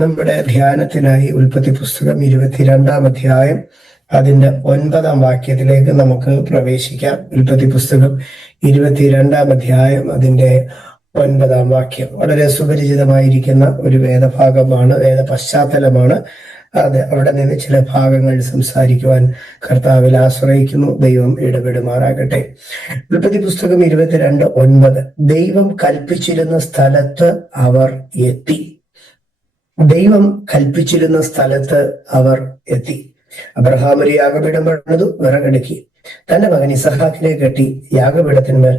നമ്മുടെ ധ്യാനത്തിനായി ഉൽപ്പത്തി പുസ്തകം 22-ാം അധ്യായം അതിന്റെ 9-ാം വാക്യത്തിലേക്ക് നമുക്ക് പ്രവേശിക്കാം. ഉൽപ്പത്തി പുസ്തകം 22-ാം അധ്യായം അതിന്റെ 9-ാം വാക്യം വളരെ സുപരിചിതമായിരിക്കുന്ന ഒരു വേദഭാഗമാണ്, വേദ പശ്ചാത്തലമാണ്. അവിടെ നിന്ന് ചില ഭാഗങ്ങൾ സംസാരിക്കുവാൻ കർത്താവിൽ ആശ്രയിക്കുന്നു. ദൈവം ഇടപെടുമാറാകട്ടെ. ഉൽപ്പത്തി പുസ്തകം 22:9 ദൈവം കൽപ്പിച്ചിരുന്ന സ്ഥലത്ത് അവർ എത്തി. ദൈവം കൽപ്പിച്ചിരുന്ന സ്ഥലത്ത് അവർ എത്തി. അബ്രഹാം ഒരു യാഗപീഠം പണിതു, വിറകടുക്കി. തന്റെ മകൻ ഇസഹാക്കിനെ കെട്ടി യാഗപീഠത്തിന്മേൽ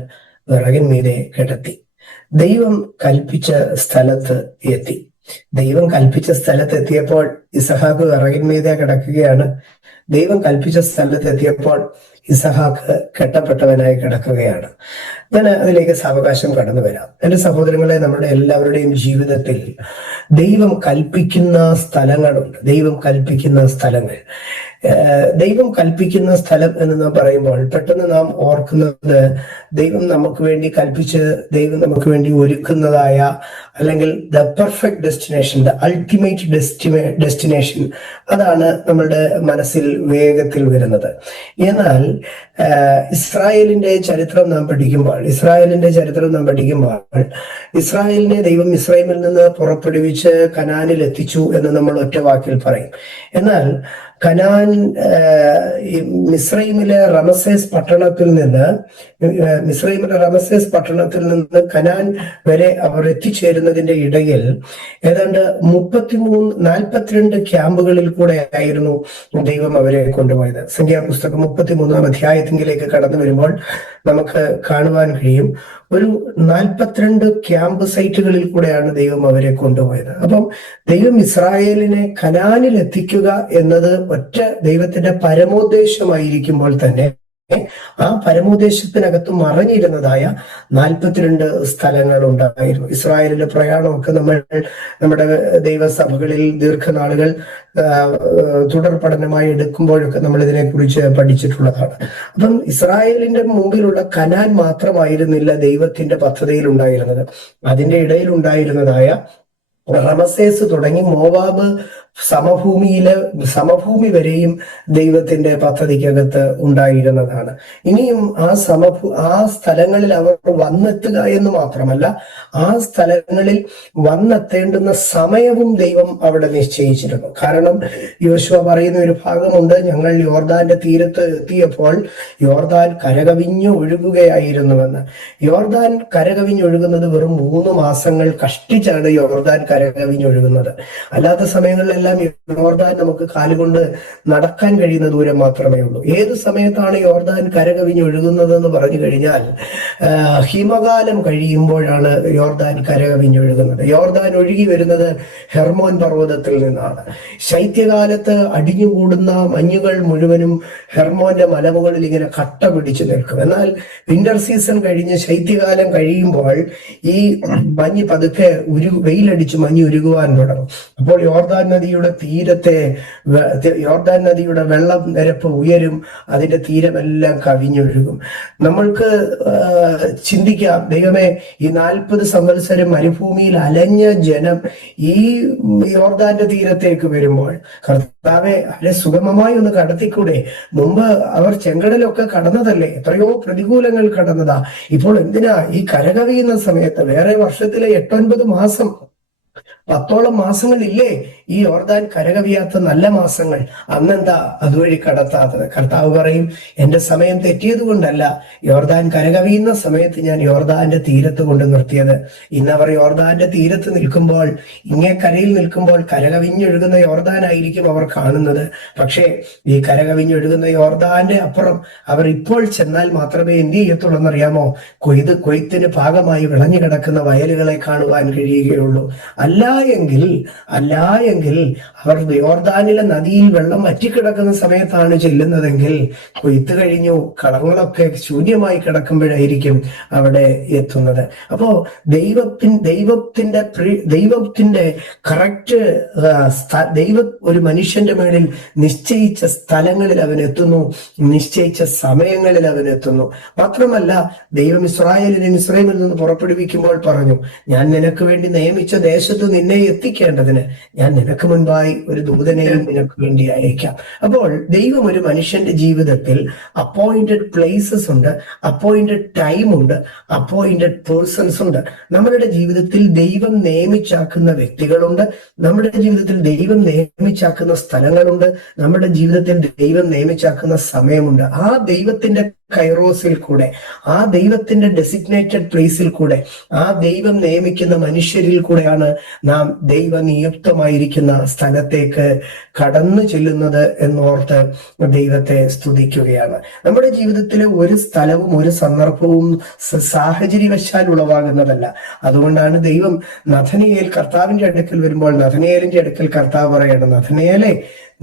വിറകിന്മീതെ കിടത്തി. ദൈവം കൽപ്പിച്ച സ്ഥലത്ത് എത്തി. ദൈവം കൽപ്പിച്ച സ്ഥലത്ത് എത്തിയപ്പോൾ ഇസഹാക്ക് വിറകിന്മീതെ കിടക്കുകയാണ്. ദൈവം കൽപ്പിച്ച സ്ഥലത്ത് എത്തിയപ്പോൾ ഇസഹാക്ക് കെട്ടപ്പെട്ടവനായി കിടക്കുകയാണ്. ഞാൻ അതിലേക്ക് സാവകാശം കടന്നു വരാം. എൻ്റെ സഹോദരങ്ങളെ, നമ്മുടെ എല്ലാവരുടെയും ജീവിതത്തിൽ ദൈവം കൽപ്പിക്കുന്ന സ്ഥലങ്ങളുണ്ട്. ദൈവം കൽപ്പിക്കുന്ന സ്ഥലങ്ങൾ, ദൈവം കൽപ്പിക്കുന്ന സ്ഥലം എന്ന് നാം പറയുമ്പോൾ പെട്ടെന്ന് നാം ഓർക്കുന്നത് ദൈവം നമുക്ക് വേണ്ടി കൽപ്പിച്ച് ദൈവം നമുക്ക് വേണ്ടി ഒരുക്കുന്നതായ, അല്ലെങ്കിൽ the perfect destination, the ultimate destination, അതാണ് നമ്മളുടെ മനസ്സിൽ വേഗത്തിൽ വരുന്നത്. എന്നാൽ ഇസ്രായേലിന്റെ ചരിത്രം നാം പഠിക്കുമ്പോൾ ഇസ്രായേലിനെ ദൈവം മിസ്രൈമിൽ നിന്ന് പുറപ്പെടുവിച്ച് കനാനിൽ എത്തിച്ചു എന്ന് നമ്മൾ ഒറ്റ വാക്കിൽ പറയും. എന്നാൽ കനാൻ, മിസ്രൈമിലെ റമസേസ് പട്ടണത്തിൽ നിന്ന് കനാൻ വരെ അവർ എത്തിച്ചേരുന്നതിന്റെ ഇടയിൽ ഏതാണ്ട് 42 ക്യാമ്പുകളിൽ കൂടെ ആയിരുന്നു ദൈവം അവരെ കൊണ്ടുപോയത്. സംഖ്യാപുസ്തകം 33-ാം അധ്യായത്തിലേക്ക് കടന്നു വരുമ്പോൾ നമുക്ക് കാണുവാൻ കഴിയും, ഒരു 42 ക്യാമ്പ് സൈറ്റുകളിൽ കൂടെയാണ് ദൈവം അവരെ കൊണ്ടുപോയത്. അപ്പം ദൈവം ഇസ്രായേലിനെ കനാനിൽ എത്തിക്കുക എന്നത് ഒറ്റ ദൈവത്തിന്റെ പരമോദ്ദേശമായിരിക്കുമ്പോൾ തന്നെ ആ പരമോദ്ദേശത്തിനകത്ത് മറഞ്ഞിരുന്നതായ 42 സ്ഥലങ്ങൾ ഉണ്ടായിരുന്നു. ഇസ്രായേലിന്റെ പ്രയാണമൊക്കെ നമ്മുടെ ദൈവസഭകളിൽ ദീർഘനാളുകൾ തുടർ പഠനമായി എടുക്കുമ്പോഴൊക്കെ നമ്മൾ ഇതിനെക്കുറിച്ച് പഠിച്ചിട്ടുള്ളതാണ്. അപ്പം ഇസ്രായേലിന്റെ മുമ്പിലുള്ള കനാൻ മാത്രമായിരുന്നില്ല ദൈവത്തിന്റെ പദ്ധതിയിൽ ഉണ്ടായിരുന്നത്. അതിന്റെ ഇടയിൽ ഉണ്ടായിരുന്നതായ റമസേസ് തുടങ്ങി മോവാബ് സമഭൂമി വരെയും ദൈവത്തിന്റെ പദ്ധതിക്കകത്ത് ഉണ്ടായിരുന്നതാണ്. ഇനിയും ആ സ്ഥലങ്ങളിൽ അവർ വന്നെത്തുക എന്ന് മാത്രമല്ല, ആ സ്ഥലങ്ങളിൽ വന്നെത്തേണ്ടുന്ന സമയവും ദൈവം അവിടെ നിശ്ചയിച്ചിരുന്നു. കാരണം യോശുവ പറയുന്ന ഒരു ഭാഗമുണ്ട്, ഞങ്ങൾ യോർദാന്റെ തീരത്ത് എത്തിയപ്പോൾ യോർദാൻ കരകവിഞ്ഞു ഒഴുകുകയായിരുന്നുവെന്ന്. യോർദാൻ കരകവിഞ്ഞൊഴുകുന്നത് വെറും 3 മാസങ്ങൾ കഷ്ടിച്ചാണ് യോർദാൻ കരകവിഞ്ഞൊഴുകുന്നത്. അല്ലാത്ത സമയങ്ങളിലെല്ലാം യോർദാൻ നമുക്ക് കാലുകൊണ്ട് നടക്കാൻ കഴിയുന്ന ദൂരം മാത്രമേ ഉള്ളൂ. ഏത് സമയത്താണ് യോർദാൻ കരകവിഞ്ഞൊഴുകുന്നതെന്ന് പറഞ്ഞു കഴിഞ്ഞാൽ ഹിമകാലം കഴിയുമ്പോഴാണ് യോർദാൻ കരകവിഞ്ഞൊഴുകുന്നത്. യോർദാൻ ഒഴുകി വരുന്നത് ഹെർമോൻ പർവ്വതത്തിൽ നിന്നാണ്. ശൈത്യകാലത്ത് അടിഞ്ഞുകൂടുന്ന മഞ്ഞുകൾ മുഴുവനും ഹെർമോന്റെ മലമുകളിൽ ഇങ്ങനെ കട്ട പിടിച്ചു നിൽക്കും. എന്നാൽ വിന്റർ സീസൺ കഴിഞ്ഞ് ശൈത്യകാലം കഴിയുമ്പോൾ ഈ മഞ്ഞ് പതുക്കെ വെയിലടിച്ച് മഞ്ഞ് ഉരുകുവാൻ തുടങ്ങും. അപ്പോൾ യോർദാൻ നദിയുടെ വെള്ളം നിരപ്പ് ഉയരും, അതിന്റെ തീരമെല്ലാം കവിഞ്ഞൊഴുകും. നമ്മൾക്ക് ചിന്തിക്കാം, ദൈവമേ, ഈ 40 സംവത്സരം മരുഭൂമിയിൽ അലഞ്ഞ ജനം ഈ യോർദാന്റെ തീരത്തേക്ക് വരുമ്പോൾ കർത്താവെ, അവരെ സുഗമമായി ഒന്ന് കടത്തിക്കൂടെ? മുമ്പ് അവർ ചെങ്കടലൊക്കെ കടന്നതല്ലേ, എത്രയോ പ്രതികൂലങ്ങൾ കടന്നതാ. ഇപ്പോൾ എന്തിനാ ഈ കരകവിയുന്ന സമയത്ത്? വേറെ വർഷത്തിലെ 8-9 മാസം, 10ഓളം മാസങ്ങളില്ലേ ഈ യോർദാൻ കരകവിയാത്ത നല്ല മാസങ്ങൾ? അന്നെന്താ അതുവഴി കടത്താത്തത്? കർത്താവ് പറയും, എന്റെ സമയം തെറ്റിയത് കൊണ്ടല്ല യോർദാൻ കരകവിയുന്ന സമയത്ത് ഞാൻ യോർദാന്റെ തീരത്ത് കൊണ്ട് നിർത്തിയത്. ഇന്നവർ യോർദാന്റെ തീരത്ത് നിൽക്കുമ്പോൾ, കരയിൽ നിൽക്കുമ്പോൾ കരകവിഞ്ഞൊഴുകുന്ന യോർദാനായിരിക്കും അവർ കാണുന്നത്. പക്ഷേ ഈ കരകവിഞ്ഞൊഴുകുന്ന യോർദാന്റെ അപ്പുറം അവർ ഇപ്പോൾ ചെന്നാൽ മാത്രമേ എന്ത് ചെയ്യത്തുള്ളൂ എന്നറിയാമോ? കൊയ്ത്തിന് ഭാഗമായി വിളഞ്ഞു കിടക്കുന്ന വയലുകളെ കാണുവാൻ കഴിയുകയുള്ളൂ. അല്ല എങ്കിൽ അവർ യോർദാനിലെ നദിയിൽ വെള്ളം വറ്റിക്കിടക്കുന്ന സമയത്താണ് ചെല്ലുന്നതെങ്കിൽ കൊയ്ത്ത് കഴിഞ്ഞു, കളങ്ങളൊക്കെ ശൂന്യമായി കിടക്കുമ്പോഴായിരിക്കും അവിടെ എത്തുന്നത്. അപ്പോ ദൈവത്തിന്റെ കറക്റ്റ് ഒരു മനുഷ്യന്റെ മേളിൽ നിശ്ചയിച്ച സ്ഥലങ്ങളിൽ അവൻ എത്തുന്നു, നിശ്ചയിച്ച സമയങ്ങളിൽ അവൻ എത്തുന്നു. മാത്രമല്ല, ദൈവം ഇസ്രായേലിനെ മിസ്രൈമിൽ നിന്ന് പുറപ്പെടുവിക്കുമ്പോൾ പറഞ്ഞു, ഞാൻ നിനക്ക് വേണ്ടി നിയമിച്ച ദേശത്ത് നിന്നെ എത്തിക്കേണ്ടതിന് ഞാൻ നിനക്ക് മുൻപായി ഒരു ദൂതനെയും നിനക്ക് വേണ്ടി അയക്കാം. അപ്പോൾ ദൈവം ഒരു മനുഷ്യന്റെ ജീവിതത്തിൽ അപ്പോയിന്റഡ് പ്ലേസസ് ഉണ്ട്, അപ്പോയിന്റഡ് ടൈം ഉണ്ട്, അപ്പോയിന്റഡ് പേഴ്സൺസ് ഉണ്ട്. നമ്മുടെ ജീവിതത്തിൽ ദൈവം നിയമിച്ചാക്കുന്ന വ്യക്തികളുണ്ട്, നമ്മുടെ ജീവിതത്തിൽ ദൈവം നിയമിച്ചാക്കുന്ന സ്ഥലങ്ങളുണ്ട്, നമ്മുടെ ജീവിതത്തിൽ ദൈവം നിയമിച്ചാക്കുന്ന സമയമുണ്ട്. ആ ദൈവത്തിന്റെ കൈറോസിൽ കൂടെ, ആ ദൈവത്തിന്റെ ഡെസിഗ്നേറ്റഡ് പ്ലേസിൽ കൂടെ, ആ ദൈവം നിയമിക്കുന്ന മനുഷ്യരിൽ കൂടെയാണ് നാം ദൈവനിയുക്തമായിരിക്കുന്ന സ്ഥലത്തേക്ക് കടന്നു ചെല്ലുന്നത് എന്നോർത്ത് ദൈവത്തെ സ്തുതിക്കുകയാണ്. നമ്മുടെ ജീവിതത്തിലെ ഒരു സ്ഥലവും ഒരു സന്ദർഭവും സാഹചര്യവശാൽ ഉളവാകുന്നതല്ല. അതുകൊണ്ടാണ് ദൈവം നഥനയേൽ കർത്താവിന്റെ അടുക്കൽ വരുമ്പോൾ നഥനയേലിന്റെ അടുക്കൽ കർത്താവ് പറയണം, നഥനയേലേ,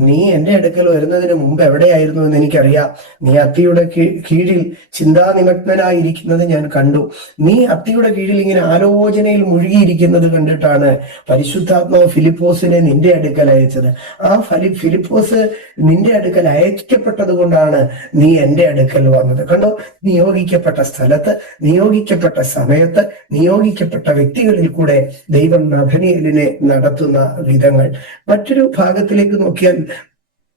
നീ എന്റെ അടുക്കൽ വരുന്നതിന് മുമ്പ് എവിടെയായിരുന്നു എന്ന് എനിക്കറിയാം. നീ അത്തിയുടെ കീഴിൽ ചിന്താനിമഗ്നനായിരിക്കുന്നത് ഞാൻ കണ്ടു. നീ അത്തിയുടെ കീഴിൽ ഇങ്ങനെ ആലോചനയിൽ മുഴുകിയിരിക്കുന്നത് കണ്ടിട്ടാണ് പരിശുദ്ധാത്മാവ് ഫിലിപ്പോസിനെ നിന്റെ അടുക്കൽ അയച്ചത്. ആ ഫിലിപ്പോസ് നിന്റെ അടുക്കൽ അയക്കപ്പെട്ടത് കൊണ്ടാണ് നീ എന്റെ അടുക്കൽ വന്നത്. കണ്ടോ, നിയോഗിക്കപ്പെട്ട സ്ഥലത്ത്, നിയോഗിക്കപ്പെട്ട സമയത്ത്, നിയോഗിക്കപ്പെട്ട വ്യക്തികളിൽ കൂടെ ദൈവം നഥനയേലിനെ നടത്തുന്ന വിധങ്ങൾ. മറ്റൊരു ഭാഗത്തിലേക്ക് നോക്കിയാൽ,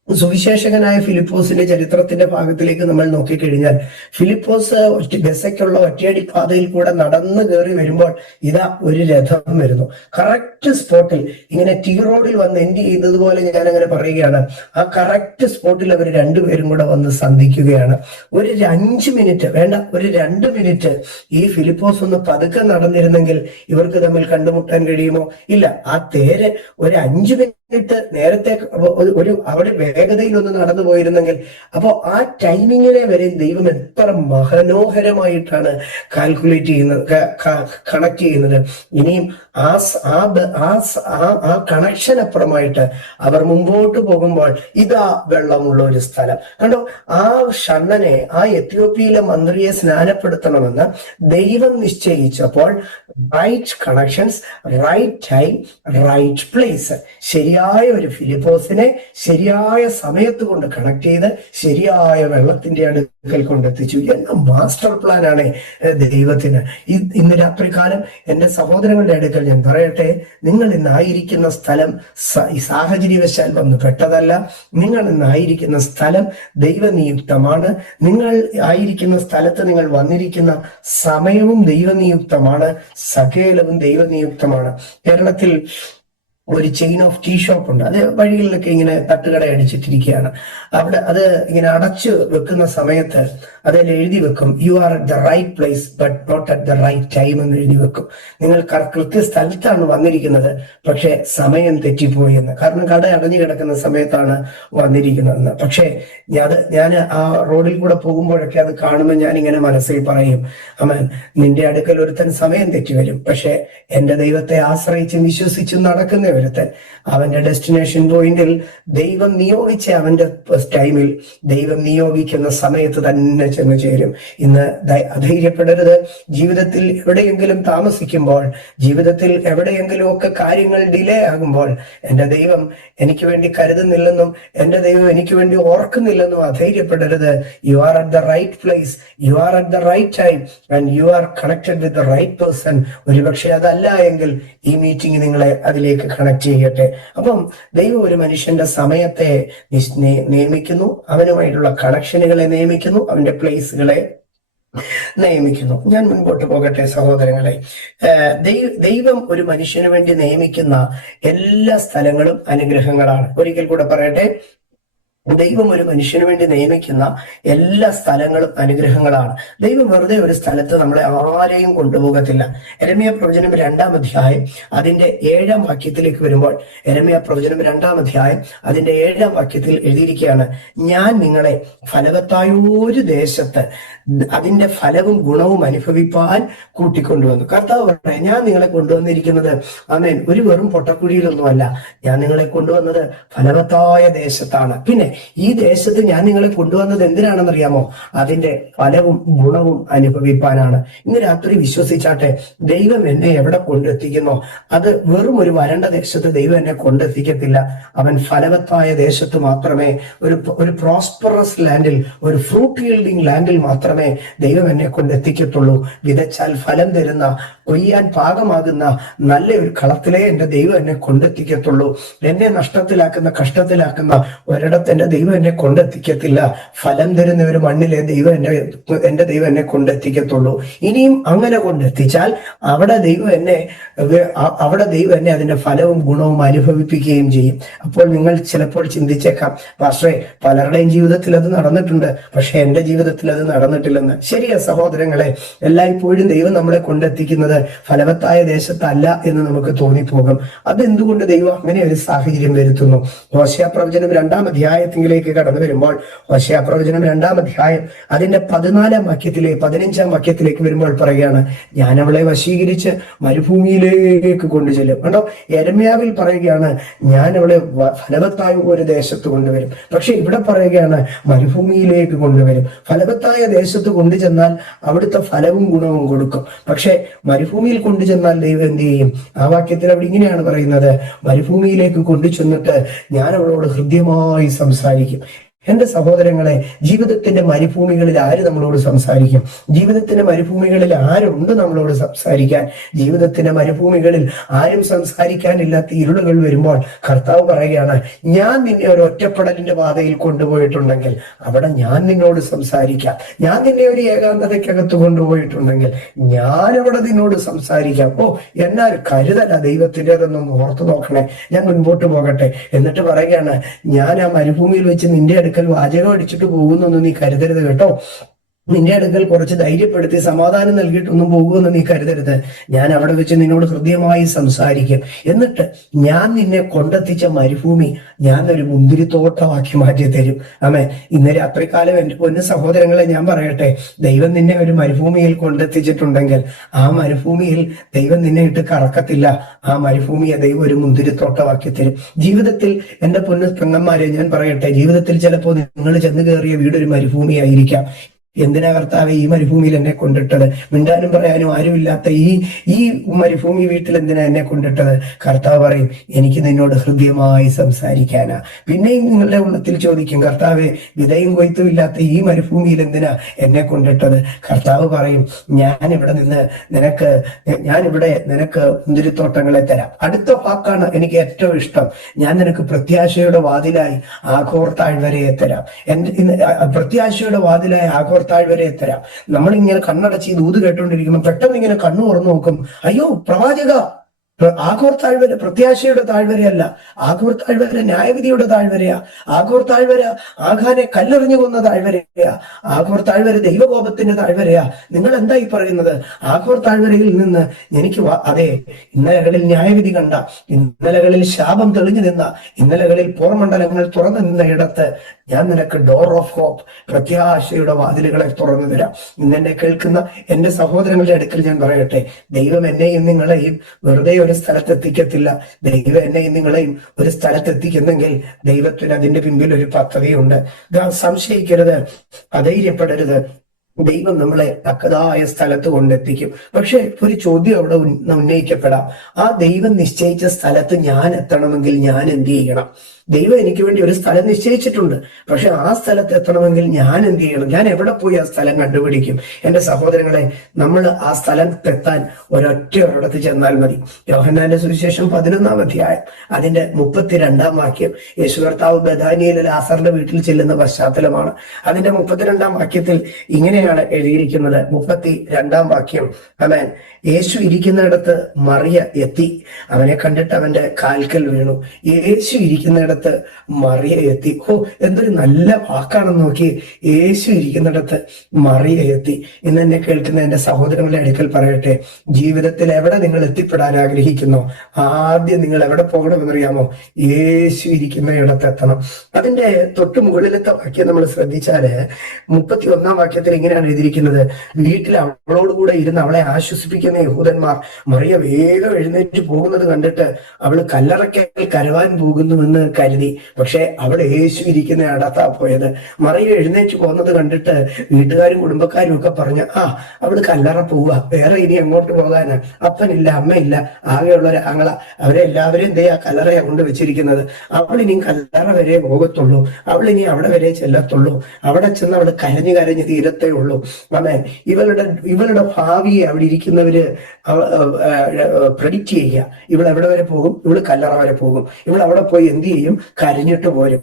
സുവിശേഷകനായ ഫിലിപ്പോസിന്റെ ചരിത്രത്തിന്റെ ഭാഗത്തിലേക്ക് നമ്മൾ നോക്കിക്കഴിഞ്ഞാൽ, ഫിലിപ്പോസ് ഗസയ്ക്കുള്ള ഒറ്റയടി പാതയിൽ കൂടെ നടന്നു കയറി വരുമ്പോൾ ഇതാ ഒരു രഥം വരുന്നു. കറക്റ്റ് സ്പോട്ടിൽ, ഇങ്ങനെ ടീ റോഡിൽ വന്ന് എൻഡ് ചെയ്യുന്നത് പോലെ ഞാൻ അങ്ങനെ പറയുകയാണ്, ആ കറക്റ്റ് സ്പോട്ടിൽ അവർ രണ്ടുപേരും കൂടെ വന്ന് സന്ധിക്കുകയാണ്. ഒരു 5 മിനിറ്റ് വേണ്ട, ഒരു 2 മിനിറ്റ് ഈ ഫിലിപ്പോസ് ഒന്ന് പതുക്കെ നടന്നിരുന്നെങ്കിൽ ഇവർക്ക് തമ്മിൽ കണ്ടുമുട്ടാൻ കഴിയുമോ? ഇല്ല. ആ തേര് ഒരു 5 മിനിറ്റ് നേരത്തെ ഒരു അവിടെ വേഗതയിൽ ഒന്ന് നടന്നു പോയിരുന്നെങ്കിൽ, അപ്പോ ആ ടൈമിങ്ങിനെ വരെ ദൈവം എത്ര മനോഹരമായിട്ടാണ് കാൽക്കുലേറ്റ് ചെയ്യുന്നത്, കണക്ട് ചെയ്യുന്നത്. ഇനിയും ആ കണക്ഷൻ അപ്പുറമായിട്ട് അവർ മുമ്പോട്ട് പോകുമ്പോൾ ഇതാ വെള്ളമുള്ള ഒരു സ്ഥലം കണ്ടോ. ആ ഷണ്ണനെ, ആ എത്യോപ്യയിലെ മന്ത്രിയെ സ്നാനപ്പെടുത്തണമെന്ന് ദൈവം നിശ്ചയിച്ചപ്പോൾ right connections, right time, right place, ശരിയായ ഒരു ഫിലിപ്പോസിനെ ശരിയായ സമയത്ത് കൊണ്ട് കണക്ട് ചെയ്ത് ശരിയായ വെള്ളത്തിന്റെ അടുക്കൽ കൊണ്ടെത്തിച്ചു. എന്ന മാസ്റ്റർ പ്ലാൻ ആണ് ദൈവത്തിന്. ഇന്ന് രാത്രികാലം എന്റെ സഹോദരങ്ങളുടെ അടുക്കൽ ഞാൻ പറയട്ടെ, നിങ്ങൾ ഇന്നായിരിക്കുന്ന സ്ഥലം സാഹചര്യവശാൽ വന്ന് പെട്ടതല്ല. നിങ്ങൾ ഇന്നായിരിക്കുന്ന സ്ഥലം ദൈവനിയുക്തമാണ്. നിങ്ങൾ ആയിരിക്കുന്ന സ്ഥലത്ത് നിങ്ങൾ വന്നിരിക്കുന്ന സമയവും ദൈവനിയുക്തമാണ്. സകലവും ദൈവനിയുക്തമാണ്. കേരളത്തിൽ ഒരു ചെയിൻ ഓഫ് ടീ ഷോപ്പ് ഉണ്ട്. അത് വഴികളിലൊക്കെ ഇങ്ങനെ തട്ടുകട അടിച്ചിട്ടിരിക്കുകയാണ്. അവിടെ അത് ഇങ്ങനെ അടച്ചു വെക്കുന്ന സമയത്ത് അതിൽ എഴുതി വെക്കും, you are at the right place but not at the right time എന്ന് എഴുതി വെക്കും. നിങ്ങൾ കൃത്യ സ്ഥലത്താണ് വന്നിരിക്കുന്നത്, പക്ഷെ സമയം തെറ്റിപ്പോയി എന്ന്. കാരണം കട അടഞ്ഞു കിടക്കുന്ന സമയത്താണ് വന്നിരിക്കുന്നതെന്ന്. പക്ഷെ ഞാൻ ആ റോഡിൽ കൂടെ പോകുമ്പോഴൊക്കെ അത് കാണുമ്പോൾ ഞാൻ ഇങ്ങനെ മനസ്സിൽ പറയും, അമ്മൻ, നിന്റെ അടുക്കൽ ഒരുത്തൻ സമയം തെറ്റി വരും, പക്ഷെ എന്റെ ദൈവത്തെ ആശ്രയിച്ചും വിശ്വസിച്ചും നടക്കുന്ന ഒരുത്തൻ അവന്റെ ഡെസ്റ്റിനേഷൻ പോയിന്റിൽ ദൈവം നിയോഗിച്ച അവന്റെ ടൈമിൽ ദൈവം നിയോഗിക്കുന്ന സമയത്ത് തന്നെ ചെന്ന് ചേരും. ഇന്ന് അധൈര്യപ്പെടരുത്. ജീവിതത്തിൽ എവിടെയെങ്കിലും താമസിക്കുമ്പോൾ, ജീവിതത്തിൽ എവിടെയെങ്കിലും ഒക്കെ കാര്യങ്ങൾ ഡിലേ ആകുമ്പോൾ എന്റെ ദൈവം എനിക്ക് വേണ്ടി കരുതുന്നില്ലെന്നും എന്റെ ദൈവം എനിക്ക് വേണ്ടി ഓർക്കുന്നില്ലെന്നും അധൈര്യപ്പെടരുത്. You are at the right place, you are at the right time and you are connected with the right person. ഒരുപക്ഷെ അതല്ല എങ്കിൽ ഈ മീറ്റിംഗ് നിങ്ങളെ അതിലേക്ക് കണക്ട് ചെയ്യട്ടെ. അപ്പം ദൈവം ഒരു മനുഷ്യന്റെ സമയത്തെ നിയമിക്കുന്നു, അവനുമായിട്ടുള്ള കണക്ഷനുകളെ നിയമിക്കുന്നു, അവന്റെ പ്ലേസുകളെ നിയമിക്കുന്നു. ഞാൻ മുൻപോട്ട് പോകട്ടെ സഹോദരങ്ങളെ. ദൈവം ഒരു മനുഷ്യന് വേണ്ടി നിയമിക്കുന്ന എല്ലാ സ്ഥലങ്ങളും അനുഗ്രഹങ്ങളാണ്. ഒരിക്കൽ കൂടെ പറയട്ടെ, ദൈവം ഒരു മനുഷ്യന് വേണ്ടി നിയമിക്കുന്ന എല്ലാ സ്ഥലങ്ങളും അനുഗ്രഹങ്ങളാണ്. ദൈവം വെറുതെ ഒരു സ്ഥലത്ത് നമ്മളെ ആരെയും കൊണ്ടുപോകത്തില്ല. യെരമ്യാ പ്രവചനം 2-ാം അധ്യായം അതിന്റെ 7-ാം വാക്യത്തിലേക്ക് വരുമ്പോൾ, യെരമ്യാ പ്രവചനം 2-ാം അധ്യായം അതിന്റെ 7-ാം വാക്യത്തിൽ എഴുതിയിരിക്കുകയാണ്, ഞാൻ നിങ്ങളെ ഫലവത്തായ ഒരു ദേശത്ത് അതിന്റെ ഫലവും ഗുണവും അനുഭവിപ്പാൻ കൂട്ടിക്കൊണ്ടുവന്നു. കർത്താവ് പറയാം, ഞാൻ നിങ്ങളെ കൊണ്ടുവന്നിരിക്കുന്നത് ആമേൻ ഒരു വെറും പൊട്ടക്കുഴിയിലൊന്നുമല്ല, ഞാൻ നിങ്ങളെ കൊണ്ടുവന്നത് ഫലവത്തായ ദേശത്താണ്. പിന്നെ ഈ ദേശത്ത് ഞാൻ നിങ്ങളെ കൊണ്ടുവന്നത് എന്തിനാണെന്നറിയാമോ? അതിന്റെ ഫലവും ഗുണവും അനുഭവിപ്പാനാണ്. ഇന്ന് രാത്രി വിശ്വസിച്ചാട്ടെ, ദൈവം എന്നെ എവിടെ കൊണ്ടെത്തിക്കുന്നോ അത് വെറും ഒരു വരണ്ട ദേശത്ത് ദൈവം എന്നെ കൊണ്ടെത്തിക്കത്തില്ല. അവൻ ഫലവത്തായ ദേശത്ത് മാത്രമേ, ഒരു പ്രോസ്പറസ് ലാൻഡിൽ, ഒരു ഫ്രൂട്ട് yielding ലാൻഡിൽ മാത്രമേ ദൈവം എന്നെ കൊണ്ടെത്തിക്കത്തുള്ളൂ. വിതച്ചാൽ ഫലം തരുന്ന, കൊയ്യാൻ പാകമാകുന്ന നല്ല ഒരു കളത്തിലേ എന്റെ ദൈവം എന്നെ കൊണ്ടെത്തിക്കത്തുള്ളൂ. എന്നെ നഷ്ടത്തിലാക്കുന്ന, കഷ്ടത്തിലാക്കുന്ന ഒരിടത്ത് എന്റെ ദൈവം എന്നെ കൊണ്ടെത്തിക്കത്തില്ല. ഫലം തരുന്ന ഒരു മണ്ണിലെ എന്റെ ദൈവം എന്നെ കൊണ്ടെത്തിക്കത്തുള്ളൂ. ഇനിയും അങ്ങനെ കൊണ്ടെത്തിച്ചാൽ അവിടെ ദൈവം എന്നെ അതിന്റെ ഫലവും ഗുണവും അനുഭവിപ്പിക്കുകയും ചെയ്യും. അപ്പോൾ നിങ്ങൾ ചിലപ്പോൾ ചിന്തിച്ചേക്കാം, പാസ്റ്ററെ പലരുടെയും ജീവിതത്തിൽ അത് നടന്നിട്ടുണ്ട്, പക്ഷെ എന്റെ ജീവിതത്തിൽ അത് നടന്നിട്ടില്ലെന്ന്. ശരിയാ സഹോദരങ്ങളെ, എല്ലായ്പ്പോഴും ദൈവം നമ്മളെ കൊണ്ടെത്തിക്കുന്നത് ഫലവത്തായ ദേശത്തല്ല എന്ന് നമുക്ക് തോന്നിപ്പോകും. അതെന്തുകൊണ്ട് ദൈവം അങ്ങനെ ഒരു സാഹചര്യം വരുത്തുന്നു? ഹോശേയ പ്രവചനം 2-ാം അധ്യായത്തിലേക്ക് കടന്നു വരുമ്പോൾ, ഹോശേയ പ്രവചനം 2-ാം അധ്യായം അതിന്റെ 14-ാം വാക്യത്തിലേക്ക് 15-ാം വാക്യത്തിലേക്ക് വരുമ്പോൾ പറയുകയാണ്, ഞാൻ അവളെ വശീകരിച്ച് മരുഭൂമിയിലേക്ക് കൊണ്ടുചെല്ലും. കണ്ടോ, യെരമ്യാവിൽ പറയുകയാണ് ഞാൻ അവളെ ഫലവത്തായ ഒരു ദേശത്ത് കൊണ്ടുവരും. പക്ഷെ ഇവിടെ പറയുകയാണ് മരുഭൂമിയിലേക്ക് കൊണ്ടുവരും. ഫലവത്തായ ദേശത്ത് കൊണ്ടുചെന്നാൽ അവിടുത്തെ ഫലവും ഗുണവും കൊടുക്കും. പക്ഷെ മരുഭൂമിയിൽ കൊണ്ടുചെന്നാൽ ദൈവം എന്ത് ചെയ്യും? ആ വാക്യത്തിൽ അവിടെ ഇങ്ങനെയാണ് പറയുന്നത്, മരുഭൂമിയിലേക്ക് കൊണ്ടുചെന്നിട്ട് ഞാൻ അവളോട് ഹൃദ്യമായി സംസാരിക്കും. എന്റെ സഹോദരങ്ങളെ, ജീവിതത്തിന്റെ മരുഭൂമികളിൽ ആര് നമ്മളോട് സംസാരിക്കും? ജീവിതത്തിന്റെ മരുഭൂമികളിൽ ആരുണ്ട് നമ്മളോട് സംസാരിക്കാൻ? ജീവിതത്തിന്റെ മരുഭൂമികളിൽ ആരും സംസാരിക്കാനില്ലാത്ത ഇരുളുകൾ വരുമ്പോൾ കർത്താവ് പറയുകയാണ്, ഞാൻ നിന്നെ ഒരു ഒറ്റപ്പെടലിന്റെ പാതയിൽ കൊണ്ടുപോയിട്ടുണ്ടെങ്കിൽ അവിടെ ഞാൻ നിന്നോട് സംസാരിക്കാം. ഞാൻ നിന്നെ ഒരു ഏകാന്തതയ്ക്കകത്ത് കൊണ്ടുപോയിട്ടുണ്ടെങ്കിൽ ഞാൻ അവിടെ നിന്നോട് സംസാരിക്കാം. എന്നാൽ കരുതല ദൈവത്തിൻ്റെതെന്നൊന്ന് ഓർത്തു നോക്കണേ. ഞാൻ മുൻപോട്ട് പോകട്ടെ. എന്നിട്ട് പറയുകയാണ്, ഞാൻ ആ മരുഭൂമിയിൽ വെച്ച് നിന്റെ അടുക്കൽ വാചകം അടിച്ചിട്ട് പോകുന്നൊന്നും നീ കരുതരുത് കേട്ടോ. നിന്റെ അടുക്കൽ കുറച്ച് ധൈര്യപ്പെടുത്തി സമാധാനം നൽകിയിട്ടൊന്നും പോകുമെന്ന് നീ കരുതരുത്. ഞാൻ അവിടെ വെച്ച് നിന്നോട് ഹൃദ്യമായി സംസാരിക്കും. എന്നിട്ട് ഞാൻ നിന്നെ കൊണ്ടെത്തിച്ച മരുഭൂമി ഞാൻ ഒരു മുന്തിരിത്തോട്ടമാക്കി മാറ്റി തരും. ആമേൻ. ഇന്ന് രാത്രികാലം എന്റെ പൊന്നു സഹോദരങ്ങളെ ഞാൻ പറയട്ടെ, ദൈവം നിന്നെ ഒരു മരുഭൂമിയിൽ കൊണ്ടെത്തിച്ചിട്ടുണ്ടെങ്കിൽ ആ മരുഭൂമിയിൽ ദൈവം നിന്നെ ഇട്ട് കറക്കത്തില്ല. ആ മരുഭൂമിയെ ദൈവം ഒരു മുന്തിരിത്തോട്ടമാക്കി തരും. ജീവിതത്തിൽ എന്റെ പൊന്നു പെങ്ങന്മാരെ ഞാൻ പറയട്ടെ, ജീവിതത്തിൽ ചിലപ്പോൾ നിങ്ങൾ ചെന്ന് കയറിയ വീടൊരു മരുഭൂമിയായിരിക്കാം. എന്തിനാ കർത്താവെ ഈ മരുഭൂമിയിൽ എന്നെ കൊണ്ടിട്ടത്? മിണ്ടാനും പറയാനും ആരുമില്ലാത്ത ഈ മരുഭൂമി വീട്ടിൽ എന്തിനാ എന്നെ കൊണ്ടിട്ടത്? കർത്താവ് പറയും, എനിക്ക് നിന്നോട് ഹൃദ്യമായി സംസാരിക്കാനാ. പിന്നെയും നിങ്ങളുടെ ഉള്ളത്തിൽ ചോദിക്കും, കർത്താവെ വിതയും കൊയ്ത്തും ഇല്ലാത്ത ഈ മരുഭൂമിയിൽ എന്തിനാ എന്നെ കൊണ്ടിട്ടത്? കർത്താവ് പറയും, ഞാനിവിടെ നിനക്ക് മുന്തിരിത്തോട്ടങ്ങളെ തരാം. അടുത്ത വാക്കാണ് എനിക്ക് ഏറ്റവും ഇഷ്ടം. ഞാൻ നിനക്ക് പ്രത്യാശയുടെ വാതിലായി ആഘോർ താഴ്വരയെ തരാം. പ്രത്യാശയുടെ വാതിലായി ആഘോർ താഴ്വരയെ തരാം. നമ്മളിങ്ങനെ കണ്ണടച്ച് ഈ ദൂത് കേട്ടോണ്ടിരിക്കുമ്പോൾ പെട്ടെന്ന് ഇങ്ങനെ കണ്ണു തുറന്നു നോക്കും, അയ്യോ പ്രവാചക, ആഘോർ താഴ്വര പ്രത്യാശയുടെ താഴ്വരയല്ല. ആഘോർ താഴ്വര ന്യായവിധിയുടെ താഴ്വരയാ. ആഘോർ താഴ്വര ആഘാനെ കല്ലെറിഞ്ഞു കൊന്ന താഴ്വരയാ. ആഘോർ താഴ്വര ദൈവകോപത്തിന്റെ താഴ്വരയാ. നിങ്ങൾ എന്താ ഈ പറയുന്നത്? ആഘോർ താഴ്വരയിൽ നിന്ന് എനിക്ക് അതെ, ഇന്നലകളിൽ ന്യായവിധി കണ്ട, ഇന്നലകളിൽ ശാപം തെളിഞ്ഞു നിന്ന, ഇന്നലകളിൽ പുറമണ്ഡലങ്ങൾ തുറന്നു നിന്ന ഇടത്ത് ഞാൻ നിനക്ക് ഡോർ ഓഫ് ഹോപ്പ്, പ്രത്യാശയുടെ വാതിലുകളെ തുറന്നു തരാം. ഇന്നെന്നെ കേൾക്കുന്ന എന്റെ സഹോദരങ്ങളുടെ അടുക്കൽ ഞാൻ പറയട്ടെ, ദൈവം എന്നെയും നിങ്ങളെയും വെറുതെ ഒരു സ്ഥലത്തെത്തിക്കത്തില്ല. ദൈവം എന്നെയും നിങ്ങളെയും ഒരു സ്ഥലത്തെത്തിക്കുന്നെങ്കിൽ ദൈവത്തിന് അതിന്റെ പിമ്പിൽ ഒരു പദ്ധതിയുണ്ട്. സംശയിക്കരുത്, അധൈര്യപ്പെടരുത്. ദൈവം നമ്മളെ തക്കതായ സ്ഥലത്ത് കൊണ്ടെത്തിക്കും. പക്ഷെ ഒരു ചോദ്യം അവിടെ ഉന്നയിക്കപ്പെടാം. ആ ദൈവം നിശ്ചയിച്ച സ്ഥലത്ത് ഞാൻ എത്തണമെങ്കിൽ ഞാൻ എന്ത് ചെയ്യണം? ദൈവം എനിക്ക് വേണ്ടി ഒരു സ്ഥലം നിശ്ചയിച്ചിട്ടുണ്ട്. പക്ഷെ ആ സ്ഥലത്ത് എത്തണമെങ്കിൽ ഞാൻ എന്ത് ചെയ്യണം? ഞാൻ എവിടെ പോയി ആ സ്ഥലം കണ്ടുപിടിക്കും? എന്റെ സഹോദരങ്ങളെ, നമ്മൾ ആ സ്ഥലത്തെത്താൻ ഒരിടത്ത് ചെന്നാൽ മതി. യോഹന്നാന്റെ സുവിശേഷം 11-ാം അധ്യായം അതിന്റെ 32-ാം വാക്യം, യേശു കർത്താവ് ബഥാനിയയിലെ ലാസറിന്റെ വീട്ടിൽ ചെല്ലുന്ന പശ്ചാത്തലമാണ്. അതിന്റെ 32-ാം വാക്യത്തിൽ ഇങ്ങനെയാണ് എഴുതിയിരിക്കുന്നത്. 32-ാം വാക്യം, ആമേൻ. യേശു ഇരിക്കുന്നിടത്ത് മറിയ എത്തി, അവനെ കണ്ടിട്ട് അവന്റെ കാൽക്കൽ വീണു. യേശു ഇരിക്കുന്നിടത്ത് മറിയ എത്തി. എന്തൊരു നല്ല വാക്കാണെന്ന് നോക്കി. യേശു ഇരിക്കുന്നിടത്ത് മറിയ എത്തി. ഇന്ന് എന്നെ കേൾക്കുന്ന എന്റെ സഹോദരങ്ങളുടെ അടുക്കൽ പറയട്ടെ, ജീവിതത്തിൽ എവിടെ നിങ്ങൾ എത്തിപ്പെടാൻ ആഗ്രഹിക്കുന്നോ ആദ്യം നിങ്ങൾ എവിടെ പോകണമെന്നറിയാമോ? യേശു ഇരിക്കുന്ന ഇടത്ത് എത്തണം. അതിന്റെ തൊട്ടു മുകളിലത്തെ വാക്യം നമ്മൾ ശ്രദ്ധിച്ചാല് 31-ാം വാക്യത്തിൽ ഇങ്ങനെയാണ് എഴുതിയിരിക്കുന്നത്, വീട്ടിൽ അവളോടുകൂടെ ഇരുന്ന് അവളെ ആശ്വസിപ്പിക്കുന്ന യഹൂദന്മാർ മറിയ വേഗം എഴുന്നേറ്റ് പോകുന്നത് കണ്ടിട്ട് അവള് കല്ലറയ്ക്കൽ കരവാൻ പോകുന്നുവെന്ന് കരുതി. പക്ഷെ അവിടെ യേശു ഇരിക്കുന്ന അടത്താ പോയത്. മറിയ എഴുന്നേറ്റ് പോകുന്നത് കണ്ടിട്ട് വീട്ടുകാരും കുടുംബക്കാരും ഒക്കെ പറഞ്ഞു, അവിടെ കല്ലറ പോവുക, വേറെ ഇനി എങ്ങോട്ട് പോകാന്, അപ്പനില്ല അമ്മയില്ല, ആകെയുള്ള ഒരു ആങ്ങള, അവരെ എല്ലാവരും എന്തേ ആ കല്ലറയാ കൊണ്ട് വെച്ചിരിക്കുന്നത്. അവളിനി കല്ലറ വരെ പോകത്തുള്ളൂ, അവളിനി അവിടെ വരെ ചെല്ലത്തുള്ളൂ, അവിടെ ചെന്ന് അവൾ കരഞ്ഞു കരഞ്ഞ് തീരത്തേ ഉള്ളൂ. ആമേൻ. ഇവളുടെ ഭാവിയെ അവിടെ ഇരിക്കുന്നവര് പ്രെഡിക്റ്റ് ചെയ്യുക. ഇവൾ എവിടെ വരെ പോകും? ഇവള് കല്ലറ വരെ പോകും. ഇവൾ അവിടെ പോയി എന്ത് ചെയ്യും? കരഞ്ഞിട്ട് പോരും.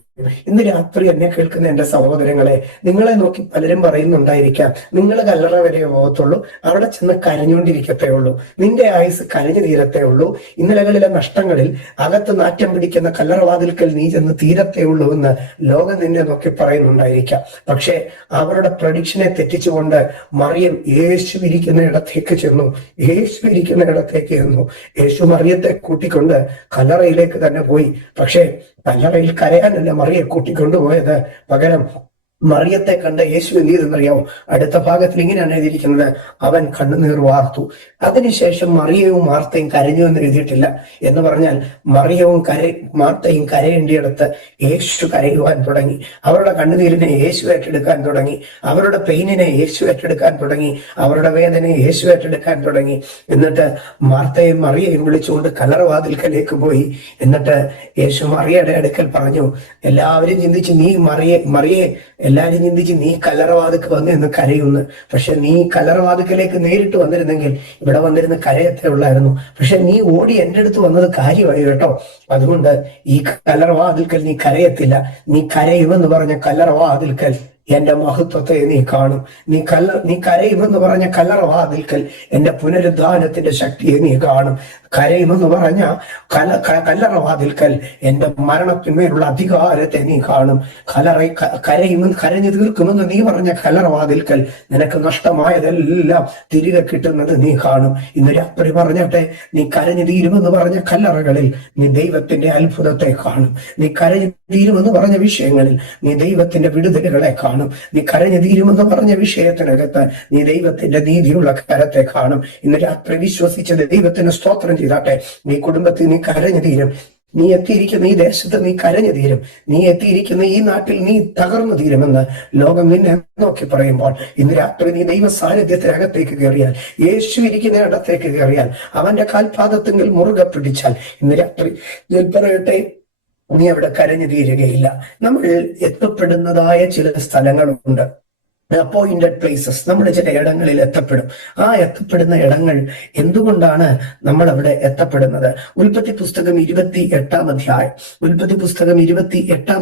ഇന്ന് രാത്രി എന്നെ കേൾക്കുന്ന എന്റെ സഹോദരങ്ങളെ, നിങ്ങളെ നോക്കി പലരും പറയുന്നുണ്ടായിരിക്കാം, നിങ്ങൾ കല്ലറ വരെ പോകത്തുള്ളൂ, അവിടെ ചെന്ന് കരഞ്ഞുകൊണ്ടിരിക്കത്തേ ഉള്ളൂ, നിന്റെ ആയുസ് കരഞ്ഞു തീരത്തേ ഉള്ളൂ, ഇന്നലകളിലെ നഷ്ടങ്ങളിൽ അകത്ത് നാറ്റം പിടിക്കുന്ന കല്ലറവാതിൽക്കൽ നീ ചെന്ന് തീരത്തേ ഉള്ളൂ എന്ന് ലോകം നിന്നെ നോക്കി പറയുന്നുണ്ടായിരിക്കാം. പക്ഷെ അവരുടെ പ്രഡിക്ഷനെ തെറ്റിച്ചുകൊണ്ട് മറിയം യേശു ഇരിക്കുന്ന ഇടത്തേക്ക് ചെന്നു. യേശു ഇരിക്കുന്ന ഇടത്തേക്ക് ചെന്നു. യേശു മറിയത്തെ കൂട്ടിക്കൊണ്ട് കല്ലറയിലേക്ക് തന്നെ പോയി. പക്ഷെ കല്ലറയിൽ കരയാനല്ല മറിയെ കൂട്ടിക്കൊണ്ടുപോയത്. പകരം മറിയത്തെ കണ്ട യേശു എന്ത് ചെയ്തെന്നറിയാമോ? അടുത്ത ഭാഗത്തിൽ ഇങ്ങനെയാണ് എഴുതിയിരിക്കുന്നത്, അവൻ കണ്ണുനീർ വാർത്തു. അതിനുശേഷം മറിയവും മാർത്തയും കരഞ്ഞു എന്ന് എഴുതിയിട്ടില്ല. എന്ന് പറഞ്ഞാൽ മറിയവും മാർത്തയും കരയേണ്ടിയിടത്ത് യേശു കരയുവാൻ തുടങ്ങി. അവരുടെ കണ്ണുനീരിനെ യേശു ഏറ്റെടുക്കാൻ തുടങ്ങി. അവരുടെ പെയിനിനെ യേശു ഏറ്റെടുക്കാൻ തുടങ്ങി. അവരുടെ വേദനയെ യേശു ഏറ്റെടുക്കാൻ തുടങ്ങി. എന്നിട്ട് മാർത്തയും മറിയയും വിളിച്ചുകൊണ്ട് കല്ലറവാതിൽക്കലേക്ക് പോയി. എന്നിട്ട് യേശു മറിയയുടെ അടുക്കൽ പറഞ്ഞു, എല്ലാവരും ചിന്തിച്ച് നീ മറിയെ എല്ലാരും ചിന്തിച്ച് നീ കല്ലറവാതിക്ക് വന്ന് എന്ന് കരയുന്നു. പക്ഷെ നീ കല്ലറവാതിക്കലേക്ക് നേരിട്ട് വന്നിരുന്നെങ്കിൽ ഇവിടെ വന്നിരുന്ന് കരയത്തേ ഉള്ളായിരുന്നു. പക്ഷെ നീ ഓടി എൻ്റെ അടുത്ത് വന്നത് കാര്യമായി കേട്ടോ. അതുകൊണ്ട് ഈ കല്ലറവാതിൽക്കൽ നീ കരയത്തില്ല, നീ കരയുമെന്ന് പറഞ്ഞ കല്ലറവാതിൽക്കൽ എന്റെ മഹത്വത്തെ നീ കാണും. നീ കരയുമെന്ന് പറഞ്ഞ കല്ലറവാതിൽക്കൽ എന്റെ പുനരുദ്ധാനത്തിന്റെ ശക്തിയെ നീ കാണും. കരയുമെന്ന് പറഞ്ഞ കല്ലറവാതിൽക്കൽ എന്റെ മരണത്തിന്മേലുള്ള അധികാരത്തെ നീ കാണും. കരഞ്ഞു തീർക്കുമെന്ന് നീ പറഞ്ഞ കല്ലറവാതിൽക്കൽ നിനക്ക് നഷ്ടമായതെല്ലാം തിരികെ കിട്ടുന്നത് നീ കാണും. ഇന്ന് രാത്രി പറഞ്ഞട്ടെ, നീ കരഞ്ഞു തീരുമെന്ന് പറഞ്ഞ കല്ലറകളിൽ നീ ദൈവത്തിന്റെ അത്ഭുതത്തെ കാണും. നീ കരഞ്ഞു തീരുമെന്ന് പറഞ്ഞ വിഷയങ്ങളിൽ നീ ദൈവത്തിന്റെ വിടുതലുകളെ കാണും. നീ കരഞ്ഞു തീരുമെന്ന് പറഞ്ഞ വിഷയത്തിനകത്ത് നീ ദൈവത്തിന്റെ നീതിയുള്ള കരത്തെ കാണും. ഇന്ന് രാത്രി വിശ്വസിച്ച ദൈവത്തിന് സ്തോത്രം ചെയ്താട്ടെ. നീ കുടുംബത്തിൽ നീ കരഞ്ഞു തീരും. നീ എത്തിയിരിക്കുന്ന ഈ ദേശത്ത് നീ കരഞ്ഞു തീരും. നീ എത്തിയിരിക്കുന്ന ഈ നാട്ടിൽ നീ തകർന്നു തീരുമെന്ന് ലോകം നിന്നെ നോക്കി പറയുമ്പോൾ ഇന്ന് രാത്രി നീ ദൈവ സാന്നിധ്യത്തിനകത്തേക്ക് കയറിയാൽ, യേശു ഇരിക്കുന്ന ഇടത്തേക്ക് കയറിയാൽ, അവന്റെ കാൽപാദത്തിങ്കിൽ മുറുകെ പിടിച്ചാൽ, ഇന്ന് രാത്രി ഞാൻ പറയട്ടെ, നീ അവിടെ കരഞ്ഞു തീരുകയില്ല. നമ്മൾ എത്തപ്പെടുന്നതായ ചില സ്ഥലങ്ങളുണ്ട്, അപ്പോയിന്റഡ് പ്ലേസസ്. നമ്മൾ ചില ഇടങ്ങളിൽ എത്തപ്പെടും. ആ എത്തപ്പെടുന്ന ഇടങ്ങൾ എന്തുകൊണ്ടാണ് നമ്മൾ അവിടെ എത്തപ്പെടുന്നത്? ഉൽപ്പത്തി പുസ്തകം 28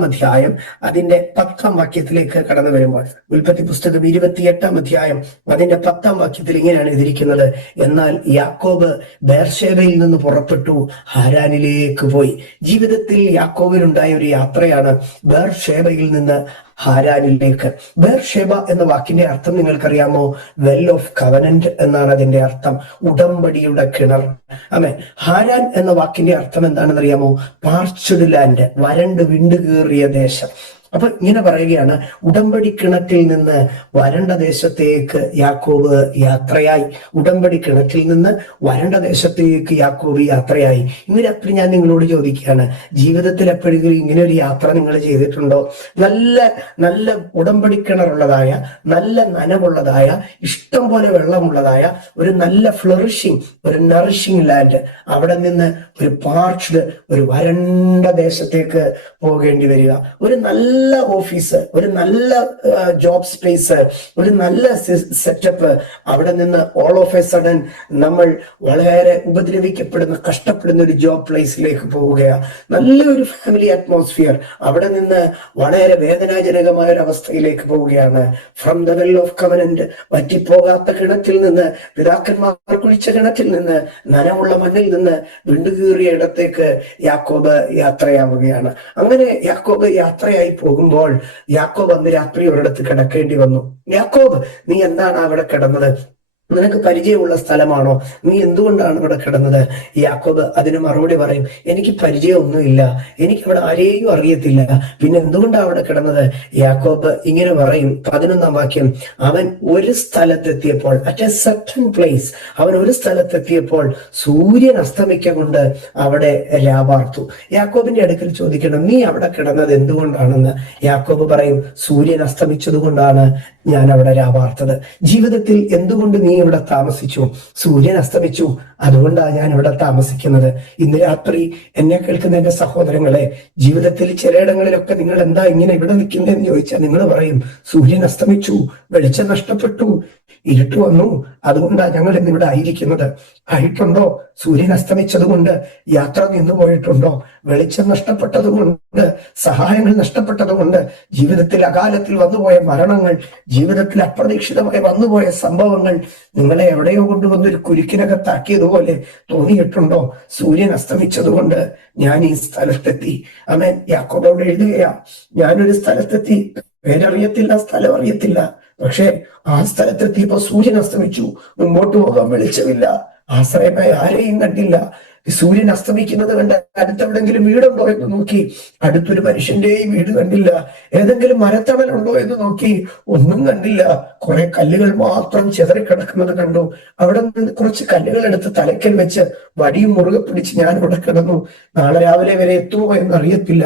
അധ്യായം അതിന്റെ 10 വാക്യത്തിലേക്ക് കടന്നു വരുമ്പോൾ, ഉൽപ്പത്തി പുസ്തകം 28 അതിന്റെ 10 വാക്യത്തിൽ ഇങ്ങനെയാണ് എഴുതിയിരിക്കുന്നത്, എന്നാൽ യാക്കോബ് ബേർഷേബയിൽ നിന്ന് പുറപ്പെട്ടു ഹാരാനിലേക്ക് പോയി. ജീവിതത്തിൽ യാക്കോബിനുണ്ടായ ഒരു യാത്രയാണ് ബേർഷേബയിൽ നിന്ന് ഹാരാനിലേക്ക്. ബേർഷേബ എന്ന വാക്കിന്റെ അർത്ഥം നിങ്ങൾക്കറിയാമോ? വെൽ ഓഫ് കവനന്റ് എന്നാണ് അതിന്റെ അർത്ഥം, ഉടമ്പടിയുടെ കിണർ. ആമേൻ. ഹാരാൻ എന്ന വാക്കിന്റെ അർത്ഥം എന്താണെന്ന് അറിയാമോ? പാർച്ച്ഡ് ലാൻഡ്, വരണ്ട് വിണ്ടുകീറിയ ദേശം. അപ്പൊ ഇങ്ങനെ പറയുകയാണ്, ഉടമ്പടി കിണറ്റിൽ നിന്ന് വരണ്ട ദേശത്തേക്ക് യാക്കോബ് യാത്രയായി. ഉടമ്പടി കിണറ്റിൽ നിന്ന് വരണ്ട ദേശത്തേക്ക് യാക്കോബ് യാത്രയായി. ഇന്ന് രാത്രി ഞാൻ നിങ്ങളോട് ചോദിക്കുകയാണ്, ജീവിതത്തിൽ എപ്പോഴെങ്കിലും ഇങ്ങനെ ഒരു യാത്ര നിങ്ങൾ ചെയ്തിട്ടുണ്ടോ? നല്ല നല്ല ഉടമ്പടി കിണറുള്ളതായ, നല്ല നനവുള്ളതായ, ഇഷ്ടം പോലെ വെള്ളമുള്ളതായ ഒരു നല്ല ഫ്ലറിഷിങ്, ഒരു നറിഷിങ് ലാൻഡ്, അവിടെ നിന്ന് ഒരു പാർച്ച്ഡ്, ഒരു വരണ്ട ദേശത്തേക്ക് പോകേണ്ടി വരിക. ഒരു നല്ല ഓഫീസ്, ഒരു നല്ല ജോബ് സ്പേസ്, ഒരു നല്ല സെറ്റപ്പ്, അവിടെ നിന്ന് ഓൾ ഓഫ് എ സഡൻ നമ്മൾ വളരെ ഉപദ്രവിക്കപ്പെടുന്ന, കഷ്ടപ്പെടുന്ന ഒരു ജോബ് പ്ലേസിലേക്ക് പോവുകയാണ്. നല്ലൊരു ഫാമിലി അറ്റ്മോസ്ഫിയർ, അവിടെ നിന്ന് വളരെ വേദനാജനകമായ ഒരു അവസ്ഥയിലേക്ക് പോവുകയാണ്. From the well of covenant, വറ്റിപ്പോകാത്ത കിണറ്റിൽ നിന്ന്, പിതാക്കന്മാർ കുഴിച്ച കിണറ്റിൽ നിന്ന്, നനവുള്ള മണ്ണിൽ നിന്ന് വിണ്ടുകീറിയ ഇടത്തേക്ക് യാക്കോബ് യാത്രയാവുകയാണ്. അങ്ങനെ യാക്കോബ് യാത്രയായി പോകുമ്പോൾ യാക്കോബ് അന്ന് രാത്രി ഒരിടത്ത് കിടക്കേണ്ടി വന്നു. യാക്കോബ്, നീ എന്താണ് അവിടെ കിടന്നത്? നിനക്ക് പരിചയമുള്ള സ്ഥലമാണോ? നീ എന്തുകൊണ്ടാണ് ഇവിടെ കിടന്നത്? യാക്കോബ് അതിന് മറുപടി പറയും, എനിക്ക് പരിചയമൊന്നുമില്ല, എനിക്ക് അവിടെ ആരെയും അറിയത്തില്ല, പിന്നെ എന്തുകൊണ്ടാണ് അവിടെ കിടന്നത്? യാക്കോബ് ഇങ്ങനെ പറയും, 11-ാം വാക്യം, അവൻ ഒരു സ്ഥലത്തെത്തിയപ്പോൾ, അറ്റ് എ സർട്ടൻ പ്ലേസ്, അവൻ ഒരു സ്ഥലത്തെത്തിയപ്പോൾ സൂര്യൻ അസ്തമിക്കൊണ്ട് അവിടെ രാപാർത്തു. യാക്കോബിന്റെ അടുക്കൽ ചോദിക്കണം, നീ അവിടെ കിടന്നത് എന്തുകൊണ്ടാണെന്ന്. യാക്കോബ് പറയും, സൂര്യൻ അസ്തമിച്ചത് കൊണ്ടാണ് ഞാൻ അവിടെ രാപാർത്തത്. ജീവിതത്തിൽ എന്തുകൊണ്ട് നീ ഇവിടെ താമസിച്ചു? സൂര്യൻ അസ്തമിച്ചു, അതുകൊണ്ടാണ് ഞാൻ ഇവിടെ താമസിക്കുന്നത്. ഇന്ന് രാത്രി എന്നെ കേൾക്കുന്ന എന്റെ സഹോദരങ്ങളെ, ജീവിതത്തിൽ ചിലയിടങ്ങളിലൊക്കെ നിങ്ങൾ എന്താ ഇങ്ങനെ ഇവിടെ നിൽക്കുന്നതെന്ന് ചോദിച്ചാൽ നിങ്ങൾ പറയും, സൂര്യൻ അസ്തമിച്ചു, വെളിച്ചം നഷ്ടപ്പെട്ടു, ഇരുട്ട് വന്നു, അതുകൊണ്ടാണ് ഞങ്ങൾ ഇന്നിവിടെ ആയിരിക്കുന്നത്. ആയിട്ടുണ്ടോ? സൂര്യൻ അസ്തമിച്ചത് കൊണ്ട് യാത്ര നിന്നു പോയിട്ടുണ്ടോ? വെളിച്ചം നഷ്ടപ്പെട്ടത് കൊണ്ട്, സഹായങ്ങൾ നഷ്ടപ്പെട്ടത് കൊണ്ട്, ജീവിതത്തിൽ അകാലത്തിൽ വന്നുപോയ മരണങ്ങൾ, ജീവിതത്തിൽ അപ്രതീക്ഷിതമായി വന്നുപോയ സംഭവങ്ങൾ നിങ്ങളെ എവിടെയോ കൊണ്ടുവന്ന് ഒരു കുരുക്കിനകത്താക്കിയതുപോലെ തോന്നിയിട്ടുണ്ടോ? സൂര്യൻ അസ്തമിച്ചത് കൊണ്ട് ഞാൻ ഈ സ്ഥലത്തെത്തി. ആമേൻ. യാക്കോബ് അവിടെ എഴുതുകയാ, ഞാനൊരു സ്ഥലത്തെത്തി, പേരറിയത്തില്ല, സ്ഥലം അറിയത്തില്ല, പക്ഷെ ആ സ്ഥലത്തെത്തിയപ്പോ സൂര്യൻ അസ്തമിച്ചു, മുമ്പോട്ട് പോകാൻ വെളിച്ചമില്ല, ആശ്രയമായി ആരെയും കണ്ടില്ല. സൂര്യൻ അസ്തമിക്കുന്നത് കണ്ട് അടുത്തെവിടെങ്കിലും വീടുണ്ടോ എന്ന് നോക്കി, അടുത്തൊരു മനുഷ്യന്റെയും വീട് കണ്ടില്ല. ഏതെങ്കിലും മരത്തണലുണ്ടോ എന്ന് നോക്കി, ഒന്നും കണ്ടില്ല. കുറെ കല്ലുകൾ മാത്രം ചിതറിക്കിടക്കുന്നത് കണ്ടു. അവിടെ നിന്ന് കുറച്ച് കല്ലുകൾ എടുത്ത് തലയ്ക്കൽ വെച്ച് വടിയും മുറുകെ പിടിച്ച് ഞാൻ ഇവിടെ കിടന്നു. നാളെ രാവിലെ വരെ എത്തുമോ എന്നറിയത്തില്ല.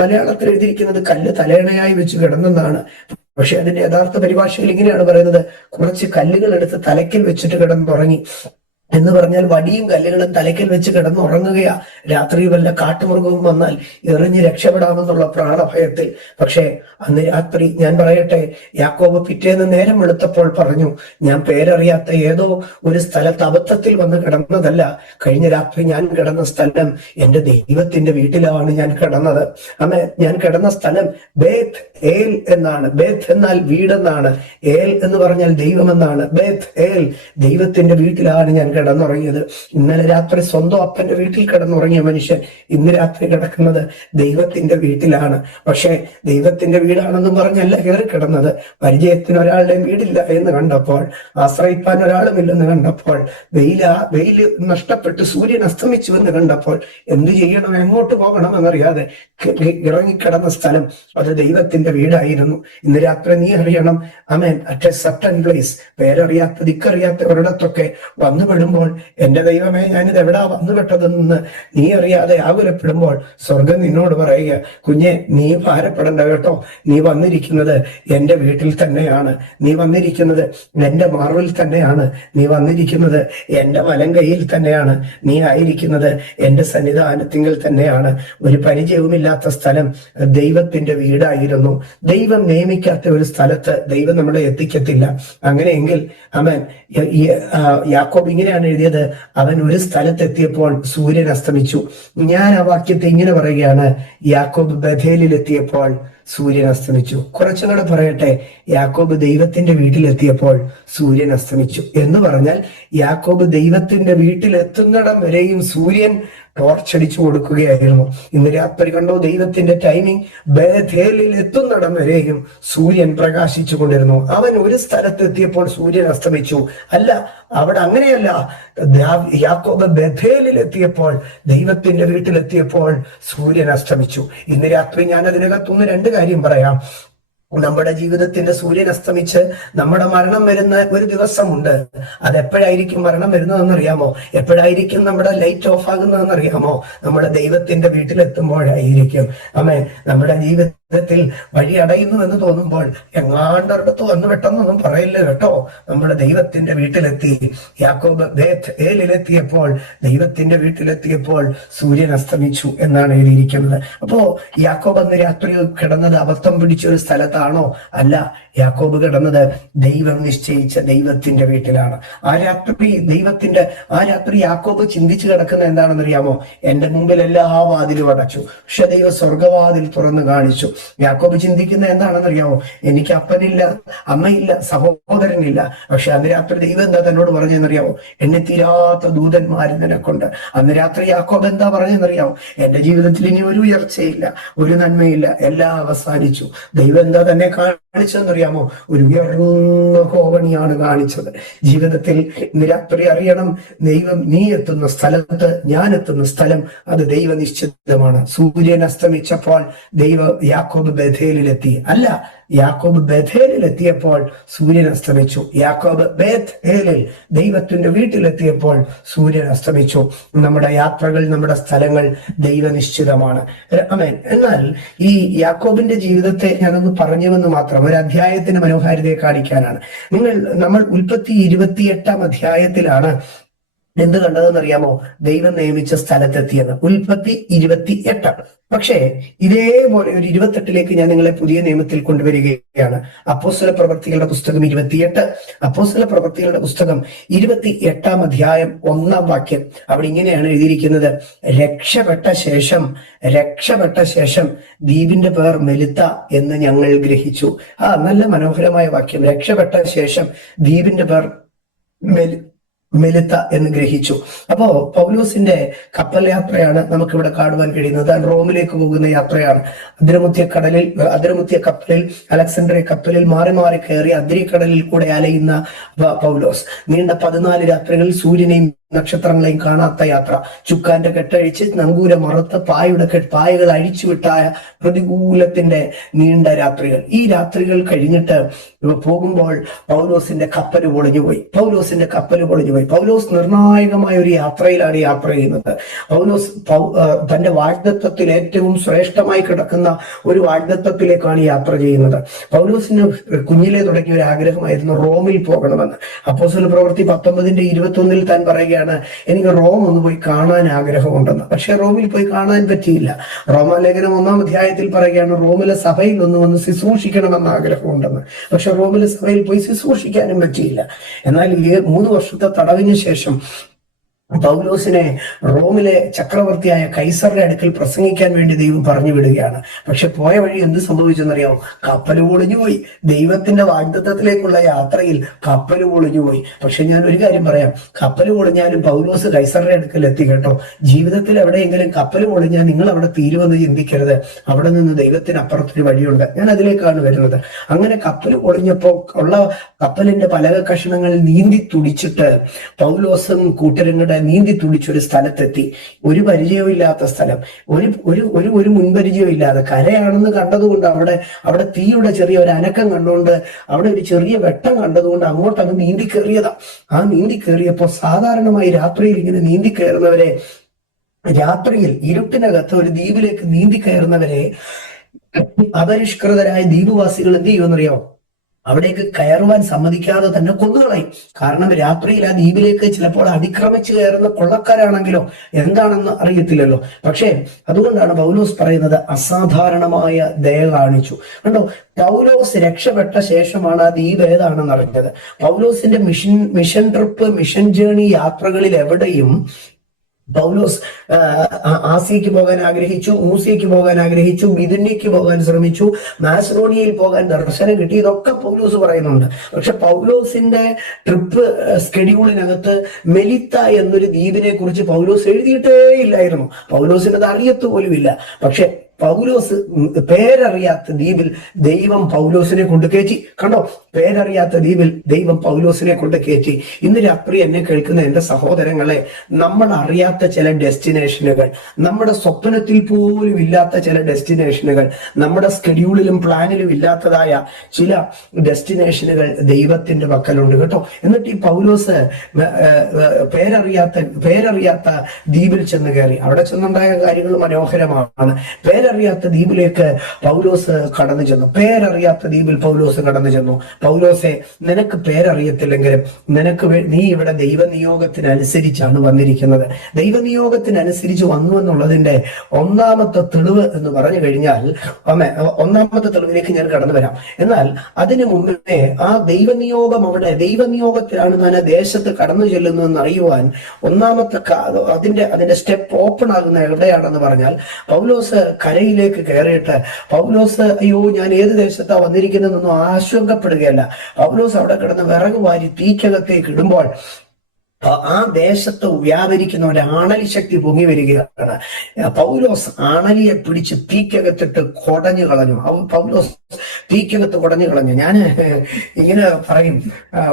മലയാളത്തിൽ എഴുതിയിരിക്കുന്നത് കല്ല് തലയണയായി വെച്ച് കിടന്നെന്നാണ്. പക്ഷെ അതിന്റെ യഥാർത്ഥ പരിഭാഷയിൽ ഇങ്ങനെയാണ് പറയുന്നത്, കുറച്ച് കല്ലുകൾ എടുത്ത് തലയ്ക്കൽ വെച്ചിട്ട് കിടന്നുറങ്ങി എന്ന് പറഞ്ഞാൽ വടിയും കല്ലുകളും തലയ്ക്കൽ വെച്ച് കിടന്നുറങ്ങുകയാ. രാത്രി വല്ല കാട്ടുമൃഗവും വന്നാൽ എറിഞ്ഞ് രക്ഷപ്പെടാമെന്നുള്ള പ്രാണഭയത്തിൽ. പക്ഷെ അന്ന് രാത്രി ഞാൻ പറയട്ടെ, യാക്കോബ് പിറ്റേന്ന് നേരം വെളുത്തപ്പോൾ പറഞ്ഞു, ഞാൻ പേരറിയാത്ത ഏതോ ഒരു സ്ഥലത്ത് അബദ്ധത്തിൽ വന്ന് കിടന്നതല്ല. കഴിഞ്ഞ രാത്രി ഞാൻ കിടന്ന സ്ഥലം എന്റെ ദൈവത്തിന്റെ വീട്ടിലാണ് ഞാൻ കിടന്നത്. അന്ന് ഞാൻ കിടന്ന സ്ഥലം ബേത്ത് ഏൽ എന്നാണ്. ബേത്ത് എന്നാൽ വീടെന്നാണ്, ഏൽ എന്ന് പറഞ്ഞാൽ ദൈവമെന്നാണ്. ബേത്ത് ഏൽ, ദൈവത്തിന്റെ വീട്ടിലാണ് ഞാൻ കിടന്നുറങ്ങിയത്. ഇന്നലെ രാത്രി സ്വന്തം അപ്പന്റെ വീട്ടിൽ കിടന്നുറങ്ങിയ മനുഷ്യൻ ഇന്ന് രാത്രി കിടക്കുന്നത് ദൈവത്തിന്റെ വീട്ടിലാണ്. പക്ഷെ ദൈവത്തിന്റെ വീടാണെന്നും പറഞ്ഞല്ല കയറി കിടന്നത്. പരിചയത്തിന് ഒരാളുടെയും വീടില്ല എന്ന് കണ്ടപ്പോൾ, ആശ്രയിപ്പാൻ ഒരാളുമില്ലെന്ന് കണ്ടപ്പോൾ, വെയില് നഷ്ടപ്പെട്ട് സൂര്യൻ അസ്തമിച്ചു എന്ന് കണ്ടപ്പോൾ എന്ത് ചെയ്യണം, എങ്ങോട്ട് പോകണം എന്നറിയാതെ ഇറങ്ങിക്കിടന്ന സ്ഥലം അത് ദൈവത്തിന്റെ വീടായിരുന്നു. ഇന്ന് രാത്രി നീ അറിയണം, ആമേൻ, അറ്റ് എ സർട്ടൻ പ്ലേസ്, പേരറിയാത്ത ദിക്കറിയാത്ത ഒരിടത്തൊക്കെ വന്നു പെടുമ്പോൾ, എന്റെ ദൈവമേ ഞാനിത് എവിടാ വന്നു പെട്ടതെന്ന് നീ അറിയാതെ ആകുലപ്പെടുമ്പോൾ സ്വർഗം നിന്നോട് പറയുക, കുഞ്ഞെ നീ ഭാരപ്പെടേണ്ട കേട്ടോ, നീ വന്നിരിക്കുന്നത് എന്റെ വീട്ടിൽ തന്നെയാണ്, നീ വന്നിരിക്കുന്നത് എന്റെ മാർവിൽ തന്നെയാണ്, നീ വന്നിരിക്കുന്നത് എന്റെ വലം കൈയിൽ തന്നെയാണ്, നീ ആയിരിക്കുന്നത് എന്റെ സന്നിധാനത്തിങ്കിൽ തന്നെയാണ്. ഒരു പരിചയവുമില്ലാത്ത സ്ഥലം ദൈവത്തിന്റെ വീടായിരുന്നു. ദൈവം നിയമിക്കാത്ത ഒരു സ്ഥലത്ത് ദൈവം നമ്മളെ എത്തിക്കത്തില്ല. അങ്ങനെയെങ്കിൽ അവൻ യാക്കോബ് ഇങ്ങനെയാണ് എഴുതിയത്, അവൻ ഒരു സ്ഥലത്തെത്തിയപ്പോൾ സൂര്യൻ അസ്തമിച്ചു. ഞാൻ ആ വാക്യത്തെ ഇങ്ങനെ പറയുകയാണ്, യാക്കോബ് ബഥേലിൽ എത്തിയപ്പോൾ സൂര്യൻ അസ്തമിച്ചു. കുറച്ചുകൂടെ പറയട്ടെ, യാക്കോബ് ദൈവത്തിന്റെ വീട്ടിലെത്തിയപ്പോൾ സൂര്യൻ അസ്തമിച്ചു എന്ന് പറഞ്ഞാൽ യാക്കോബ് ദൈവത്തിന്റെ വീട്ടിലെത്തുന്നിടം വരെയും സൂര്യൻ ടോർച്ചടിച്ചു കൊടുക്കുകയായിരുന്നു. ഇന്ന് രാത്രി കണ്ടോ ദൈവത്തിന്റെ ടൈമിംഗ്, ബേഥേലിൽ എത്തുന്നിടം വരെയും സൂര്യൻ പ്രകാശിച്ചു കൊണ്ടിരുന്നു. അവൻ ഒരു സ്ഥലത്തെത്തിയപ്പോൾ സൂര്യൻ അസ്തമിച്ചു അല്ല, അവിടെ അങ്ങനെയല്ല. യാക്കോബ് ബഥേലിൽ എത്തിയപ്പോൾ, ദൈവത്തിന്റെ വീട്ടിലെത്തിയപ്പോൾ സൂര്യൻ അസ്തമിച്ചു. ഇന്ന് രാത്രി ഞാൻ അതിനകത്തുനിന്ന് രണ്ട് കാര്യം പറയാം. നമ്മുടെ ജീവിതത്തിന്റെ സൂര്യൻ അസ്തമിച്ച് നമ്മുടെ മരണം വരുന്ന ഒരു ദിവസമുണ്ട്. അതെപ്പോഴായിരിക്കും മരണം വരുന്നതെന്നറിയാമോ? എപ്പോഴായിരിക്കും നമ്മുടെ ലൈറ്റ് ഓഫ് ആകുന്നതെന്നറിയാമോ? നമ്മുടെ ദൈവത്തിന്റെ വീട്ടിലെത്തുമ്പോഴായിരിക്കും. ആമേൻ. നമ്മുടെ ജീവിതത്തിൽ വഴി അടയുന്നു എന്ന് തോന്നുമ്പോൾ എങ്ങാണ്ടൊരിടത്ത് വന്നു പെട്ടെന്നൊന്നും പറയില്ല കേട്ടോ. നമ്മുടെ ദൈവത്തിന്റെ വീട്ടിലെത്തി. യാക്കോബ് ബേത്ത് ഏലിലെത്തിയപ്പോൾ, ദൈവത്തിന്റെ വീട്ടിലെത്തിയപ്പോൾ സൂര്യൻ അസ്തമിച്ചു എന്നാണ് എഴുതിയിരിക്കുന്നത്. അപ്പോ യാക്കോബ് അന്ന് രാത്രി കിടന്നത് അബദ്ധം പിടിച്ച ഒരു സ്ഥലത്താണോ? അല്ല. യാക്കോബ് കിടന്നത് ദൈവം നിശ്ചയിച്ച ദൈവത്തിന്റെ വീട്ടിലാണ്. ആ രാത്രി യാക്കോബ് ചിന്തിച്ചു കിടക്കുന്ന എന്താണെന്നറിയാമോ? എന്റെ മുമ്പിൽ എല്ലാ വാതിലും അടച്ചു, പക്ഷെ ദൈവം സ്വർഗവാതിൽ തുറന്നു കാണിച്ചു. യാക്കോബ് ചിന്തിക്കുന്ന എന്താണെന്നറിയാമോ? എനിക്ക് അപ്പനില്ല, അമ്മയില്ല, സഹോദരനില്ല. പക്ഷെ അന്ന് രാത്രി ദൈവം എന്താ തന്നോട് പറഞ്ഞെന്നറിയാമോ? എന്നെ തീരാത്ത ദൂതന്മാർ നിനക്കുണ്ട്. അന്ന് രാത്രി യാക്കോബ് എന്താ പറഞ്ഞെന്നറിയാമോ? എന്റെ ജീവിതത്തിൽ ഇനി ഒരു ഉയർച്ചയില്ല, ഒരു നന്മയില്ല, എല്ലാം അവസാനിച്ചു. ദൈവം എന്താ തന്നെ കാണിച്ചെന്നറിയാമോ? ഒരു ഉയർന്ന കോവണിയാണ് കാണിച്ചത്. ജീവിതത്തിൽ ഇന്ന് രാത്രി അറിയണം, ദൈവം നീ എത്തുന്ന സ്ഥലത്ത്, ഞാൻ എത്തുന്ന സ്ഥലം അത് ദൈവനിശ്ചിതമാണ്. സൂര്യൻ അസ്തമിച്ചപ്പോൾ യാക്കോബ് ബേഥേലിലെത്തി. അല്ല, യാക്കോബ് ബേഥേലിലെത്തിയപ്പോൾ സൂര്യൻ അസ്തമിച്ചു. യാക്കോബ് ബേഥേലിൽ ദൈവത്തിന്റെ വീട്ടിലെത്തിയപ്പോൾ സൂര്യൻ അസ്തമിച്ചു. നമ്മുടെ യാത്രകൾ, നമ്മുടെ സ്ഥലങ്ങൾ ദൈവനിശ്ചിതമാണ്. ആമേൻ. എന്നാൽ ഈ യാക്കോബിന്റെ ജീവിതത്തെ ഞാനൊന്ന് പറഞ്ഞുവെന്ന് മാത്രം, ഒരു അധ്യായത്തിന്റെ മനോഹാരിതയെ കാണിക്കാനാണ്. നമ്മൾ ഉൽപ്പത്തി 28 അധ്യായത്തിലാണ് എന്ത് കണ്ടതെന്നറിയാമോ? ദൈവം നിയമിച്ച സ്ഥലത്തെത്തിയെന്ന്. ഉൽപ്പത്തി 28. പക്ഷേ ഇതേപോലെ ഒരു 28 ഞാൻ നിങ്ങളെ പുതിയ നിയമത്തിൽ കൊണ്ടുവരികയാണ്. അപ്പോസ്തല പ്രവൃത്തികളുടെ പുസ്തകം 28, അപ്പോസ്തല പ്രവൃത്തികളുടെ പുസ്തകം 28 അധ്യായം 1 വാക്യം. അവിടെ ഇങ്ങനെയാണ് എഴുതിയിരിക്കുന്നത്: രക്ഷപ്പെട്ട ശേഷം ദ്വീപിന്റെ പേർ മെലിത്ത എന്ന് ഞങ്ങൾ ഗ്രഹിച്ചു. നല്ല മനോഹരമായ വാക്യം. രക്ഷപ്പെട്ട ശേഷം ദ്വീപിന്റെ പേർ മെലിത്ത എന്ന് ഗ്രഹിച്ചു. അപ്പോ പൗലോസിന്റെ കപ്പൽ യാത്രയാണ് നമുക്കിവിടെ കാണുവാൻ കഴിയുന്നത്. റോമിലേക്ക് പോകുന്ന യാത്രയാണ്. അദ്രമുത്യ കപ്പലിൽ, അലക്സാണ്ട്രിയ കപ്പലിൽ മാറി മാറി കയറി അദ്രിക്കടലിൽ കൂടെ അലയുന്ന പൗലോസ്. നീണ്ട 14 രാത്രികൾ സൂര്യനെയും നക്ഷത്രങ്ങളെയും കാണാത്ത യാത്ര. ചുക്കാന്റെ കെട്ടഴിച്ച് നങ്കൂര മറുത്ത് പായകൾ അഴിച്ചുവിട്ടായ പ്രതികൂലത്തിന്റെ നീണ്ട രാത്രികൾ. ഈ രാത്രികൾ കഴിഞ്ഞിട്ട് പോകുമ്പോൾ പൗലോസിന്റെ കപ്പൽ പൊളിഞ്ഞുപോയി. പൗലോസ് നിർണായകമായ ഒരു യാത്രയിലാണ് യാത്ര ചെയ്യുന്നത്. പൗലോസ് തന്റെ വാഗ്ദത്തത്തിൽ ഏറ്റവും ശ്രേഷ്ഠമായി കിടക്കുന്ന ഒരു വാഗ്ദത്തത്തിലേക്കാണ് യാത്ര ചെയ്യുന്നത്. പൗലോസിന് കുഞ്ഞിലെ തുടങ്ങിയ ഒരു ആഗ്രഹമായിരുന്നു റോമിൽ പോകണമെന്ന്. അപ്പോസ്തല പ്രവൃത്തി 19:21 താൻ പറയുകയാണ്, എനിക്ക് റോം ഒന്ന് പോയി കാണാൻ ആഗ്രഹമുണ്ടെന്ന്. പക്ഷെ റോമിൽ പോയി കാണാൻ പറ്റിയില്ല. റോമാലേഖനം 1 അധ്യായത്തിൽ പറയുകയാണ്, റോമിലെ സഭയിൽ ഒന്ന് വന്ന് ശുശ്രൂഷിക്കണമെന്ന് ആഗ്രഹമുണ്ടെന്ന്. പക്ഷെ റോമിലെ സഭയിൽ പോയി ശുശ്രൂഷിക്കാനും പറ്റിയില്ല. എന്നാൽ 3 വർഷത്തെ തടവിന് ശേഷം പൗലോസിനെ റോമിലെ ചക്രവർത്തിയായ കൈസറുടെ അടുക്കൽ പ്രസംഗിക്കാൻ വേണ്ടി ദൈവം പറഞ്ഞു വിടുകയാണ്. പക്ഷെ പോയ വഴി എന്ത് സംഭവിച്ചെന്നറിയാമോ? കപ്പൽ പൊളിഞ്ഞുപോയി. ദൈവത്തിന്റെ വാഗ്ദത്തത്തിലേക്കുള്ള യാത്രയിൽ കപ്പൽ പൊളിഞ്ഞുപോയി. പക്ഷെ ഞാൻ ഒരു കാര്യം പറയാം, കപ്പൽ പൊളിഞ്ഞാലും പൗലോസ് കൈസറുടെ അടുക്കൽ എത്തി കേട്ടോ. ജീവിതത്തിൽ എവിടെയെങ്കിലും കപ്പൽ പൊളിഞ്ഞാൽ നിങ്ങൾ അവിടെ തീരുമെന്ന് ചിന്തിക്കരുത്. അവിടെ നിന്ന് ദൈവത്തിന് അപ്പുറത്തൊരു വഴിയുണ്ട്. ഞാൻ അതിലേക്കാണ് വരുന്നത്. അങ്ങനെ കപ്പൽ പൊളിഞ്ഞപ്പോ ഉള്ള കപ്പലിന്റെ പലക കഷണങ്ങൾ നീന്തി തുടിച്ചിട്ട് പൗലോസും കൂട്ടരും കൂടെ നീന്തി തുടിച്ചൊരു സ്ഥലത്തെത്തി. ഒരു പരിചയവും ഇല്ലാത്ത സ്ഥലം, ഒരു മുൻപരിചയവും ഇല്ലാതെ. കരയാണെന്ന് കണ്ടതുകൊണ്ട് അവിടെ തീയുടെ ചെറിയ ഒരു അനക്കം കണ്ടുകൊണ്ട്, അവിടെ ഒരു ചെറിയ വെട്ടം കണ്ടതുകൊണ്ട് അങ്ങോട്ടങ്ങ് നീന്തി കയറിയതാ. ആ നീന്തി കയറിയപ്പോ സാധാരണമായി രാത്രിയിൽ ഇങ്ങനെ നീന്തി കയറുന്നവരെ, രാത്രിയിൽ ഇരുട്ടിനകത്ത് ഒരു ദ്വീപിലേക്ക് നീന്തി കയറുന്നവരെ അപരിഷ്കൃതരായ ദ്വീപുവാസികൾ എന്ത് ചെയ്യുമെന്നറിയാമോ? അവിടേക്ക് കയറുവാൻ സമ്മതിക്കാതെ തന്നെ കൊന്നുകളയും. കാരണം രാത്രിയിൽ ആ ദ്വീപിലേക്ക് ചിലപ്പോൾ അതിക്രമിച്ചു കയറുന്ന കൊള്ളക്കാരാണെങ്കിലോ എന്താണെന്ന് അറിയത്തില്ലല്ലോ. പക്ഷേ അതുകൊണ്ടാണ് പൗലോസ് പറയുന്നത് അസാധാരണമായ ദയ കാണിച്ചു. കണ്ടോ, പൗലോസ് രക്ഷപ്പെട്ട ശേഷമാണ് ആ ദ്വീപ് ഏതാണെന്ന് അറിഞ്ഞത്. പൗലോസിന്റെ മിഷൻ ട്രിപ്പ്, മിഷൻ ജേണി യാത്രകളിൽ എവിടെയും പൗലോസ് ആസിയക്ക് പോകാൻ ആഗ്രഹിച്ചു, മൂസിയക്ക് പോകാൻ ആഗ്രഹിച്ചു, ബിഥുന്യക്ക് പോകാൻ ശ്രമിച്ചു, മാസിഡോണിയയിൽ പോകാൻ ദർശനം കിട്ടി. ഇതൊക്കെ പൗലോസ് പറയുന്നുണ്ട്. പക്ഷെ പൗലോസിന്റെ ട്രിപ്പ് സ്കെഡ്യൂളിനകത്ത് മെലിത്ത എന്നൊരു ദ്വീപിനെ കുറിച്ച് പൗലോസ് എഴുതിയിട്ടേ ഇല്ലായിരുന്നു. പൗലോസിനത് അറിയത്തു പോലുമില്ല. പക്ഷെ പൗലോസ് പേരറിയാത്ത ദ്വീപിൽ ദൈവം പൗലോസിനെ കൊണ്ട് കയറ്റി. കണ്ടോ, പേരറിയാത്ത ദ്വീപിൽ ദൈവം പൗലോസിനെ കൊണ്ട് കയറ്റി. ഇന്ന് രാത്രി എന്നെ കേൾക്കുന്ന എന്റെ സഹോദരങ്ങളെ, നമ്മൾ അറിയാത്ത ചില ഡെസ്റ്റിനേഷനുകൾ, നമ്മുടെ സ്വപ്നത്തിൽ പോലും ഇല്ലാത്ത ചില ഡെസ്റ്റിനേഷനുകൾ, നമ്മുടെ സ്കെഡ്യൂളിലും പ്ലാനിലും ഇല്ലാത്തതായ ചില ഡെസ്റ്റിനേഷനുകൾ ദൈവത്തിന്റെ പക്കലുണ്ട് കേട്ടോ. എന്നിട്ട് ഈ പൗലോസ് പേരറിയാത്ത ദ്വീപിൽ ചെന്ന് കയറി. അവിടെ ചെന്നുണ്ടായ കാര്യങ്ങൾ മനോഹരമാണ്. പേരറിയാത്ത ദ്വീപിലേക്ക് പൗലോസ് കടന്നു ചെന്നു. പേരറിയാത്ത ദ്വീപിൽ പൗലോസ് കടന്നു ചെന്നു. പൗലോസെ, നിനക്ക് പേരറിയത്തില്ലെങ്കിലും നീ ഇവിടെ ദൈവനിയോഗത്തിനനുസരിച്ചാണ് വന്നിരിക്കുന്നത്. ദൈവനിയോഗത്തിനനുസരിച്ച് വന്നു എന്നുള്ളതിന്റെ ഒന്നാമത്തെ തെളിവ് എന്ന് പറഞ്ഞു കഴിഞ്ഞാൽ, ഒന്നാമത്തെ തെളിവിലേക്ക് ഞാൻ കടന്നു വരാം. എന്നാൽ അതിനു മുമ്പേ ആ ദൈവനിയോഗം, അവിടെ ദൈവനിയോഗത്തിലാണ് ഞാൻ ആ ദേശത്ത് കടന്നു ചെല്ലുന്നതെന്ന് അറിയുവാൻ ഒന്നാമത്തെ അതിന്റെ സ്റ്റെപ്പ് ഓപ്പൺ ആകുന്ന എവിടെയാണെന്ന് പറഞ്ഞാൽ, പൗലോസ് കരയിലേക്ക് കയറിയിട്ട് പൗലോസ് അയ്യോ ഞാൻ ഏത് ദേശത്താ വന്നിരിക്കുന്നതെന്നൊന്നും ആശങ്കപ്പെടുകയല്ല. പൗലോസ് അവിടെ കിടന്ന് വിറക് വാരി തീക്കകത്തേക്ക് ഇടുമ്പോൾ ആ ദേശത്ത് വ്യാപരിക്കുന്ന ഒരു ആണലി ശക്തി പൊങ്ങി വരികയാണ്. പൗലോസ് ആണലിയെ പിടിച്ച് തീക്കകത്തിട്ട് കുടഞ്ഞു കളഞ്ഞു. പൗലോസ് തീക്കകത്ത് കുടഞ്ഞു കളഞ്ഞു. ഞാൻ ഇങ്ങനെ പറയും,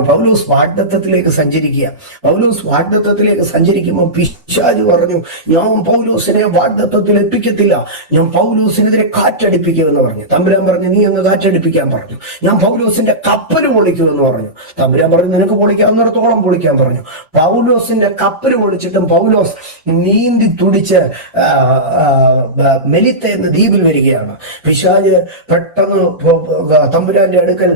പൗലോസ് വാഗ്ദത്തത്തിലേക്ക് സഞ്ചരിക്കുക. പൗലോസ് വാഗ്ദത്തത്തിലേക്ക് സഞ്ചരിക്കുമ്പോൾ പിശാച് പറഞ്ഞു, ഞാൻ പൗലോസിനെ വാഗ്ദത്തത്തിൽ എത്തിക്കത്തില്ല, ഞാൻ പൗലോസിനെതിരെ കാറ്റടിപ്പിക്കുമെന്ന് പറഞ്ഞു. തമ്പുരാൻ പറഞ്ഞു, നീ അങ്ങ് കാറ്റടിപ്പിക്കാൻ പറഞ്ഞു. ഞാൻ പൗലോസിന്റെ കപ്പല് പൊളിക്കുമെന്ന് പറഞ്ഞു. തമ്പുരാൻ പറഞ്ഞു, നിനക്ക് പൊളിക്കാവുന്നിടത്തോളം പൊളിക്കാൻ പറഞ്ഞു. പൗലോസിന്റെ കപ്പല് പൊളിച്ചിട്ടും പൗലോസ് നീന്തി തുടിച്ച് മെലിത്ത എന്ന ദ്വീപിൽ വരികയാണ്. പിശാച് പെട്ടെന്ന് തമ്പുരാന്റെ അടുക്കൽ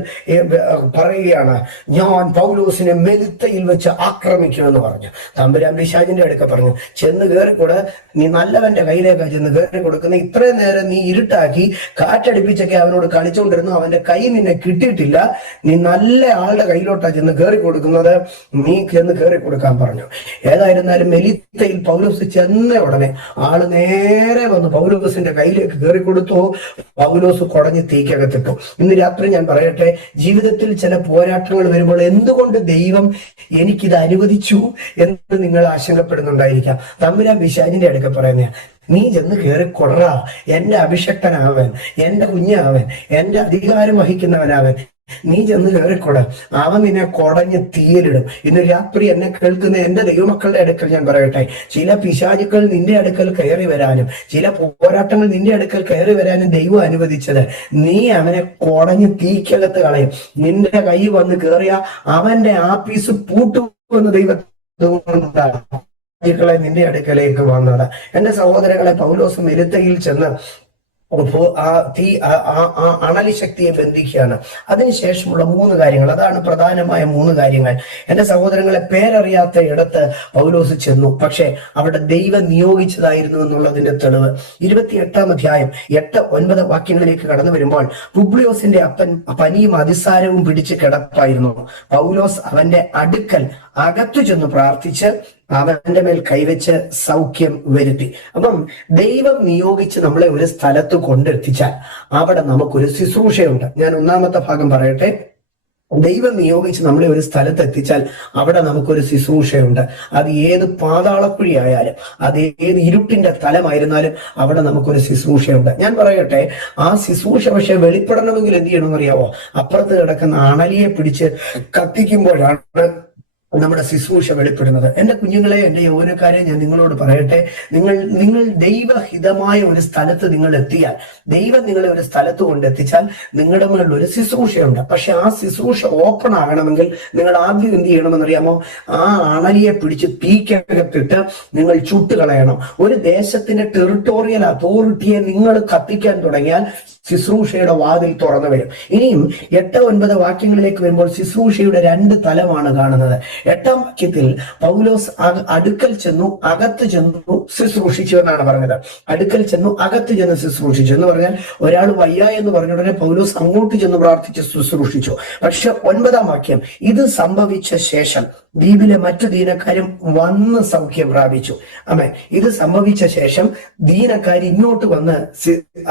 പറയുകയാണ്, ഞാൻ പൗലോസിനെ മെലിത്തയിൽ വെച്ച് ആക്രമിക്കുമെന്ന് പറഞ്ഞു. തമ്പുരാൻ പിശാചിന്റെ അടുക്കൽ പറഞ്ഞു, ചെന്ന് കയറിക്കൂടെ, നീ നല്ലവന്റെ കയ്യിലേക്കാ ചെന്ന് കയറി കൊടുക്കുന്ന. ഇത്രയും നേരം നീ ഇരുട്ടാക്കി കാറ്റടിപ്പിച്ചൊക്കെ അവനോട് കളിച്ചുകൊണ്ടിരുന്നു, അവന്റെ കൈ നിന്നെ കിട്ടിയിട്ടില്ല, നീ നല്ല ആളുടെ കയ്യിലോട്ടാ ചെന്ന് കയറി കൊടുക്കുന്നത്, നീ ചെന്ന് കയറി കൊടുക്കാൻ പറഞ്ഞു. ഏതായിരുന്നാലും മെലിത്തയിൽ പൗലോസ് ചെന്ന ഉടനെ ആള് നേരെ വന്ന് പൗലോസിന്റെ കയ്യിലേക്ക് കയറി കൊടുത്തു. പൗലോസ് കുടഞ്ഞ് തീക്കകത്തിട്ടു. ഇന്ന് രാത്രി ഞാൻ പറയട്ടെ, ജീവിതത്തിൽ ചില പോരാട്ടങ്ങൾ വരുമ്പോൾ എന്തുകൊണ്ട് ദൈവം എനിക്കിത് അനുവദിച്ചു എന്ന് നിങ്ങൾ ആശങ്കപ്പെടുന്നുണ്ടായിരിക്കാം. തമ്പുരാൻ പിശാചിന്റെ അടുക്ക പറയുന്ന, നീ ചെന്ന് കയറി കൊടറ, എന്റെ അഭിഷക്തനാവൻ, എന്റെ കുഞ്ഞാവൻ, എന്റെ അധികാരം വഹിക്കുന്നവനാവൻ, നീ ചെന്ന് കയറിക്കൊട, അവൻ നിന്നെ കുടഞ്ഞ് തീയിലിടും. ഇന്ന് രാത്രി എന്നെ കേൾക്കുന്ന എന്റെ ദൈവമക്കളുടെ അടുക്കൽ ഞാൻ പറയട്ടെ, ചില പിശാചുക്കൾ നിന്റെ അടുക്കൽ കയറി വരാനും ചില പോരാട്ടങ്ങൾ നിന്റെ അടുക്കൽ കയറി വരാനും ദൈവം അനുവദിച്ചത്, നീ അവനെ കുടഞ്ഞ് തീക്കകത്ത് കളയും. നിന്റെ കൈ വന്ന് കയറിയ അവന്റെ ആപ്പീസ് പൂട്ടുമെന്ന് ദൈവം നിന്റെ അടുക്കലേക്ക് വന്നത്. എന്റെ സഹോദരങ്ങളെ, പൗലോസ് മെലിത്തയിൽ ചെന്ന് അണലി ശക്തിയെ ബന്ധിക്കുകയാണ്. അതിനുശേഷമുള്ള 3 കാര്യങ്ങൾ, അതാണ് പ്രധാനമായ 3 കാര്യങ്ങൾ. എന്റെ സഹോദരങ്ങളെ, പേരറിയാത്ത ഇടത്ത് പൗലോസ് ചെന്നു, പക്ഷെ അവിടെ ദൈവം നിയോഗിച്ചതായിരുന്നു എന്നുള്ളതിന്റെ തെളിവ് 28-ാം അധ്യായം 8-9 വാക്യങ്ങളിലേക്ക് കടന്നു വരുമ്പോൾ, പുബ്ലിയോസിന്റെ അപ്പൻ പനിയും അതിസാരവും പിടിച്ച് കിടപ്പായിരുന്നു. പൗലോസ് അവന്റെ അടുക്കൽ അകത്തു ചെന്ന് പ്രാർത്ഥിച്ച് അവന്റെ മേൽ കൈവച്ച് സൗഖ്യം വരുത്തി. അപ്പം ദൈവം നിയോഗിച്ച് നമ്മളെ ഒരു സ്ഥലത്ത് കൊണ്ടെത്തിച്ചാൽ അവിടെ നമുക്കൊരു ശുശ്രൂഷയുണ്ട്. ഞാൻ ഒന്നാമത്തെ ഭാഗം പറയട്ടെ. ദൈവം നിയോഗിച്ച് നമ്മളെ ഒരു സ്ഥലത്ത് എത്തിച്ചാൽ അവിടെ നമുക്കൊരു ശുശ്രൂഷയുണ്ട്. അത് ഏത് പാതാളക്കുഴി ആയാലും, അത് ഏത് ഇരുട്ടിന്റെ സ്ഥലമായിരുന്നാലും അവിടെ നമുക്കൊരു ശുശ്രൂഷയുണ്ട്. ഞാൻ പറയട്ടെ, ആ ശുശ്രൂഷ പക്ഷെ വെളിപ്പെടണമെങ്കിൽ എന്ത് ചെയ്യണമെന്ന് അറിയാവോ? അപ്പുറത്ത് കിടക്കുന്ന അണലിയെ പിടിച്ച് കത്തിക്കുമ്പോഴാണ് നമ്മുടെ ശുശ്രൂഷ വെളിപ്പെടുന്നത്. എന്റെ കുഞ്ഞുങ്ങളെ, എന്റെ യൗവനക്കാരെ, ഞാൻ നിങ്ങളോട് പറയട്ടെ, നിങ്ങൾ ദൈവഹിതമായ ഒരു സ്ഥലത്ത് നിങ്ങൾ എത്തിയാൽ, ദൈവം നിങ്ങളെ ഒരു സ്ഥലത്ത് കൊണ്ടെത്തിച്ചാൽ നിങ്ങളുടെ മുകളിൽ ഒരു ശുശ്രൂഷയുണ്ട്. പക്ഷെ ആ ശുശ്രൂഷ ഓപ്പൺ ആകണമെങ്കിൽ നിങ്ങൾ ആദ്യം എന്ത് ചെയ്യണമെന്നറിയാമോ? ആ അണലിയെ പിടിച്ച് തീക്കകത്തിട്ട് നിങ്ങൾ ചുട്ടുകളയണം. ഒരു ദേശത്തിന്റെ ടെറിട്ടോറിയൽ അതോറിറ്റിയെ നിങ്ങൾ കത്തിക്കാൻ തുടങ്ങിയാൽ ശുശ്രൂഷയുടെ വാതിൽ തുറന്നു വരും. ഇനിയും 8-9 വാക്യങ്ങളിലേക്ക് വരുമ്പോൾ ശുശ്രൂഷയുടെ 2 തലമാണ് കാണുന്നത്. 8-ാം വാക്യത്തിൽ പൗലോസ് അടുക്കൽ ചെന്നു, അകത്ത് ചെന്നു ശുശ്രൂഷിച്ചു എന്നാണ് പറഞ്ഞത്. അടുക്കൽ ചെന്നു, അകത്ത് ചെന്ന് ശുശ്രൂഷിച്ചു എന്ന് പറഞ്ഞാൽ, ഒരാൾ വയ്യ എന്ന് പറഞ്ഞ ഉടനെ പൗലോസ് അങ്ങോട്ട് ചെന്ന് പ്രാർത്ഥിച്ച് ശുശ്രൂഷിച്ചു. പക്ഷെ 9-ാം വാക്യം, ഇത് സംഭവിച്ച ശേഷം ദ്വീപിലെ മറ്റു ദീനക്കാരും വന്ന് സൗഖ്യം പ്രാപിച്ചു. അമ്മേ, ഇത് സംഭവിച്ച ശേഷം ദീനക്കാർ ഇങ്ങോട്ട് വന്ന്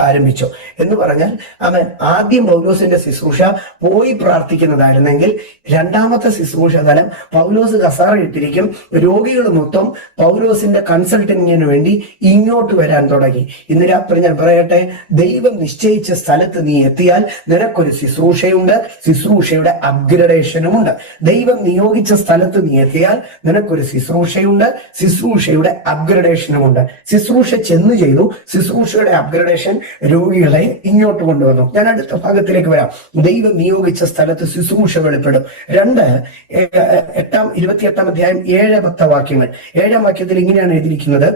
ആരംഭിച്ചു എന്ന് പറഞ്ഞാൽ, അവൻ ആദ്യം പൗലോസിന്റെ ശുശ്രൂഷ പോയി പ്രാർത്ഥിക്കുന്നതായിരുന്നെങ്കിൽ, 2ാമത്തെ ശുശ്രൂഷ തലം പൗലോസ് കസാറ ഇട്ടിരിക്കും, രോഗികൾ മൊത്തം പൗലോസിന്റെ കൺസൾട്ടിങ്ങിന് വേണ്ടി ഇങ്ങോട്ട് വരാൻ തുടങ്ങി. ഇന്ന് രാത്രി ഞാൻ പറയട്ടെ, ദൈവം നിശ്ചയിച്ച സ്ഥലത്ത് നീ എത്തിയാൽ നിനക്കൊരു ശുശ്രൂഷയുണ്ട്, ശുശ്രൂഷയുടെ അപ്ഗ്രഡേഷനുമുണ്ട്. ദൈവം നിയോഗിച്ച സ്ഥലത്ത് നീ എത്തിയാൽ നിനക്കൊരു ശുശ്രൂഷയുണ്ട്, ശുശ്രൂഷയുടെ അപ്ഗ്രഡേഷനുമുണ്ട്. ശുശ്രൂഷ ചെന്ന് ചെയ്തു, ശുശ്രൂഷയുടെ അപ്ഗ്രഡേഷൻ രോഗികളെ ഇങ്ങോട്ട് കൊണ്ടുവന്നു. ഞാൻ അടുത്ത ഭാഗത്തിലേക്ക് വരാം. ദൈവം നിയോഗിച്ച സ്ഥലത്ത് ശുശ്രൂഷ വെളിപ്പെടും. 28-ാം അധ്യായം 7-10 വാക്യങ്ങൾ. 7-ാം വാക്യത്തിൽ ഇങ്ങനെയാണ് എഴുതിയിരിക്കുന്നത്: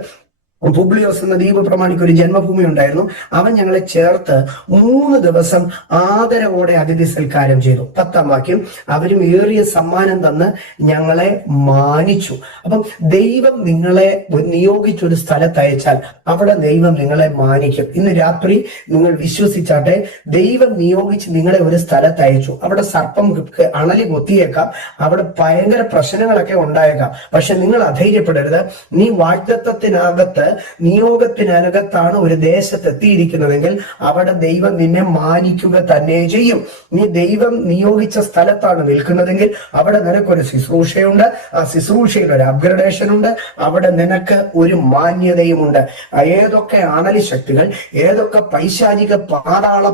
പുബ്ലിയോസ് എന്ന ദ്വീപ് പ്രമാണിക്ക് ഒരു ജന്മഭൂമി ഉണ്ടായിരുന്നു. അവൻ ഞങ്ങളെ ചേർത്ത് 3 ദിവസം ആദരവോടെ അതിഥി സൽക്കാരം ചെയ്തു. 10-ാം വാക്യം, അവരും ഏറിയ സമ്മാനം തന്ന് ഞങ്ങളെ മാനിച്ചു. അപ്പം ദൈവം നിങ്ങളെ നിയോഗിച്ചൊരു സ്ഥലത്ത് അയച്ചാൽ അവിടെ ദൈവം നിങ്ങളെ മാനിക്കും. ഇന്ന് രാത്രി നിങ്ങൾ വിശ്വസിച്ചാട്ടെ, ദൈവം നിയോഗിച്ച് നിങ്ങളെ ഒരു സ്ഥലത്ത് അയച്ചു. അവിടെ സർപ്പം അണലി കൊത്തിയേക്കാം, അവിടെ ഭയങ്കര പ്രശ്നങ്ങളൊക്കെ ഉണ്ടായേക്കാം. പക്ഷെ നിങ്ങൾ അധൈര്യപ്പെടരുത്. നീ വാഗ്ദത്തത്തിനകത്ത്, നിയോഗത്തിനകത്താണ് ഒരു ദേശത്ത് എത്തിയിരിക്കുന്നതെങ്കിൽ അവിടെ ദൈവം നിന്നെ മാനിക്കുക തന്നെ ചെയ്യും. നീ ദൈവം നിയോഗിച്ച സ്ഥലത്താണ് നിൽക്കുന്നതെങ്കിൽ അവിടെ നിനക്കൊരു ശുശ്രൂഷയുണ്ട്. ആ ശുശ്രൂഷയിൽ ഒരു അപ്ഗ്രഡേഷൻ ഉണ്ട്. അവിടെ നിനക്ക് ഒരു മാന്യതയുമുണ്ട്. ഏതൊക്കെ അണലി ശക്തികൾ, ഏതൊക്കെ പൈശാചിക പാതാള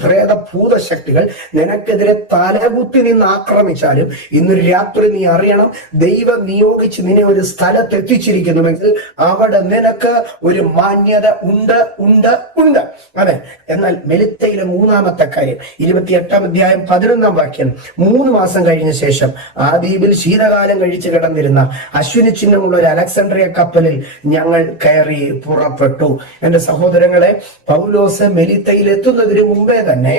പ്രേത ഭൂതശക്തികൾ നിനക്കെതിരെ തലകുത്തി നിന്ന് ആക്രമിച്ചാലും ഇന്നൊരു രാത്രി നീ അറിയണം, ദൈവം നിയോഗിച്ച് നിന്നെ ഒരു സ്ഥലത്ത് എത്തിച്ചിരിക്കുന്നുവെങ്കിൽ അവിടെ നിനക്ക് ഒരു മാന്യത ഉണ്ട് ഉണ്ട് ഉണ്ട്. അതെ. എന്നാൽ മെലിത്തയിലെ 3-ാമത്തെ കാര്യം, 28-ാം അധ്യായം 11-ാം വാക്യം, 3 മാസം കഴിഞ്ഞ ശേഷം ആ ദ്വീപിൽ ശീതകാലം കഴിച്ചു കിടന്നിരുന്ന അശ്വിനി ചിഹ്നമുള്ള ഒരു അലക്സാണ്ട്രിയ കപ്പലിൽ ഞങ്ങൾ കയറി പുറപ്പെട്ടു. എന്റെ സഹോദരങ്ങളെ, പൗലോസ് മെലിത്തയിൽ എത്തുന്നതിന് മുമ്പേ തന്നെ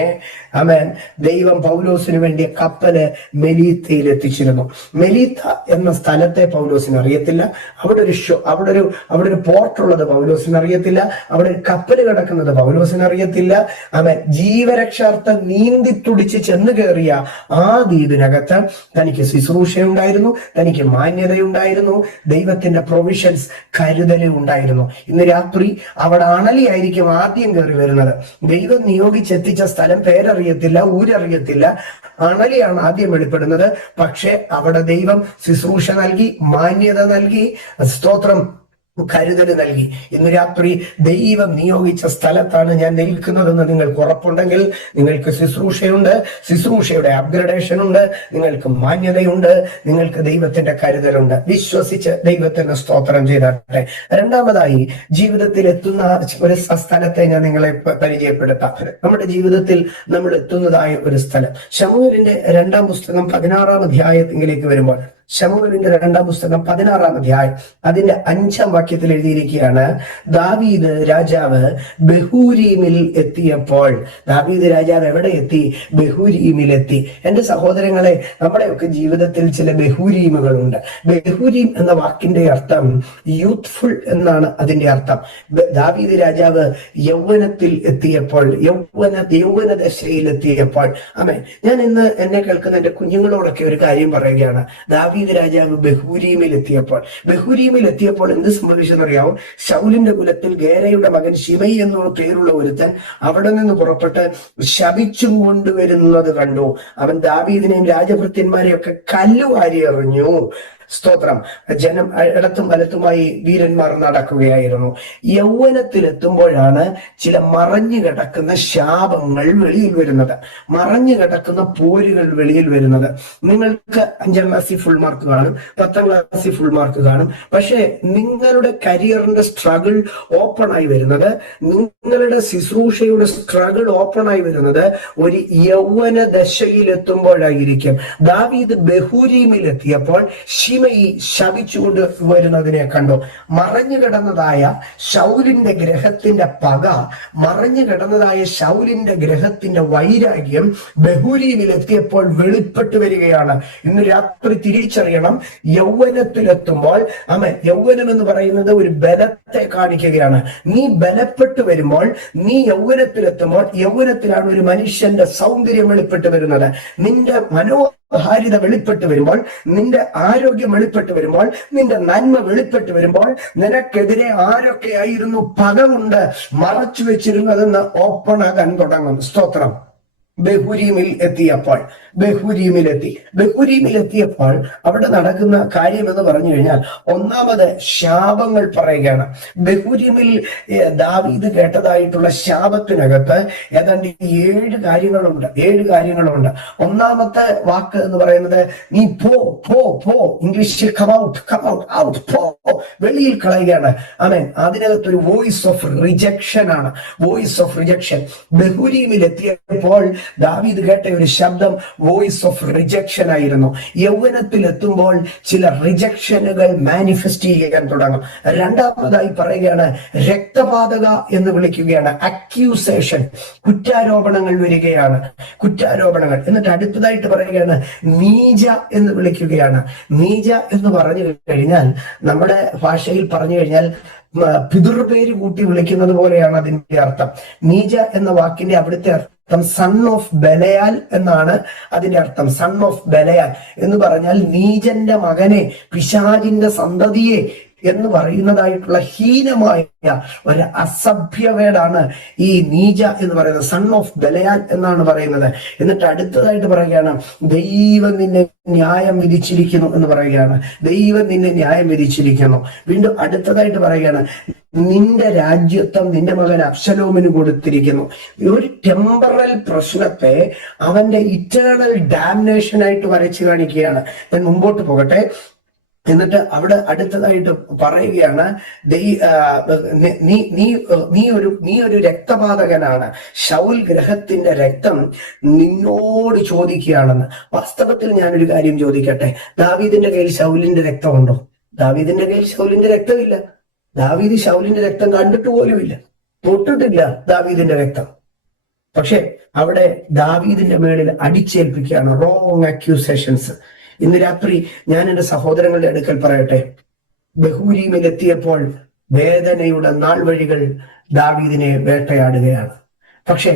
ആമേൻ, ദൈവം പൗലോസിന് വേണ്ടിയ കപ്പല് മെലീത്തയിൽ എത്തിച്ചിരുന്നു. മെലീത്ത എന്ന സ്ഥലത്തെ പൗലോസിന് അറിയത്തില്ല. അവിടെ ഒരു പോർട്ടുള്ളത് പൗലോസിന് അറിയത്തില്ല. അവിടെ ഒരു കപ്പല് കിടക്കുന്നത് പൗലോസിന് അറിയത്തില്ല. ആമേൻ. ജീവരക്ഷാർത്ഥം നീന്തി തുടിച്ച് ചെന്ന് കയറിയ ആ ദ്വീപിനകത്ത് തനിക്ക് ശുശ്രൂഷയുണ്ടായിരുന്നു, തനിക്ക് മാന്യതയുണ്ടായിരുന്നു, ദൈവത്തിന്റെ പ്രൊവിഷൻസ്, കരുതലും ഉണ്ടായിരുന്നു. ഇന്ന് രാത്രി അവിടെ അണലിയായിരിക്കും ആദ്യം കയറി വരുന്നത്. ദൈവം നിയോഗിച്ചെത്തിച്ച സ്ഥലം പേരറിയത്തില്ല, ഊരറിയത്തില്ല, അണലിയാണ് ആദ്യം വെളിപ്പെടുന്നത്. പക്ഷെ അവിടെ ദൈവം ശുശ്രൂഷ നൽകി, മാന്യത നൽകി, സ്തോത്രം, കരുതൽ നൽകി. ഇന്ന് രാത്രി ദൈവം നിയോഗിച്ച സ്ഥലത്താണ് ഞാൻ നിൽക്കുന്നതെന്ന് നിങ്ങൾക്ക് ഉറപ്പുണ്ടെങ്കിൽ നിങ്ങൾക്ക് ശുശ്രൂഷയുണ്ട്, ശുശ്രൂഷയുടെ അപ്ഗ്രഡേഷൻ ഉണ്ട്, നിങ്ങൾക്ക് മാന്യതയുണ്ട്, നിങ്ങൾക്ക് ദൈവത്തിന്റെ കരുതലുണ്ട്. വിശ്വസിച്ച് ദൈവത്തിന് സ്തോത്രം ചെയ്തട്ടെ. രണ്ടാമതായി, ജീവിതത്തിൽ എത്തുന്ന ഒരു സ്ഥലത്തെ ഞാൻ നിങ്ങളെ പരിചയപ്പെടുത്താം. നമ്മുടെ ജീവിതത്തിൽ നമ്മൾ എത്തുന്നതായ ഒരു സ്ഥലം, ശമൂവേലിന്റെ 2-ാം പുസ്തകം 16-ാം അധ്യായത്തിലേക്ക് വരുമ്പോൾ, ശമൂവേലിന്റെ 2-ാം പുസ്തകം 16-ാം അധ്യായം അതിന്റെ 5-ാം വാക്യത്തിൽ എഴുതിയിരിക്കുകയാണ്, ദാവീദ് രാജാവ് ബഹൂരീമിൽ എത്തിയപ്പോൾ. ദാവീദ് രാജാവ് എവിടെ എത്തി? ബഹൂരീമിൽ എത്തി. എന്റെ സഹോദരങ്ങളെ, നമ്മുടെയൊക്കെ ജീവിതത്തിൽ ചില ബഹൂരീമുകളുണ്ട്. ബഹൂരീം എന്ന വാക്കിന്റെ അർത്ഥം യൂത്ത്ഫുൾ എന്നാണ് അതിന്റെ അർത്ഥം. ദാവീദ് രാജാവ് യൗവനത്തിൽ എത്തിയപ്പോൾ, യൗവന ദശയിൽ എത്തിയപ്പോൾ. ആമേ. ഞാൻ ഇന്ന് എന്നെ കേൾക്കുന്ന എന്റെ കുഞ്ഞുങ്ങളോടൊക്കെ ഒരു കാര്യം പറയുകയാണ്. ദാവീദ് രാജാവ് ബഹൂരീമിൽ എത്തിയപ്പോൾ എന്ത് സംഭവിച്ചെന്നറിയാമോ? ശൗലിന്റെ കുലത്തിൽ ഗേരയുടെ മകൻ ശിമയി എന്നുള്ള പേരുള്ള ഒരുത്തൻ അവിടെ നിന്ന് പുറപ്പെട്ട് ശപിച്ചും കൊണ്ടുവരുന്നത് കണ്ടു. അവൻ ദാവീദിനെയും രാജഭൃത്യന്മാരെയും ഒക്കെ കല്ലുവാരി എറിഞ്ഞു. സ്തോത്രം. ജനം ഇടത്തും വലത്തുമായി വീരന്മാർ നടക്കുകയായിരുന്നു. യൗവനത്തിലെത്തുമ്പോഴാണ് ചില മറഞ്ഞു കിടക്കുന്ന ശാപങ്ങൾ വെളിയിൽ വരുന്നത്, മറഞ്ഞു കിടക്കുന്ന പോരുകൾ വെളിയിൽ വരുന്നത്. നിങ്ങൾക്ക് 5-ാം ക്ലാസ്സിൽ ഫുൾ മാർക്ക് കാണും, 10-ാം ക്ലാസ്സിൽ ഫുൾ മാർക്ക് കാണും. പക്ഷെ നിങ്ങളുടെ കരിയറിന്റെ സ്ട്രഗിൾ ഓപ്പൺ ആയി വരുന്നത്, നിങ്ങളുടെ ശുശ്രൂഷയുടെ സ്ട്രഗിൾ ഓപ്പൺ ആയി വരുന്നത് ഒരു യൗവന ദശയിൽ എത്തുമ്പോഴായിരിക്കും. ദാവീദ് ബഹൂരീമിൽ എത്തിയപ്പോൾ ശിമയി ശപിച്ചുകൊണ്ട് വരുന്നതിനെ കണ്ടു. മറഞ്ഞു കിടന്നതായ ശൗലിന്റെ ഗ്രഹത്തിന്റെ പക, മറഞ്ഞു കിടന്നതായ ശൗലിന്റെ ഗ്രഹത്തിന്റെ വൈരാഗ്യം ബഹൂരീമിൽ എത്തിയപ്പോൾ വെളിപ്പെട്ട് വരികയാണ്. ഇന്ന് രാത്രി തിരിച്ചറിയണം, യൗവനത്തിലെത്തുമ്പോൾ, യൗവനം എന്ന് പറയുന്നത് ഒരു ബലത്തെ കാണിക്കുകയാണ്. നീ ബലപ്പെട്ടു വരുമ്പോൾ, നീ യൗവനത്തിലെത്തുമ്പോൾ, യൗവനത്തിലാണ് ഒരു മനുഷ്യന്റെ സൗന്ദര്യം വെളിപ്പെട്ട് വരുന്നത്. നിന്റെ മനോഹാരിത വെളിപ്പെട്ട് വരുമ്പോൾ, നിന്റെ ആരോഗ്യം വെളിപ്പെട്ട് വരുമ്പോൾ, നിന്റെ നന്മ വെളിപ്പെട്ട് വരുമ്പോൾ, നിനക്കെതിരെ ആരൊക്കെയായിരുന്നു പക കൊണ്ട് മറച്ചു വെച്ചിരുന്നതെന്ന് ഓപ്പൺ ആകാൻ തുടങ്ങും. സ്തോത്രം. ബഹൂരീമിൽ എത്തിയപ്പോൾ അവിടെ നടക്കുന്ന കാര്യം എന്ന് പറഞ്ഞു കഴിഞ്ഞാൽ, ഒന്നാമത് ശാപങ്ങൾ പറയുകയാണ്. ബഹൂരീമിൽ ദാവീദ് കേട്ടതായിട്ടുള്ള ശാപത്തിനകത്ത് ഏതാണ്ട് 7 കാര്യങ്ങളുണ്ട്. ഒന്നാമത്തെ വാക്ക് എന്ന് പറയുന്നത് നീ പോ, ഇംഗ്ലീഷിൽ കം ഔട്ട്, പോ, വെളിയിൽ കളയുകയാണ്. ആമേൻ. അതിനകത്തൊരു വോയിസ് ഓഫ് റിജക്ഷൻ ആണ്. ബഹൂരീമിൽ എത്തിയപ്പോൾ ദാവീദ് കേട്ട ഒരു ശബ്ദം വോയിസ് ഓഫ് റിജക്ഷൻ ആയിരുന്നു. യൗവനത്തിൽ എത്തുമ്പോൾ ചില റിജക്ഷനുകൾ മാനിഫെസ്റ്റ് ചെയ്യാൻ തുടങ്ങും. രണ്ടാമതായി പറയുകയാണ് രക്തപാതക എന്ന് വിളിക്കുകയാണ്, അക്യൂസേഷൻ, കുറ്റാരോപണങ്ങൾ വരികയാണ്, കുറ്റാരോപണങ്ങൾ. എന്നിട്ട് അടുത്തതായിട്ട് പറയുകയാണ് നീച എന്ന് വിളിക്കുകയാണ്. നീച എന്ന് പറഞ്ഞു കഴിഞ്ഞാൽ നമ്മുടെ ഭാഷയിൽ പറഞ്ഞു കഴിഞ്ഞാൽ പിതൃപേര് കൂട്ടി വിളിക്കുന്നത് പോലെയാണ് അതിന്റെ അർത്ഥം. നീച എന്ന വാക്കിന്റെ അവിടുത്തെ അർത്ഥം സൺ ഓഫ് ബലയാൽ എന്നാണ് അതിന്റെ അർത്ഥം. സൺ ഓഫ് ബലയാൽ എന്ന് പറഞ്ഞാൽ നീചന്റെ മകനെ, പിശാചിന്റെ സന്തതിയെ എന്ന് പറയുന്നതായിട്ടുള്ള ഹീനമായ ഒരു അസഭ്യവേടാണ് ഈ നീച എന്ന് പറയുന്നത്. സൺ ഓഫ് ബലയാൽ എന്നാണ് പറയുന്നത്. എന്നിട്ട് അടുത്തതായിട്ട് പറയുകയാണ് ദൈവം നിന്നെ ന്യായം വിധിച്ചിരിക്കുന്നു എന്ന് പറയുകയാണ്. ദൈവം നിന്നെ ന്യായം വിധിച്ചിരിക്കുന്നു. വീണ്ടും അടുത്തതായിട്ട് പറയുകയാണ് നിന്റെ രാജ്യത്വം നിന്റെ മകൻ അബ്ശലോമിന് കൊടുത്തിരിക്കുന്നു. ഒരു ടെമ്പറൽ പ്രശ്നത്തെ അവന്റെ ഇറ്റേണൽ ഡാമിനേഷനായിട്ട് വരച്ചു കാണിക്കുകയാണ്. ഞാൻ മുമ്പോട്ട് പോകട്ടെ. എന്നിട്ട് അവിടെ അടുത്തതായിട്ട് പറയുകയാണ് നീ ഒരു രക്തപാതകനാണ്, ശൗൽ ഗ്രഹത്തിന്റെ രക്തം നിന്നോട് ചോദിക്കുകയാണെന്ന്. വാസ്തവത്തിൽ ഞാനൊരു കാര്യം ചോദിക്കട്ടെ, ദാവീദിന്റെ കയ്യിൽ ശൗലിന്റെ രക്തമുണ്ടോ? ദാവീദിന്റെ കയ്യിൽ ശൗലിന്റെ രക്തമില്ല. ദാവീദ് ശൗലിന്റെ രക്തം കണ്ടിട്ട് പോലുമില്ല, തൊട്ടിട്ടില്ല ദാവീദിന്റെ രക്തം. പക്ഷെ അവിടെ ദാവീദിന്റെ മേളിൽ അടിച്ചേൽപ്പിക്കുകയാണ് റോങ് അക്യൂസേഷൻസ്. ഇന്ന് രാത്രി ഞാൻ എൻ്റെ സഹോദരങ്ങളുടെ അടുക്കൽ പറയട്ടെ, ബഹൂരീമിൽ എത്തിയപ്പോൾ വേദനയുടെ നാൾ വഴികൾ ദാവീദിനെ വേട്ടയാടുകയാണ്. പക്ഷെ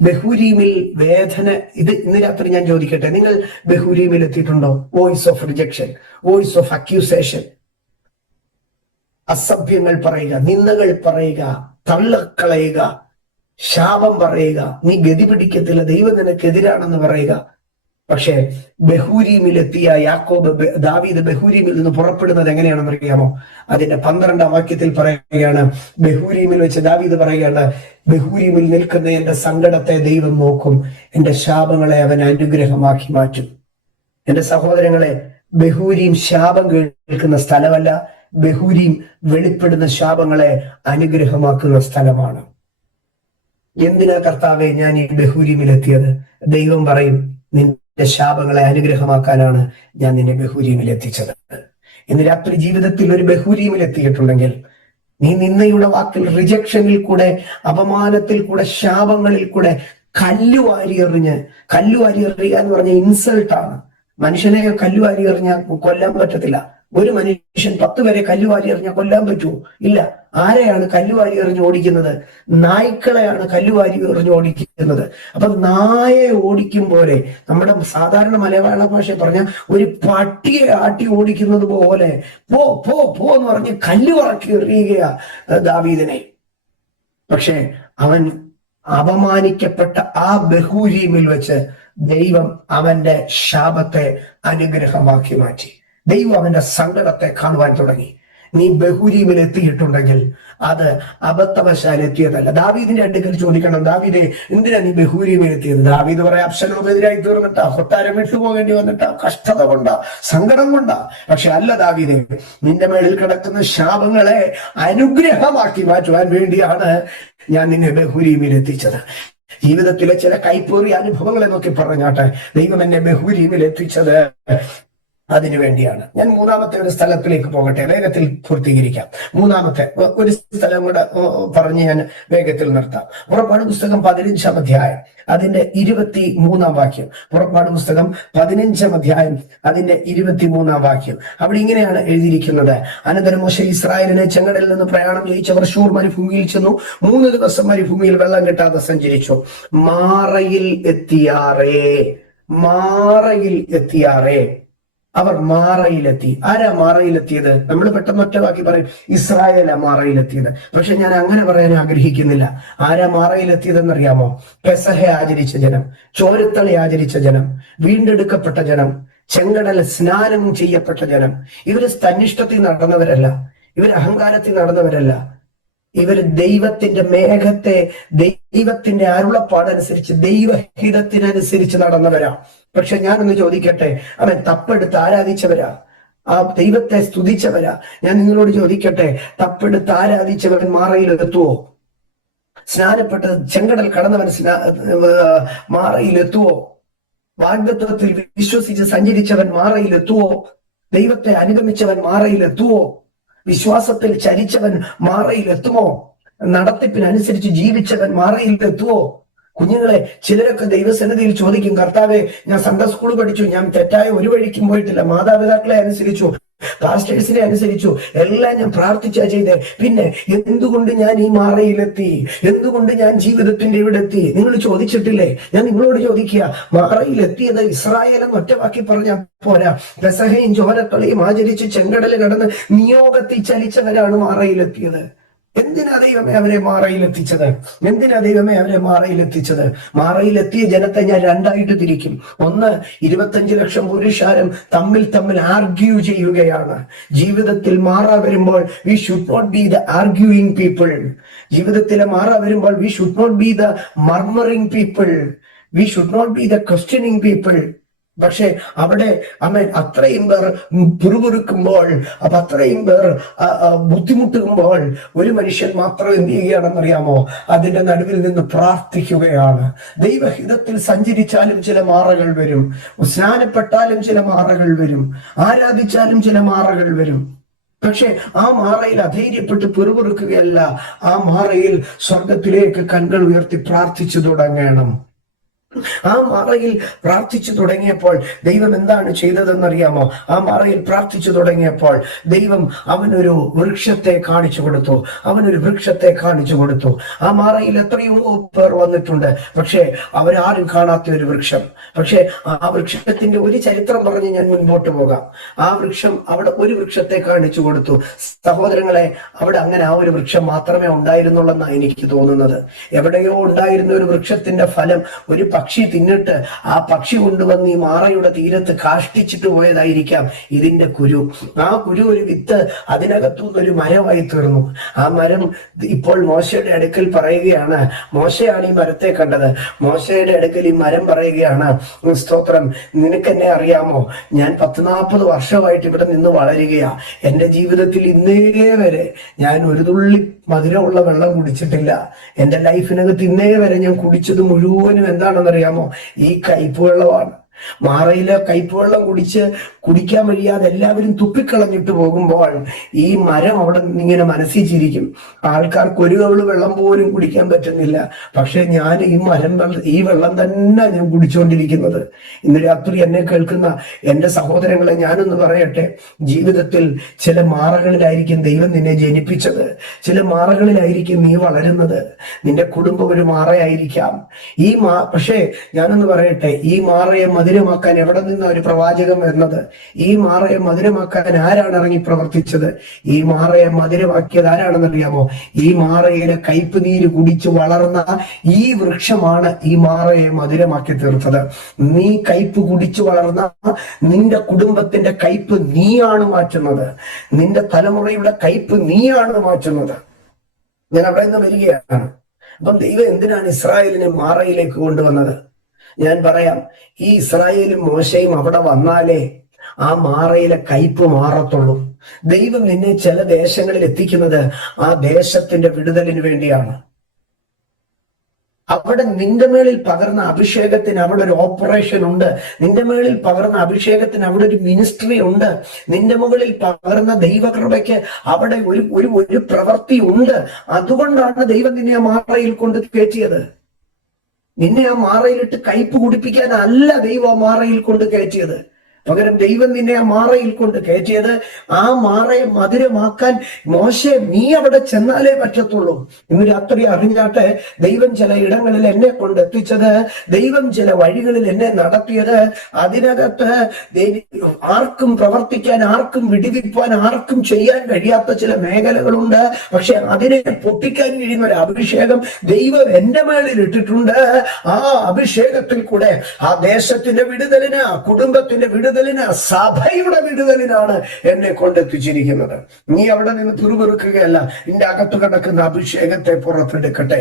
ബഹൂരീമിൽ വേദന ഇന്ന് രാത്രി ഞാൻ ചോദിക്കട്ടെ, നിങ്ങൾ ബഹൂരീമിൽ എത്തിയിട്ടുണ്ടോ? Voice of rejection, voice of accusation, അസഭ്യങ്ങൾ പറയുക, നിന്ദകൾ പറയുക, തള്ളക്കളയുക, ശാപം പറയുക, നീ ഗതി പിടിക്കത്തില്ല, ദൈവം നിനക്കെതിരാണെന്ന് പറയുക. പക്ഷേ ബഹൂരീമിലെത്തിയ ദാവീദ് ബഹൂരീമിൽ നിന്ന് പുറപ്പെടുന്നത് എങ്ങനെയാണെന്ന് അറിയാമോ? അതിന്റെ 12-ാം വാക്യത്തിൽ പറയുകയാണ്, ബഹൂരീമിൽ വെച്ച് ദാവീദ് പറയുകയാണ്, ബഹൂരീമിൽ നിൽക്കുന്ന എന്റെ സങ്കടത്തെ ദൈവം നോക്കും, എന്റെ ശാപങ്ങളെ അവൻ അനുഗ്രഹമാക്കി മാറ്റും. എന്റെ സഹോദരങ്ങളെ, ബഹൂരീം ശാപം കേൾക്കുന്ന സ്ഥലമല്ല, ബഹൂരീം വെളിപ്പെടുന്ന ശാപങ്ങളെ അനുഗ്രഹമാക്കുന്ന സ്ഥലമാണ്. എന്തിനാ കർത്താവെ ഞാൻ ഈ ബഹൂരീമിലെത്തിയത്? ദൈവം പറയും, നിന്റെ ശാപങ്ങളെ അനുഗ്രഹമാക്കാനാണ് ഞാൻ നിന്നെ ബഹൂരീമിൽ എത്തിച്ചത്. ഇന്ന് രാത്രി ജീവിതത്തിൽ ഒരു ബഹൂരീമിൽ എത്തിയിട്ടുണ്ടെങ്കിൽ, നീ നിന്നയുടെ വാക്കിൽ, റിജക്ഷനിൽ കൂടെ, അപമാനത്തിൽ കൂടെ, ശാപങ്ങളിൽ കൂടെ കല്ലുവാരി എറിയുക എന്ന് പറഞ്ഞ ഇൻസൾട്ടാണ്. മനുഷ്യനെ കല്ലുവാരി എറിഞ്ഞാൽ കൊല്ലാൻ പറ്റത്തില്ല. ഒരു മനുഷ്യൻ 10 പേരെ കല്ലുവാരി എറിഞ്ഞാൽ കൊല്ലാൻ പറ്റുമോ? ഇല്ല. ആരെയാണ് കല്ലുവാരി എറിഞ്ഞ് ഓടിക്കുന്നത്? നായ്ക്കളെയാണ് കല്ലുവാരി എറിഞ്ഞ് ഓടിക്കുന്നത്. അപ്പൊ നായെ ഓടിക്കും പോലെ, നമ്മുടെ സാധാരണ മലയാള ഭാഷ പറഞ്ഞ ഒരു പട്ടിയെ ആട്ടി ഓടിക്കുന്നത് പോലെ പോ പോ പോ എന്ന് പറഞ്ഞ് കല്ലുവറക്കി എറിയുക ദാവീദിനെ. പക്ഷെ അവൻ അപമാനിക്കപ്പെട്ട ആ ബഹൂരീമിൽ വെച്ച് ദൈവം അവന്റെ ശാപത്തെ അനുഗ്രഹമാക്കി മാറ്റി. ദൈവം അവന്റെ സങ്കടത്തെ കാണുവാൻ തുടങ്ങി. നീ ബഹൂരീമിൽ എത്തിയിട്ടുണ്ടെങ്കിൽ അത് അബദ്ധവശാൽ എത്തിയതല്ല. ദാവീദിന്റെ അടുക്കൽ ചോദിക്കണം, ദാവീദേ എന്തിനാ നീ ബഹൂരീമിൽ എത്തിയത്? ദാവീദ് പറയാം, അബ്ശലോമെതിരായി തീർന്നിട്ടാ, കൊട്ടാരം വിട്ടുപോകേണ്ടി വന്നിട്ടാ, കഷ്ടത കൊണ്ടാ, സങ്കടം കൊണ്ടാ. പക്ഷെ അല്ല ദാവീദേ, നിന്റെ മേളിൽ കിടക്കുന്ന ശാപങ്ങളെ അനുഗ്രഹമാക്കി മാറ്റുവാൻ വേണ്ടിയാണ് ഞാൻ നിന്നെ ബഹൂരീമിൽ എത്തിച്ചത്. ജീവിതത്തിലെ ചില കൈപ്പേറിയ അനുഭവങ്ങളെ നോക്കി പറഞ്ഞാട്ടെ, ദൈവം എന്നെ ബഹൂരീമിൽ എത്തിച്ചത് അതിനു വേണ്ടിയാണ്. ഞാൻ മൂന്നാമത്തെ ഒരു സ്ഥലത്തിലേക്ക് പോകട്ടെ, വേഗത്തിൽ പൂർത്തീകരിക്കാം. മൂന്നാമത്തെ ഒരു സ്ഥലം കൂടെ പറഞ്ഞ് ഞാൻ വേഗത്തിൽ നിർത്താം. പുറപ്പാട് പുസ്തകം 15-ാം അധ്യായം അതിന്റെ 23-ാം വാക്യം. പുറപ്പാട് പുസ്തകം 15-ാം അധ്യായം അതിന്റെ 23-ാം വാക്യം. അവിടെ ഇങ്ങനെയാണ് എഴുതിയിരിക്കുന്നത്, അനന്തരം മോശെ ഇസ്രായേലിനെ ചെങ്കടലിൽ നിന്ന് പ്രയാണം ചെയ്യിച്ചവർ ശൂർ മരുഭൂമിയിൽ ചെന്നു. 3 ദിവസം മരുഭൂമിയിൽ വെള്ളം കിട്ടാതെ സഞ്ചരിച്ചു. മാറയിൽ എത്തിയാറേ അവർ മാറയിലെത്തി. ആരാ മാറയിലെത്തിയത്? നമ്മൾ പെട്ടെന്ന് ഒറ്റവാക്കി പറയും, ഇസ്രായേലാ മാറയിലെത്തിയത്. പക്ഷെ ഞാൻ അങ്ങനെ പറയാൻ ആഗ്രഹിക്കുന്നില്ല. ആരാ മാറയിലെത്തിയതെന്നറിയാമോ? പെസഹ ആചരിച്ച ജനം, ചോരത്തളി ആചരിച്ച ജനം, വീണ്ടെടുക്കപ്പെട്ട ജനം, ചെങ്കടൽ സ്നാനം ചെയ്യപ്പെട്ട ജനം. ഇവര് തന്നിഷ്ടത്തിൽ നടന്നവരല്ല, ഇവർ അഹങ്കാരത്തിൽ നടന്നവരല്ല. ഇവർ ദൈവത്തിന്റെ മേഘത്തെ, ദൈവത്തിന്റെ അരുളപ്പാടനുസരിച്ച്, ദൈവഹിതത്തിനനുസരിച്ച് നടന്നവരാ. പക്ഷെ ഞാനൊന്ന് ചോദിക്കട്ടെ, അവൻ തപ്പെടുത്ത് ആരാധിച്ചവരാ, ആ ദൈവത്തെ സ്തുതിച്ചവരാ. ഞാൻ നിങ്ങളോട് ചോദിക്കട്ടെ, തപ്പെടുത്ത് ആരാധിച്ചവൻ മാറയിലെത്തുവോ? സ്നാനപ്പെട്ട് ചെങ്കടൽ കടന്നവൻ മാറയിലെത്തുവോ? വാഗ്ദത്തത്തിൽ വിശ്വസിച്ച് സഞ്ചരിച്ചവൻ മാറയിലെത്തുവോ? ദൈവത്തെ അനുഗമിച്ചവൻ മാറയിലെത്തുവോ? വിശ്വാസത്തിൽ ചരിച്ചവൻ മാറയിലെത്തുമോ? നടത്തിപ്പിനനുസരിച്ച് ജീവിച്ചവൻ മാറയിലെത്തുവോ? കുഞ്ഞുങ്ങളെ, ചിലരൊക്കെ ദൈവസന്നിധിയിൽ ചോദിക്കും, കർത്താവെ, ഞാൻ സൺഡേ സ്കൂൾ പഠിച്ചു, ഞാൻ തെറ്റായ ഒരു വഴിക്കും പോയിട്ടില്ല, മാതാപിതാക്കളെ അനുസരിച്ചു, പാസ്റ്റേഴ്സിനെ അനുസരിച്ചു, എല്ലാം ഞാൻ പ്രാർത്ഥിച്ചാ ചെയ്തേ, പിന്നെ എന്തുകൊണ്ട് ഞാൻ ഈ മാറയിലെത്തി? എന്തുകൊണ്ട് ഞാൻ ജീവിതത്തിന്റെ ഇവിടെ എത്തി? നിങ്ങൾ ചോദിച്ചിട്ടില്ലേ? ഞാൻ നിങ്ങളോട് ചോദിക്കുക, മാറയിലെത്തിയത് ഇസ്രായേൽ എന്ന് ഒറ്റവാക്കി പറഞ്ഞാൽ പോരാ. പെസഹയും ചോരക്കളിയും ആചരിച്ച് ചെങ്കടൽ കടന്ന് നിയോഗത്തിൽ ചലിച്ചവരാണ് മാറയിലെത്തിയത്. എന്തിനാ ദൈവമേ അവരെ മാറയിലെത്തിച്ചത്? എന്തിനാ ദൈവമേ അവരെ മാറയിലെത്തിച്ചത്? മാറയിലെത്തിയ ജനത്തെ ഞാൻ രണ്ടായിട്ട് തിരിക്കും. ഒന്ന്, 25 ലക്ഷം പുരുഷാരം തമ്മിൽ ആർഗ്യൂ ചെയ്യുകയാണ്. ജീവിതത്തിൽ മാറ വരുമ്പോൾ we should not be the arguing people. ജീവിതത്തിലെ മാറ വരുമ്പോൾ we should not be the murmuring people. We should not be the questioning people. പക്ഷെ അവിടെ അത്രയും പേർ പിറുപിറുക്കുമ്പോൾ, അത്രയും പേർ ബുദ്ധിമുട്ടുമ്പോൾ, ഒരു മനുഷ്യൻ മാത്രം എന്ത് ചെയ്യുകയാണെന്നറിയാമോ? അതിന്റെ നടുവിൽ നിന്ന് പ്രാർത്ഥിക്കുകയാണ്. ദൈവഹിതത്തിൽ സഞ്ചരിച്ചാലും ചില മാറകൾ വരും, സ്നാനപ്പെട്ടാലും ചില മാറകൾ വരും, ആരാധിച്ചാലും ചില മാറകൾ വരും. പക്ഷെ ആ മാറയിൽ അധൈര്യപ്പെട്ട് പിറുപിറുക്കുകയല്ല, ആ മാറയിൽ സ്വർഗത്തിലേക്ക് കണ്ണുകൾ ഉയർത്തി പ്രാർത്ഥിച്ചു തുടങ്ങണം. ആ മാറയിൽ പ്രാർത്ഥിച്ചു തുടങ്ങിയപ്പോൾ ദൈവം എന്താണ് ചെയ്തതെന്നറിയാമോ? ആ മാറയിൽ പ്രാർത്ഥിച്ചു തുടങ്ങിയപ്പോൾ ദൈവം അവനൊരു വൃക്ഷത്തെ കാണിച്ചു കൊടുത്തു. അവനൊരു വൃക്ഷത്തെ കാണിച്ചു കൊടുത്തു. ആ മാറയിൽ എത്രയോ പേർ വന്നിട്ടുണ്ട്, പക്ഷെ അവരാരും കാണാത്ത ഒരു വൃക്ഷം. പക്ഷെ ആ വൃക്ഷത്തിന്റെ ഒരു ചരിത്രം പറഞ്ഞ് ഞാൻ മുൻപോട്ട് പോകാം. ആ വൃക്ഷം അവിടെ ഒരു വൃക്ഷത്തെ കാണിച്ചു കൊടുത്തു. സഹോദരങ്ങളെ, അവിടെ അങ്ങനെ ആ ഒരു വൃക്ഷം മാത്രമേ ഉണ്ടായിരുന്നുള്ളെന്നാണ് എനിക്ക് തോന്നുന്നത്. എവിടെയോ ഉണ്ടായിരുന്ന ഒരു വൃക്ഷത്തിന്റെ ഫലം ഒരു പക്ഷി തിന്നിട്ട് ആ പക്ഷി കൊണ്ടുവന്ന് ഈ മാറയുടെ തീരത്ത് കാഷ്ടിച്ചിട്ട് പോയതായിരിക്കാം ഇതിന്റെ കുരു. ആ കുരു ഒരു വിത്ത് അതിനകത്തുനിന്ന് ഒരു മരമായി തീർന്നു. ആ മരം ഇപ്പോൾ മോശയുടെ അടുക്കൽ പറയുകയാണ്, മോശയാണ് ഈ മരത്തെ കണ്ടത്. മോശയുടെ അടുക്കൽ ഈ മരം പറയുകയാണ്, സ്തോത്രം, നിനക്കെന്നെ അറിയാമോ? ഞാൻ 40 വർഷമായിട്ട് ഇവിടെ നിന്ന് വളരുകയാ. എന്റെ ജീവിതത്തിൽ ഇന്നേ വരെ ഞാൻ ഒരു തുള്ളി മധുരമുള്ള വെള്ളം കുടിച്ചിട്ടില്ല. എന്റെ ലൈഫിനകത്ത് ഇന്നേ വരെ ഞാൻ കുടിച്ചത് മുഴുവനും എന്താണെന്നറിയാമോ? ഈ കയ്പ് വെള്ളമാണ്. മാറയിലെ കയ്പ് വെള്ളം കുടിക്കാൻ വഴിയാതെ എല്ലാവരും തുപ്പിക്കളഞ്ഞിട്ട് പോകുമ്പോൾ ഈ മരം അവിടെ ഇങ്ങനെ മനസ്സിൽ ചിരിക്കും. ആൾക്കാർക്ക് ഒരു കവിള് വെള്ളം പോലും കുടിക്കാൻ പറ്റുന്നില്ല. പക്ഷെ ഞാൻ ഈ വെള്ളം തന്നെ ഞാൻ കുടിച്ചുകൊണ്ടിരിക്കുന്നത്. ഇന്ന് രാത്രി എന്നെ കേൾക്കുന്ന എന്റെ സഹോദരങ്ങളെ ഞാനൊന്ന് പറയട്ടെ, ജീവിതത്തിൽ ചില മാറകളിലായിരിക്കും ദൈവം നിന്നെ ജനിപ്പിച്ചത്. ചില മാറകളിലായിരിക്കും നീ വളരുന്നത്. നിന്റെ കുടുംബം ഒരു മാറയായിരിക്കാം. പക്ഷേ ഞാനൊന്ന് പറയട്ടെ, ഈ മാറയെ മധുരമാക്കാൻ എവിടെ നിന്നാ ഒരു പ്രവാചകം വരുന്നത്? ഈ മാറയെ മധുരമാക്കാൻ ആരാണ് ഇറങ്ങി പ്രവർത്തിച്ചത്? ഈ മാറയെ മധുരമാക്കിയത് ആരാണെന്നറിയാമോ? ഈ മാറയിലെ കയ്പ് നീര് കുടിച്ചു വളർന്ന ഈ വൃക്ഷമാണ് ഈ മാറയെ മധുരമാക്കി തീർത്തത്. നീ കയ്പ് കുടിച്ചു വളർന്ന നിന്റെ കുടുംബത്തിന്റെ കയ്പ് നീയാണ് മാറ്റുന്നത്. നിന്റെ തലമുറയുടെ കയ്പ് നീയാണ് മാറ്റുന്നത്. ഞാൻ അവിടെ നിന്ന് വരികയാണ്. അപ്പം ദൈവം എന്തിനാണ് ഇസ്രായേലിനെ മാറയിലേക്ക് കൊണ്ടുവന്നത്? ഞാൻ പറയാം, ഈ ഇസ്രായേലും മോശയും അവിടെ വന്നാലേ ആ മാറയിലെ കയ്പ് മാറത്തുള്ളൂ. ദൈവം നിന്നെ ചില ദേശങ്ങളിൽ എത്തിക്കുന്നത് ആ ദേശത്തിന്റെ വിടുതലിന് വേണ്ടിയാണ്. അവിടെ നിന്റെ മേളിൽ പകർന്ന അഭിഷേകത്തിന് അവിടെ ഒരു ഓപ്പറേഷൻ ഉണ്ട്. നിന്റെ മേളിൽ പകർന്ന അഭിഷേകത്തിന് അവിടെ ഒരു മിനിസ്ട്രി ഉണ്ട്. നിന്റെ മുകളിൽ പകർന്ന ദൈവകൃപയ്ക്ക് അവിടെ ഒരു പ്രവൃത്തി ഉണ്ട്. അതുകൊണ്ടാണ് ദൈവം നിന്നെ ആ മാറയിൽ കൊണ്ട് കയറ്റിയത്. നിന്നെ ആ മാറയിലിട്ട് കയ്പ് കുടിപ്പിക്കാനല്ല ദൈവം ആ മാറയിൽ കൊണ്ട് കയറ്റിയത്. പകരം ദൈവം നിന്നെ ആ മാറയിൽ കൊണ്ട് കയറ്റിയത് ആ മാറയെ മധുരമാക്കാൻ. മോശെ, നീ അവിടെ ചെന്നാലേ പറ്റത്തുള്ളൂ. ഇന്ന് രാത്രി അറിഞ്ഞാട്ടെ, ദൈവം ചില ഇടങ്ങളിൽ എന്നെ കൊണ്ടെത്തിച്ചത്, ദൈവം ചില വഴികളിൽ എന്നെ നടത്തിയത്, അതിനകത്ത് ആർക്കും പ്രവർത്തിക്കാൻ, ആർക്കും വിടുവിപ്പാൻ, ആർക്കും ചെയ്യാൻ കഴിയാത്ത ചില മേഖലകളുണ്ട്. പക്ഷെ അതിനെ പൊട്ടിക്കാൻ കഴിയുന്ന ഒരു അഭിഷേകം ദൈവം എന്റെ മേളിൽ ഇട്ടിട്ടുണ്ട്. ആ അഭിഷേകത്തിൽ കൂടെ ആ ദേശത്തിന്റെ വിടുതലിന്, ആ കുടുംബത്തിന്റെ വിടുതലിന്, സഭയുടെ വിടുതലിനാണ് എന്നെ കൊണ്ടെത്തിച്ചിരിക്കുന്നത്. നീ അവിടെ നിന്ന് തുറുപെറുക്കുകയല്ല, നിന്റെ അകത്ത് കിടക്കുന്ന അഭിഷേകത്തെ പുറത്തെടുക്കട്ടെ.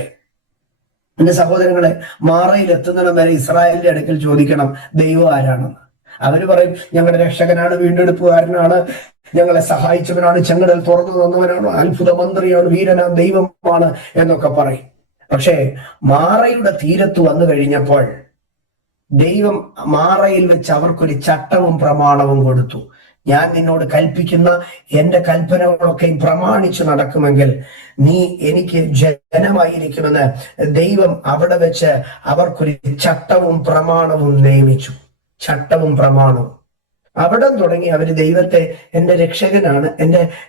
എന്റെ സഹോദരങ്ങളെ, മാറയിൽ എത്തുന്നിടം വരെ ഇസ്രായേലിന്റെ അടുക്കൽ ചോദിക്കണം, ദൈവം ആരാണെന്ന്. അവര് പറയും, ഞങ്ങളുടെ രക്ഷകനാണ്, വീണ്ടെടുപ്പുകാരനാണ്, ഞങ്ങളെ സഹായിച്ചവനാണ്, ചെങ്കടൽ തുറന്നു തന്നവനാണ്, അത്ഭുത മന്ത്രിയാണ്, വീരനാണ്, ദൈവമാണ് എന്നൊക്കെ പറയും. പക്ഷേ മാറയുടെ തീരത്ത് വന്നു കഴിഞ്ഞപ്പോൾ ദൈവം മാറയിൽ വെച്ച് അവർക്കൊരു ചട്ടവും പ്രമാണവും കൊടുത്തു. ഞാൻ നിന്നോട് കൽപ്പിക്കുന്ന എന്റെ കൽപ്പനകളൊക്കെയും പ്രമാണിച്ചു നടക്കുമെങ്കിൽ നീ എനിക്ക് ജനമായിരിക്കുമെന്ന് ദൈവം അവിടെ വെച്ച് അവർക്കൊരു ചട്ടവും പ്രമാണവും നിയമിച്ചു. ചട്ടവും പ്രമാണവും അവിടെ തുടങ്ങി അവര് ദൈവത്തെ എന്റെ രക്ഷകനാണ്,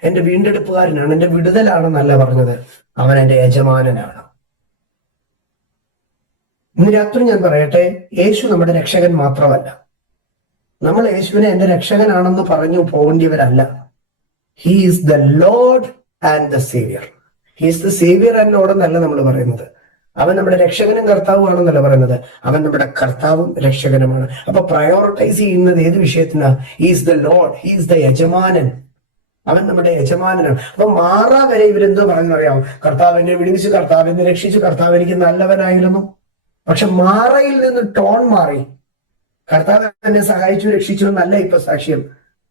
എന്റെ വീണ്ടെടുപ്പുകാരനാണ്, എന്റെ വിടുതലാണെന്നല്ല പറഞ്ഞത്, അവൻ എന്റെ യജമാനനാണ്. ഇന്ന് രാത്രി ഞാൻ പറയട്ടെ, യേശു നമ്മുടെ രക്ഷകൻ മാത്രമല്ല. നമ്മൾ യേശുവിനെ എന്റെ രക്ഷകനാണെന്ന് പറഞ്ഞു പോകേണ്ടിയവരല്ല. He is the Lord and the Saviour. He is the Saviour and Lord എന്നല്ല നമ്മൾ പറയുന്നത്. അവൻ നമ്മുടെ രക്ഷകനും കർത്താവുമാണെന്നല്ല പറയുന്നത്, അവൻ നമ്മുടെ കർത്താവും രക്ഷകനുമാണ്. അപ്പൊ പ്രയോറിറ്റൈസ് ചെയ്യുന്നത് ഏത് വിഷയത്തിനാ? He is the Lord, he is the യജമാനൻ, അവൻ നമ്മുടെ യജമാനനാണ്. അപ്പൊ മാറാ വരെ ഇവരെന്തോ പറഞ്ഞറിയാമോ? കർത്താവ് എന്നെ വിടുവിച്ചു, കർത്താവ് എന്നെ രക്ഷിച്ചു, കർത്താവ് എനിക്ക് നല്ലവനായിരുന്നു. പക്ഷെ മാറയിൽ നിന്ന് ടോൺ മാറി. കർത്താവ് എന്നെ സഹായിച്ചു രക്ഷിച്ചു എന്നല്ല ഇപ്പൊ സാക്ഷ്യം.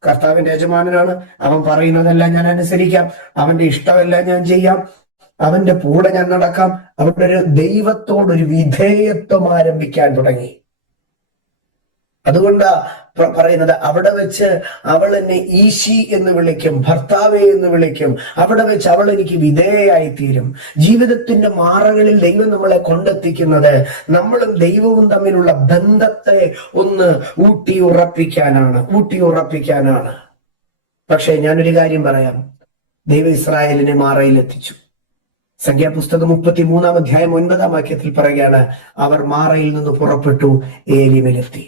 കർത്താവിന്റെ യജമാനനാണ്, അവൻ പറയുന്നതെല്ലാം ഞാൻ അനുസരിക്കാം, അവന്റെ ഇഷ്ടമെല്ലാം ഞാൻ ചെയ്യാം, അവന്റെ കൂടെ ഞാൻ നടക്കാം. അവിടെ ഒരു ദൈവത്തോടൊരു വിധേയത്വം ആരംഭിക്കാൻ തുടങ്ങി. അതുകൊണ്ടാ പറയുന്നത്, അവിടെ വെച്ച് അവൾ എന്നെ ഈശി എന്ന് വിളിക്കും, ഭർത്താവേ എന്ന് വിളിക്കും. അവിടെ വെച്ച് അവൾ എനിക്ക് വിധേയയായി തീരും. ജീവിതത്തിന്റെ മാറകളിൽ ദൈവം നമ്മളെ കൊണ്ടെത്തിക്കുന്നത് നമ്മളും ദൈവവും തമ്മിലുള്ള ബന്ധത്തെ ഒന്ന് ഊട്ടി ഉറപ്പിക്കാനാണ്. പക്ഷെ ഞാനൊരു കാര്യം പറയാം, ദൈവം ഇസ്രായേലിനെ മാറയിലെത്തിച്ചു. സംഖ്യാപുസ്തകം 33 അധ്യായം 9 വാക്യത്തിൽ പറയുകയാണ്, അവർ മാറയിൽ നിന്ന് പുറപ്പെട്ടു ഏലിമിലെത്തി.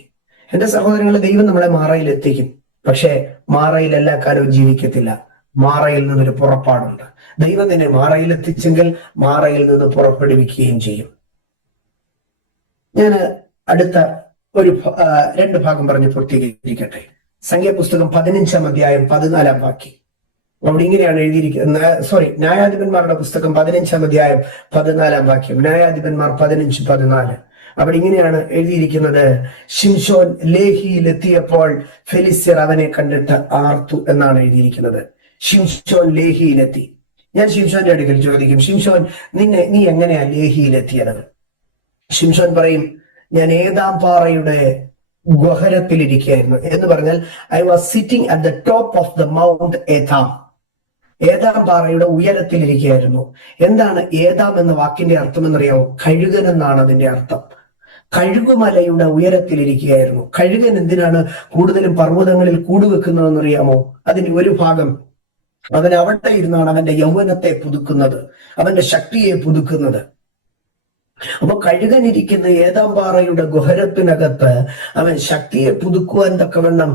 എന്റെ സഹോദരങ്ങളെ, ദൈവം നമ്മളെ മാറയിൽ എത്തിക്കും. പക്ഷെ മാറയിൽ എല്ലാ കാലവും ജീവിക്കത്തില്ല. മാറയിൽ നിന്നൊരു പുറപ്പാടുണ്ട്. ദൈവം നിന്നെ മാറയിൽ എത്തിച്ചെങ്കിൽ മാറയിൽ നിന്ന് പുറപ്പെടുവിക്കുകയും ചെയ്യും. ഞാൻ അടുത്ത ഒരു 2 ഭാഗം പറഞ്ഞ് പൂർത്തീകരിക്കട്ടെ. സംഖ്യാപുസ്തകം 15 അധ്യായം 14 വാക്യം. അവിടെ ഇങ്ങനെയാണ് എഴുതിയിരിക്കുന്നത്. ന്യായാധിപന്മാരുടെ പുസ്തകം 15 അധ്യായം 14 വാക്യം. ന്യായാധിപന്മാർ 15:14. അവിടെ ഇങ്ങനെയാണ് എഴുതിയിരിക്കുന്നത്, ശിംശോൻ ലേഹിയിൽ എത്തിയപ്പോൾ ഫെലിസ്ത്യർ അവനെ കണ്ടിട്ട് ആർത്തു എന്നാണ് എഴുതിയിരിക്കുന്നത്. ശിംശോൻ ലേഹിയിലെത്തി. ഞാൻ ശിംശോന്റെ അടുക്കൽ ചോദിക്കും, ശിംശോൻ നീ എങ്ങനെയാ ലേഹിയിലെത്തിയത്? ശിംശോൻ പറയും, ഞാൻ ഏതാം പാറയുടെ ഗഹരത്തിലിരിക്കുകയായിരുന്നു. എന്ന് പറഞ്ഞാൽ I was sitting at the top of the mount Etam. Etam പാറയുടെ ഉയരത്തിലിരിക്കുകയായിരുന്നു. എന്താണ് ഏതാം എന്ന വാക്കിന്റെ അർത്ഥം എന്നറിയാമോ? കഴുകൻ എന്നാണ് അതിന്റെ അർത്ഥം. കഴുകുമലയുടെ ഉയരത്തിലിരിക്കുകയായിരുന്നു. കഴുകൻ എന്തിനാണ് കൂടുതലും പർവ്വതങ്ങളിൽ കൂടുവെക്കുന്നതെന്നറിയാമോ? അതിന്റെ ഒരു ഭാഗം അവൻ അവിടെ ഇരുന്നാണ് അവന്റെ യൗവനത്തെ പുതുക്കുന്നത്, അവന്റെ ശക്തിയെ പുതുക്കുന്നത്. അപ്പൊ കഴുകനിരിക്കുന്ന ഏതാം പാറയുടെ ഗുഹരത്തിനകത്ത് അവൻ ശക്തിയെ പുതുക്കുവാൻ തക്കവണ്ണം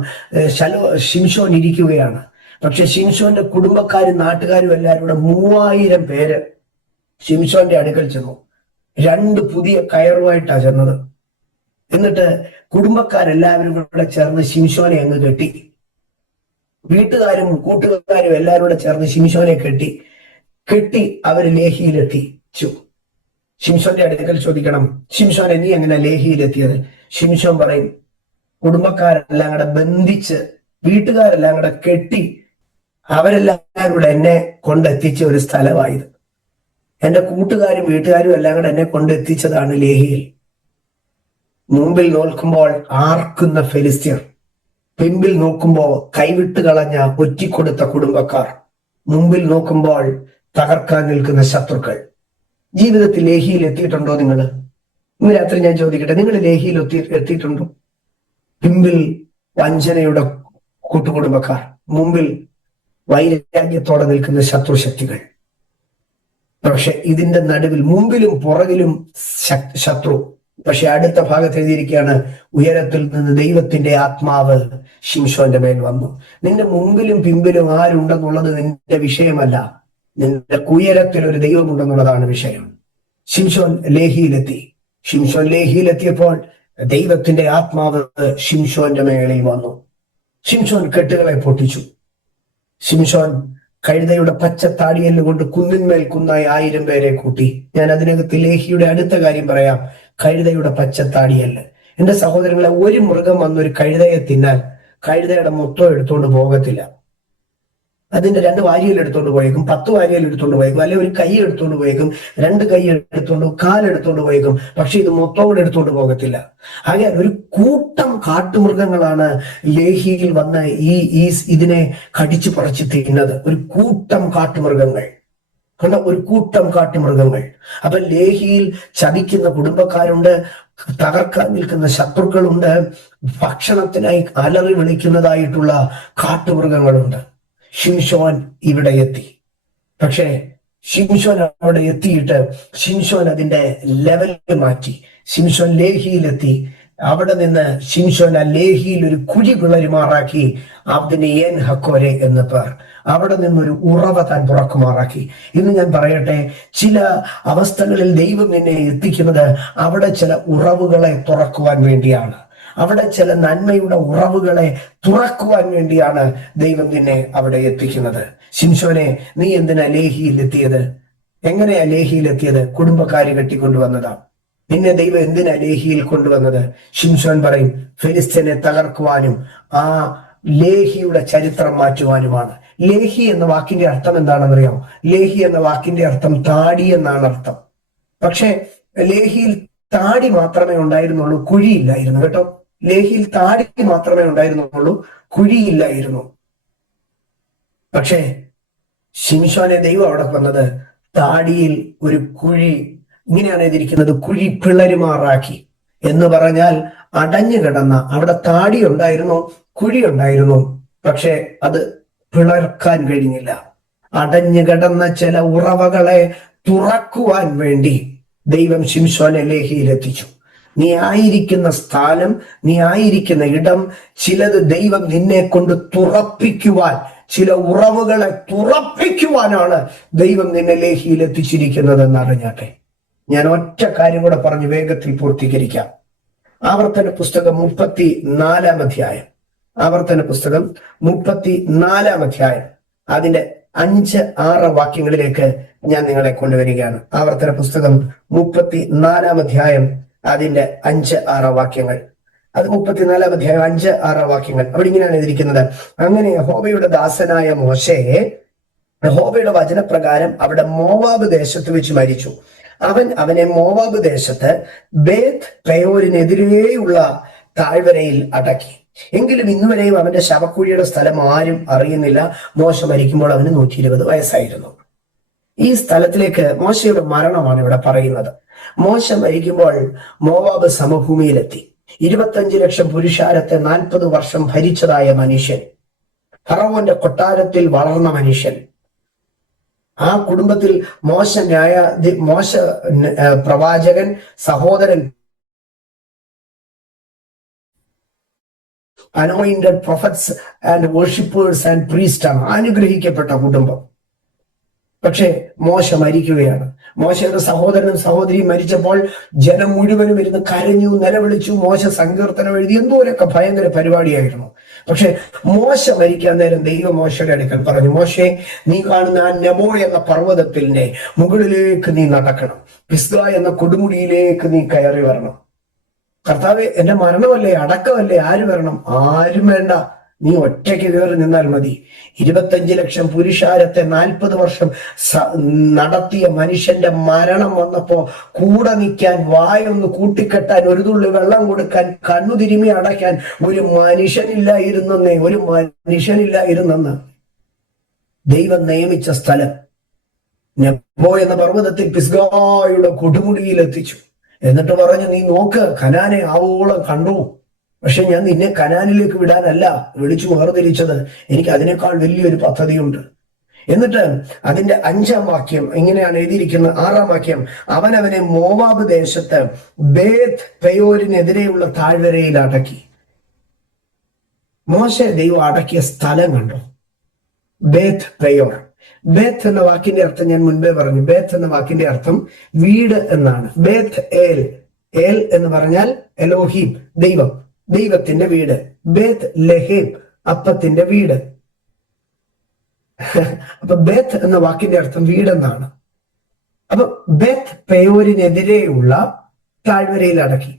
ശിംശോൻ ഇരിക്കുകയാണ്. പക്ഷെ ശിംശോന്റെ കുടുംബക്കാരും നാട്ടുകാരും എല്ലാവരും കൂടെ 3000 പേര് ശിംശോന്റെ അടുക്കൽ ചെന്നു. 2 പുതിയ കയറുമായിട്ടാ ചെന്നത്. എന്നിട്ട് കുടുംബക്കാരെല്ലാവരും കൂടെ ചേർന്ന് ശിംശോനെ അങ്ങ് കെട്ടി. വീട്ടുകാരും കൂട്ടുകാരും എല്ലാവരും കൂടെ ചേർന്ന് ശിംശോനെ കെട്ടി അവര് ലേഹിയിലെത്തിച്ചു. ശിംശോന്റെ അടുക്കൽ ചോദിക്കണം, ശിംശോനെ നീ എങ്ങനെ ലേഹിയിലെത്തിയത്? ശിംശോൻ പറയും, കുടുംബക്കാരെല്ലാം കൂടെ ബന്ധിച്ച് വീട്ടുകാരെല്ലാം കൂടെ കെട്ടി അവരെല്ലാവരും കൂടെ എന്നെ കൊണ്ടെത്തിച്ച ഒരു സ്ഥലമായത്. എന്റെ കൂട്ടുകാരും വീട്ടുകാരും എല്ലാം കൂടെ എന്നെ കൊണ്ടെത്തിച്ചതാണ് ലേഹിയിൽ. മുമ്പിൽ നോക്കുമ്പോൾ ആർക്കുന്ന ഫെലിസ്ത്യർ, പിമ്പിൽ നോക്കുമ്പോൾ കൈവിട്ട് കളഞ്ഞ ഒറ്റിക്കൊടുത്ത കുടുംബക്കാർ, മുമ്പിൽ നോക്കുമ്പോൾ തകർക്കാൻ നിൽക്കുന്ന ശത്രുക്കൾ. ജീവിതത്തിൽ ലേഹിയിൽ എത്തിയിട്ടുണ്ടോ നിങ്ങൾ? ഇന്ന് രാത്രി ഞാൻ ചോദിക്കട്ടെ, നിങ്ങൾ ലേഹിയിൽ എത്തിയിട്ടുണ്ടോ? പിമ്പിൽ വഞ്ചനയുടെ കൂട്ടുകുടുംബക്കാർ, മുമ്പിൽ വൈരാഗ്യത്തോടെ നിൽക്കുന്ന ശത്രുശക്തികൾ. പക്ഷെ ഇതിന്റെ നടുവിൽ മുമ്പിലും പുറകിലും ശത്രു. പക്ഷെ അടുത്ത ഭാഗത്ത് എഴുതിയിരിക്കുകയാണ്, ഉയരത്തിൽ നിന്ന് ദൈവത്തിന്റെ ആത്മാവ് ശിംശോന്റെ മേൽ വന്നു. നിന്റെ മുമ്പിലും പിമ്പിലും ആരുണ്ടെന്നുള്ളത് നിന്റെ വിഷയമല്ല, നിന്റെ ഉയരത്തിൽ ഒരു ദൈവമുണ്ടെന്നുള്ളതാണ് വിഷയം. ശിംശോൻ ലേഹിയിലെത്തിയപ്പോൾ ദൈവത്തിന്റെ ആത്മാവ് ശിംശോന്റെ മേളിൽ വന്നു. ശിംശോൻ കെട്ടുകളെ പൊട്ടിച്ചു. ശിംശോൻ കഴുതയുടെ പച്ചത്താടിയെല്ല് കൊണ്ട് കുന്നിന്മേൽ കുന്നായി 1000 പേരെ കൂട്ടി. ഞാൻ അതിനകത്ത് ലേഹിയുടെ അടുത്ത കാര്യം പറയാം. കഴുതയുടെ പച്ചത്താടിയല്ല്. എന്റെ സഹോദരങ്ങളെ, ഒരു മൃഗം വന്നൊരു കഴുതയെ തിന്നാൽ കഴുതയുടെ മൊത്തം എടുത്തുകൊണ്ട് പോകത്തില്ല. അതിന്റെ 2 വാരിയൽ എടുത്തോണ്ട് പോയേക്കും, 10 വാരിയൽ എടുത്തോണ്ട് പോയേക്കും, അല്ലെങ്കിൽ ഒരു കൈ എടുത്തോണ്ട് പോയേക്കും, 2 കൈ എടുത്തോണ്ട് കാലെടുത്തോണ്ട് പോയേക്കും. പക്ഷെ ഇത് മൊത്തം കൂടെ എടുത്തോണ്ട് പോകത്തില്ല. ആകെ ഒരു കൂട്ടം കാട്ടുമൃഗങ്ങളാണ് ലേഹിയിൽ വന്ന് ഈ ഇതിനെ കടിച്ചു പറിച്ച് തിന്നത്. ഒരു കൂട്ടം കാട്ടുമൃഗങ്ങൾ കണ്ട, ഒരു കൂട്ടം കാട്ടുമൃഗങ്ങൾ. അപ്പൊ ലേഹിയിൽ ചതിക്കുന്ന കുടുംബക്കാരുണ്ട്, തകർക്കാൻ നിൽക്കുന്ന ശത്രുക്കളുണ്ട്, ഭക്ഷണത്തിനായി അലറി വിളിക്കുന്നതായിട്ടുള്ള കാട്ടുമൃഗങ്ങളുണ്ട്. ശിംശോൻ ഇവിടെ എത്തി. പക്ഷേ ശിംശോൻ അവിടെ എത്തിയിട്ട് ശിംശോൻ അതിന്റെ ലെവൽ മാറ്റി. ശിംശോൻ ലേഹിയിലെത്തി. അവിടെ നിന്ന് ശിംശോൻ ആ ലേഹിയിൽ ഒരു കുഴി പിളരുമാറാക്കി. അതിന് ഏൻ ഹക്കോരെ എന്ന് പേർ. അവിടെ നിന്നൊരു ഉറവ താൻ തുറക്കുമാറാക്കി. ഇന്ന് ഞാൻ പറയട്ടെ, ചില അവസ്ഥകളിൽ ദൈവം നിന്നെ എത്തിക്കുന്നത് അവിടെ ചില ഉറവുകളെ തുറക്കുവാൻ വേണ്ടിയാണ്. അവിടെ ചില നന്മയുടെ ഉറവുകളെ തുറക്കുവാൻ വേണ്ടിയാണ് ദൈവം നിന്നെ അവിടെ എത്തിക്കുന്നത്. ശിംശോനെ, നീ എന്തിനാ ലേഹിയിൽ എത്തിയത്? എങ്ങനെയാ ലേഹിയിൽ എത്തിയത്? കുടുംബക്കാര് കെട്ടിക്കൊണ്ടുവന്നതാ. നിന്നെ ദൈവം എന്തിനാ ലേഹിയിൽ കൊണ്ടുവന്നത്? ശിംശോൻ പറയും, ഫെലിസ്ത്യനെ തകർക്കുവാനും ആ ലേഹിയുടെ ചരിത്രം മാറ്റുവാനുമാണ്. ലേഹി എന്ന വാക്കിന്റെ അർത്ഥം എന്താണെന്നറിയാമോ? ലേഹി എന്ന വാക്കിന്റെ അർത്ഥം താടി എന്നാണ് അർത്ഥം. പക്ഷെ ലേഹിയിൽ താടി മാത്രമേ ഉണ്ടായിരുന്നുള്ളൂ, കുഴിയില്ലായിരുന്നു. കേട്ടോ, ലേഹിയിൽ താടി മാത്രമേ ഉണ്ടായിരുന്നുള്ളൂ, കുഴിയില്ലായിരുന്നു. പക്ഷേ ശിംശോനെ ദൈവം അവിടെ വന്നത് താടിയിൽ ഒരു കുഴി, ഇങ്ങനെയാണ് എഴുതിയിരിക്കുന്നത്, കുഴി പിളരുമാറാക്കി എന്ന് പറഞ്ഞാൽ അടഞ്ഞു കിടന്ന, അവിടെ താടി ഉണ്ടായിരുന്നു, കുഴി ഉണ്ടായിരുന്നു, പക്ഷെ അത് പിളർക്കാൻ കഴിഞ്ഞില്ല. അടഞ്ഞു കിടന്ന ചില ഉറവകളെ തുറക്കുവാൻ വേണ്ടി ദൈവം ശിംശോനെ ലേഹിയിൽ എത്തിച്ചു. നീ ആയിരിക്കുന്ന സ്ഥലം, നീ ആയിരിക്കുന്ന ഇടം, ചിലത് ദൈവം നിന്നെ കൊണ്ട് തുറപ്പിക്കുവാൻ, ചില ഉറവുകളെ തുറപ്പിക്കുവാനാണ് ദൈവം നിന്നെ ലേഹിയിൽ എത്തിച്ചിരിക്കുന്നത് എന്നറിഞ്ഞാട്ടെ. ഞാൻ ഒറ്റ കാര്യം കൂടെ പറഞ്ഞ് വേഗത്തിൽ പൂർത്തീകരിക്കാം. ആവർത്തന പുസ്തകം 34-ാം അധ്യായം. ആവർത്തന പുസ്തകം 34-ാം അധ്യായം, അതിന്റെ 5-6 വാക്യങ്ങളിലേക്ക് ഞാൻ നിങ്ങളെ കൊണ്ടുവരികയാണ്. ആവർത്തന പുസ്തകം 34-ാം അധ്യായം, അതിന്റെ 5-6 വാക്യങ്ങൾ. അത് 34-ാം അധ്യായം 5-6 വാക്യങ്ങൾ. അവിടെ ഇങ്ങനെയാണ് എഴുതിയിരിക്കുന്നത്: അങ്ങനെ യഹോവയുടെ ദാസനായ മോശയെ യഹോവയുടെ വചനപ്രകാരം അവിടെ മോവാബ് ദേശത്ത് വെച്ച് മരിച്ചു. അവനെ മോവാബ് ദേശത്ത് ബേത്ത് പെയോരിനെതിരെയുള്ള താഴ്വരയിൽ അടക്കി. എങ്കിലും ഇന്നുവരെയും അവന്റെ ശവക്കുഴിയുടെ സ്ഥലം ആരും അറിയുന്നില്ല. മോശ മരിക്കുമ്പോൾ അവന് 120 വയസ്സായിരുന്നു. ഈ സ്ഥലത്തിലേക്ക് മോശയുടെ മരണമാണ് ഇവിടെ പറയുന്നത്. മോശ മരിക്കുമ്പോൾ മോവാബ് സമഭൂമിയിലെത്തി. 25 ലക്ഷം പുരുഷാരത്തെ 40 വർഷം ഭരിച്ചതായ മനുഷ്യൻ, ഫറവോന്റെ കൊട്ടാരത്തിൽ വളർന്ന മനുഷ്യൻ. ആ കുടുംബത്തിൽ മോശ പ്രവാചകൻ, സഹോദരൻ anointed prophets and worshippers and priests ആണ്, അനുഗ്രഹിക്കപ്പെട്ട കുടുംബം. പക്ഷെ മോശ മരിക്കുകയാണ്. മോശയുടെ സഹോദരനും സഹോദരിയും മരിച്ചപ്പോൾ ജനം മുഴുവനും ഇരുന്ന് കരഞ്ഞു, നിലവിളിച്ചു. മോശ സങ്കീർത്തനം എഴുതി. എന്തോരൊക്കെ ഭയങ്കര പരിപാടിയായിരുന്നു. പക്ഷെ മോശ മരിക്കാൻ നേരം ദൈവം മോശയുടെ അടുക്കൽ പറഞ്ഞു, മോശേ, നീ കാണുന്ന ആ നെബോ എന്ന പർവ്വതത്തിന്റെ മുകളിലേക്ക് നീ നടക്കണം. പിസ്ഗ എന്ന കൊടുമുടിയിലേക്ക് നീ കയറി വരണം. കർത്താവേ, എന്റെ മരണമല്ലേ, അടക്കമല്ലേ, ആര് വരണം? ആരും വേണ്ട, നീ ഒറ്റയ്ക്ക് കയറി നിന്നാൽ മതി. 25 ലക്ഷം പുരുഷാരത്തെ 40 വർഷം നടത്തിയ മനുഷ്യന്റെ മരണം വന്നപ്പോ കൂടെ നിൽക്കാൻ, വായൊന്ന് കൂട്ടിക്കെട്ടാൻ, ഒരു തുള്ളി വെള്ളം കൊടുക്കാൻ, കണ്ണു തിരുമി അടയ്ക്കാൻ ഒരു മനുഷ്യനില്ലായിരുന്നെന്ന് ദൈവം നിയമിച്ച സ്ഥലം നെബോ എന്ന പർവ്വതത്തിൽ പിസ്ഗായുടെ കൊടുമുടിയിൽ എത്തിച്ചു. എന്നിട്ട് പറഞ്ഞു, നീ നോക്ക്, കനാനെ ആവോളം കണ്ടു, പക്ഷെ ഞാൻ നിന്നെ കനാനിലേക്ക് വിടാനല്ല വിളിച്ചു വേർതിരിച്ചത്. എനിക്ക് അതിനേക്കാൾ വലിയൊരു പദ്ധതിയുണ്ട്. എന്നിട്ട് അതിന്റെ 5-ാം വാക്യം ഇങ്ങനെയാണ് എഴുതിയിരിക്കുന്നത്. 6-ാം വാക്യം: അവനെ മോവാബ് ദേശത്ത് ബേത്ത് പെയോരിനെതിരെയുള്ള താഴ്വരയിൽ അടക്കി. മോശെ ദൈവം അടക്കിയ സ്ഥലം കണ്ടു, ബേത്ത് പെയോർ. ബേത്ത് എന്ന വാക്കിന്റെ അർത്ഥം ഞാൻ മുൻപേ പറഞ്ഞു. ബേത്ത് എന്ന വാക്കിന്റെ അർത്ഥം വീട് എന്നാണ്. ബേത്ത് ഏൽ, ഏൽ എന്ന് പറഞ്ഞാൽ എലോഹീം, ദൈവം, ദൈവത്തിന്റെ വീട്. ബേത്ത് ലെഹേം, അപ്പത്തിന്റെ വീട്. അപ്പൊ ബേത്ത് എന്ന വാക്കിന്റെ അർത്ഥം വീടെന്നാണ്. അപ്പൊ ബേത്ത് പെയോരിനെതിരെയുള്ള താഴ്വരയിൽ അടക്കി.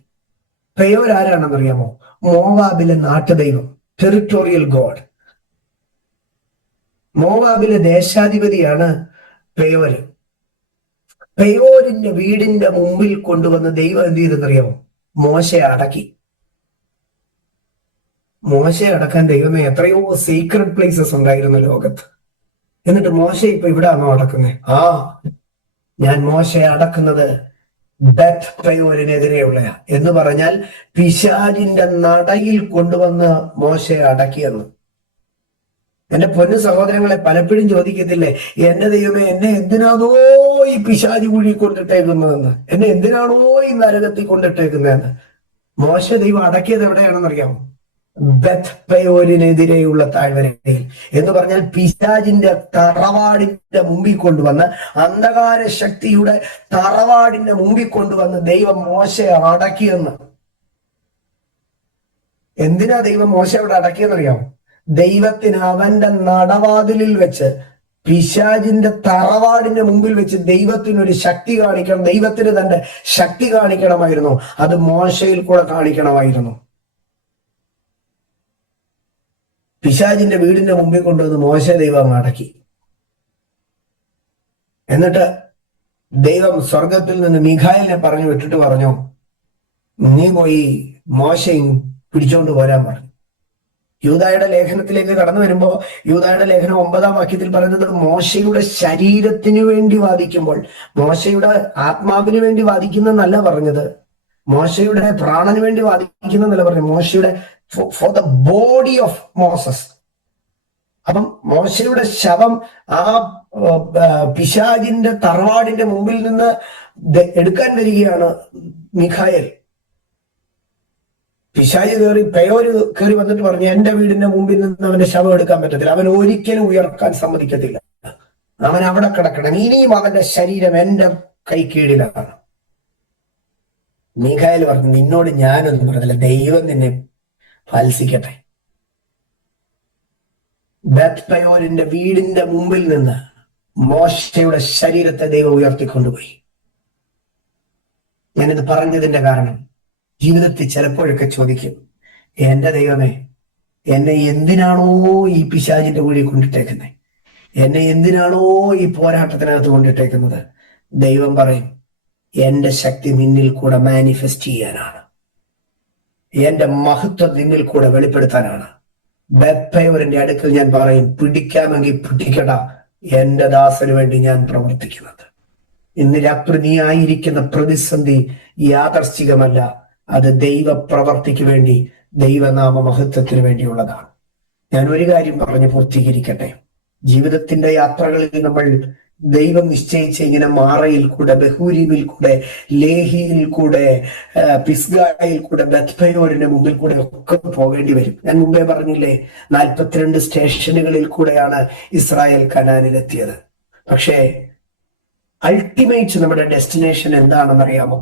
പെയോർ ആരാണെന്നറിയാമോ? മോവാബിലെ നാട്ടുദൈവം, ടെറിട്ടോറിയൽ ഗോഡ്. മോവാബിലെ ദേശാധിപതിയാണ് പെയോര്. പെയോരിന്റെ വീടിന്റെ മുമ്പിൽ കൊണ്ടുവന്ന് ദൈവം എന്ത് ചെയ്തെന്നറിയാമോ? മോശയെ അടക്കി. മോശയെ അടക്കാൻ ദൈവമേ എത്രയോ സീക്രട്ട് പ്ലേസസ് ഉണ്ടായിരുന്നു ലോകത്ത്. എന്നിട്ട് മോശ ഇപ്പൊ ഇവിടെ ആണോ അടക്കുന്നത്? ഞാൻ മോശയെ അടക്കുന്നത് ബെത്ത് പെയോരിനെതിരെയുള്ള എന്ന് പറഞ്ഞാൽ പിശാചിന്റെ നടയിൽ കൊണ്ടുവന്ന് മോശയെ അടക്കിയെന്ന്. എന്റെ പൊന്നു സഹോദരങ്ങളെ, പലപ്പോഴും ചോദിക്കത്തില്ലേ, എന്റെ ദൈവമേ എന്നെ എന്തിനാണോ ഈ പിശാചി കുഴി കൊണ്ടിട്ടേക്കുന്നതെന്ന്, എന്നെ എന്തിനാണോ ഈ നരകത്തിൽ കൊണ്ടിട്ടേക്കുന്നതെന്ന്. മോശ ദൈവം അടക്കിയത് എവിടെയാണെന്നറിയാമോ? ബെത്ത് പെയോരിനെതിരെയുള്ള താഴ്വരയിൽ എന്ന് പറഞ്ഞാൽ പിശാചിന്റെ തറവാടിന്റെ മുമ്പിൽ കൊണ്ടുവന്ന്, അന്ധകാര ശക്തിയുടെ തറവാടിന്റെ മുമ്പിൽ കൊണ്ടുവന്ന് ദൈവം മോശയെ അടക്കിയെന്ന്. എന്തിനാ ദൈവം മോശ അവിടെ അടക്കിയെന്നറിയാമോ? ദൈവത്തിന് അവന്റെ നടവാതിലിൽ വെച്ച്, പിശാചിന്റെ തറവാടിന്റെ മുമ്പിൽ വെച്ച് ദൈവത്തിനൊരു ശക്തി കാണിക്കണം. ദൈവത്തിന് തന്റെ ശക്തി കാണിക്കണമായിരുന്നു. അത് മോശയിൽ കൂടെ കാണിക്കണമായിരുന്നു. പിശാചിന്റെ വീടിന്റെ മുമ്പിൽ കൊണ്ടുവന്ന് മോശ ദൈവം അടക്കി. എന്നിട്ട് ദൈവം സ്വർഗത്തിൽ നിന്ന് മീഖായേലിനെ പറഞ്ഞു വിട്ടിട്ട് പറഞ്ഞു, നീ പോയി മോശയും പിടിച്ചോണ്ട് പോരാൻ പറഞ്ഞു. യൂദായുടെ ലേഖനത്തിലേക്ക് കടന്നു വരുമ്പോ യൂദായുടെ ലേഖനം 9-ാം വാക്യത്തിൽ പറയുന്നത്, മോശയുടെ ശരീരത്തിന് വേണ്ടി വാദിക്കുമ്പോൾ, മോശയുടെ ആത്മാവിന് വേണ്ടി വാദിക്കുന്നെന്നല്ല പറഞ്ഞത്, മോശയുടെ പ്രാണന് വേണ്ടി വാദിക്കുന്നെന്നല്ല പറഞ്ഞു, മോശയുടെ for the body of Moses. അപ്പം മോശയുടെ ശവം ആ പിശാചിന്റെ തറവാടിന്റെ മുമ്പിൽ നിന്ന് എടുക്കാൻ വരികയാണ് മീഖായേൽ. പിശാച് പെയോര് കയറി വന്നിട്ട് പറഞ്ഞു, എന്റെ വീടിന്റെ മുമ്പിൽ നിന്ന് അവന്റെ ശവം എടുക്കാൻ പറ്റത്തില്ല, അവൻ ഒരിക്കലും ഉയർക്കാൻ സമ്മതിക്കത്തില്ല, അവൻ അവിടെ കിടക്കണം, ഇനിയും അവന്റെ ശരീരം എന്റെ കൈ കീഴിലാണ്. മീഖായേൽ പറഞ്ഞു, നിന്നോട് ഞാനൊന്നും പറഞ്ഞില്ല, ദൈവം നിന്നെ ഫലിക്കട്ടെ. ബെത്ത് പെയോരിന്റെ വീടിന്റെ മുമ്പിൽ നിന്ന് മോശയുടെ ശരീരത്തെ ദൈവം ഉയർത്തിക്കൊണ്ടുപോയി. ഞാനിത് പറഞ്ഞതിന്റെ കാരണം, ജീവിതത്തിൽ ചിലപ്പോഴൊക്കെ ചോദിക്കും, എന്റെ ദൈവമേ എന്നെ എന്തിനാണോ ഈ പിശാചിന്റെ കുഴി കൊണ്ടിട്ടേക്കുന്നത്, എന്നെ എന്തിനാണോ ഈ പോരാട്ടത്തിനകത്ത് കൊണ്ടിട്ടേക്കുന്നത്? ദൈവം പറയും, എന്റെ ശക്തി നിന്നിൽ കൂടെ മാനിഫെസ്റ്റ് ചെയ്യാനാണ്, എന്റെ മഹത്വം നിന്നിൽ കൂടെ വെളിപ്പെടുത്താനാണ്. ബെത്ത് പെയോരിന്റെ അടുക്കൽ ഞാൻ പറയും, പിടിക്കാമെങ്കിൽ പിടിക്കട, എന്റെ ദാസന് വേണ്ടി ഞാൻ പ്രവർത്തിക്കുന്നത്. ഇന്ന് രാത്രി നീ ആയിരിക്കുന്ന പ്രതിസന്ധി യാദർശികമല്ല, അത് ദൈവ പ്രവർത്തിക്ക് വേണ്ടി, ദൈവനാമ മഹത്വത്തിന് വേണ്ടിയുള്ളതാണ്. ഞാൻ ഒരു കാര്യം പറഞ്ഞ് പൂർത്തീകരിക്കട്ടെ. ജീവിതത്തിന്റെ യാത്രകളിൽ നമ്മൾ ദൈവം നിശ്ചയിച്ച ഇങ്ങനെ മാറയിൽ കൂടെ, ബഹൂരീമിൽ കൂടെ, ലേഹിയിൽ കൂടെ, പിസ്ഗായിൽ കൂടെ, ബെത്ത് പെയോരിന്റെ മുമ്പിൽ കൂടെ ഒക്കെ പോകേണ്ടി വരും. ഞാൻ മുമ്പേ പറഞ്ഞില്ലേ, 42 സ്റ്റേഷനുകളിൽ കൂടെയാണ് ഇസ്രായേൽ കനാനിലെത്തിയത്. പക്ഷേ അൾട്ടിമേറ്റ് നമ്മുടെ ഡെസ്റ്റിനേഷൻ എന്താണെന്നറിയാമോ?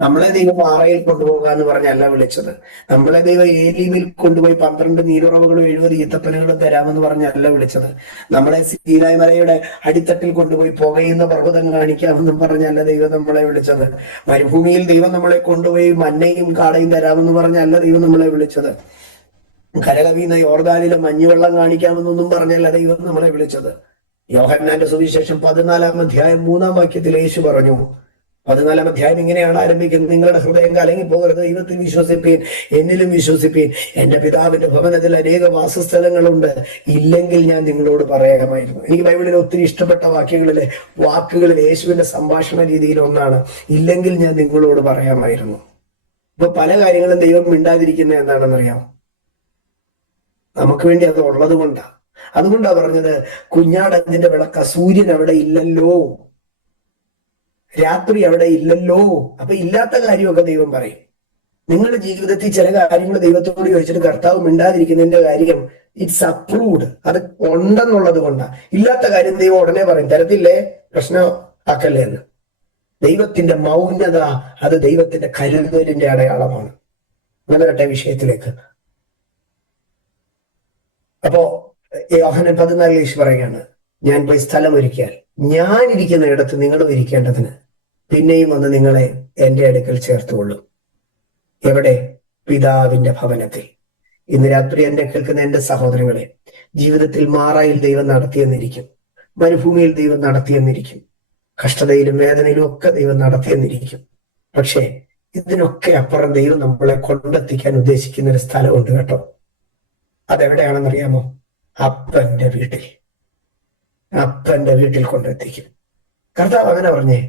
നമ്മളെ ദൈവം മാറയിൽ കൊണ്ടുപോകുക എന്ന് പറഞ്ഞല്ല വിളിച്ചത്. നമ്മളെ ദൈവം ഏലീമിൽ കൊണ്ടുപോയി 12 നീരുറവുകളും 70 ഈത്തപ്പനുകളും തരാമെന്ന് പറഞ്ഞല്ല വിളിച്ചത്. നമ്മളെ സീനായ് മലയുടെ അടിത്തട്ടിൽ കൊണ്ടുപോയി പുകയുന്ന പർവ്വതം കാണിക്കാമെന്നും പറഞ്ഞല്ല ദൈവം നമ്മളെ വിളിച്ചത്. മരുഭൂമിയിൽ ദൈവം നമ്മളെ കൊണ്ടുപോയി മന്നയും കാടയും തരാമെന്ന് പറഞ്ഞല്ല ദൈവം നമ്മളെ വിളിച്ചത്. കരകവിയുന്ന യോർദാനിലെ മഞ്ഞുവെള്ളം കാണിക്കാമെന്നൊന്നും പറഞ്ഞല്ല ദൈവം നമ്മളെ വിളിച്ചത്. യോഹന്നാന്റെ സുവിശേഷം 14-ാം അധ്യായം 3-ാം വാക്യത്തിൽ യേശു പറഞ്ഞു, 14-ാം അധ്യായം ഇങ്ങനെയാണ് ആരംഭിക്കുന്നത്, നിങ്ങളുടെ ഹൃദയം കലങ്ങി പോകരുത്, ദൈവത്തിൽ വിശ്വസിപ്പീൻ, എന്നിലും വിശ്വസിപ്പീൻ, എന്റെ പിതാവിന്റെ ഭവനത്തിൽ അനേക വാസസ്ഥലങ്ങളുണ്ട്, ഇല്ലെങ്കിൽ ഞാൻ നിങ്ങളോട് പറയാമായിരുന്നു. എനിക്ക് ബൈബിളിലെ ഒത്തിരി ഇഷ്ടപ്പെട്ട വാക്കുകളിൽ യേശുവിന്റെ സംഭാഷണ രീതിയിൽ ഒന്നാണ്, ഇല്ലെങ്കിൽ ഞാൻ നിങ്ങളോട് പറയാമായിരുന്നു. ഇപ്പൊ പല കാര്യങ്ങളും ദൈവം മിണ്ടാതിരിക്കുന്നത് എന്താണെന്നറിയാം? നമുക്ക് വേണ്ടി അത് ഉള്ളത് കൊണ്ടാണ്. അതുകൊണ്ടാ പറഞ്ഞത്, കുഞ്ഞാടത്തിന്റെ വിളക്ക, സൂര്യൻ അവിടെ ഇല്ലല്ലോ, രാത്രി അവിടെ ഇല്ലല്ലോ. അപ്പൊ ഇല്ലാത്ത കാര്യമൊക്കെ ദൈവം പറയും. നിങ്ങളുടെ ജീവിതത്തിൽ ചില കാര്യങ്ങൾ ദൈവത്തോട് ചോദിച്ചിട്ട് കർത്താവ് മിണ്ടാതിരിക്കുന്നതിന്റെ കാര്യം ഇറ്റ്സ് അപ്രൂവ്ഡ്, അത് ഉണ്ടെന്നുള്ളത് കൊണ്ടാണ്. ഇല്ലാത്ത കാര്യം ദൈവം ഉടനെ പറയും, തരത്തില്ലേ, പ്രശ്നം ആക്കല്ലേ എന്ന്. ദൈവത്തിന്റെ മൗനത അത് ദൈവത്തിന്റെ കരുതലിന്റെ അടയാളമാണ്. അങ്ങനെ കേട്ട വിഷയത്തിലേക്ക്. അപ്പോ യോഹന്നാൻ 14 പറയുകയാണ്, ഞാൻ പോയി സ്ഥലം ഒരുക്കിയാൽ ഞാൻ ഇരിക്കുന്ന ഇടത്ത് നിങ്ങളും ഇരിക്കേണ്ടതിന് പിന്നെയും വന്ന് നിങ്ങളെ എന്റെ അടുക്കൽ ചേർത്തുകൊള്ളും. എവിടെ? പിതാവിന്റെ ഭവനത്തിൽ. ഇന്ന് രാത്രി എന്നെ കേൾക്കുന്ന എന്റെ സഹോദരങ്ങളെ, ജീവിതത്തിൽ മാറായിൽ ദൈവം നടത്തിയെന്നിരിക്കും, മരുഭൂമിയിൽ ദൈവം നടത്തിയെന്നിരിക്കും, കഷ്ടതയിലും വേദനയിലും ഒക്കെ ദൈവം നടത്തിയെന്നിരിക്കും. പക്ഷേ ഇതിനൊക്കെ അപ്പുറം ദൈവം നമ്മളെ കൊണ്ടെത്തിക്കാൻ ഉദ്ദേശിക്കുന്ന ഒരു സ്ഥലമുണ്ട് കേട്ടോ. അതെവിടെയാണെന്നറിയാമോ? അപ്പന്റെ വീട്ടിൽ. അപ്പന്റെ വീട്ടിൽ കൊണ്ടെത്തിക്കും. കർത്താവ് അങ്ങനെ പറഞ്ഞേ,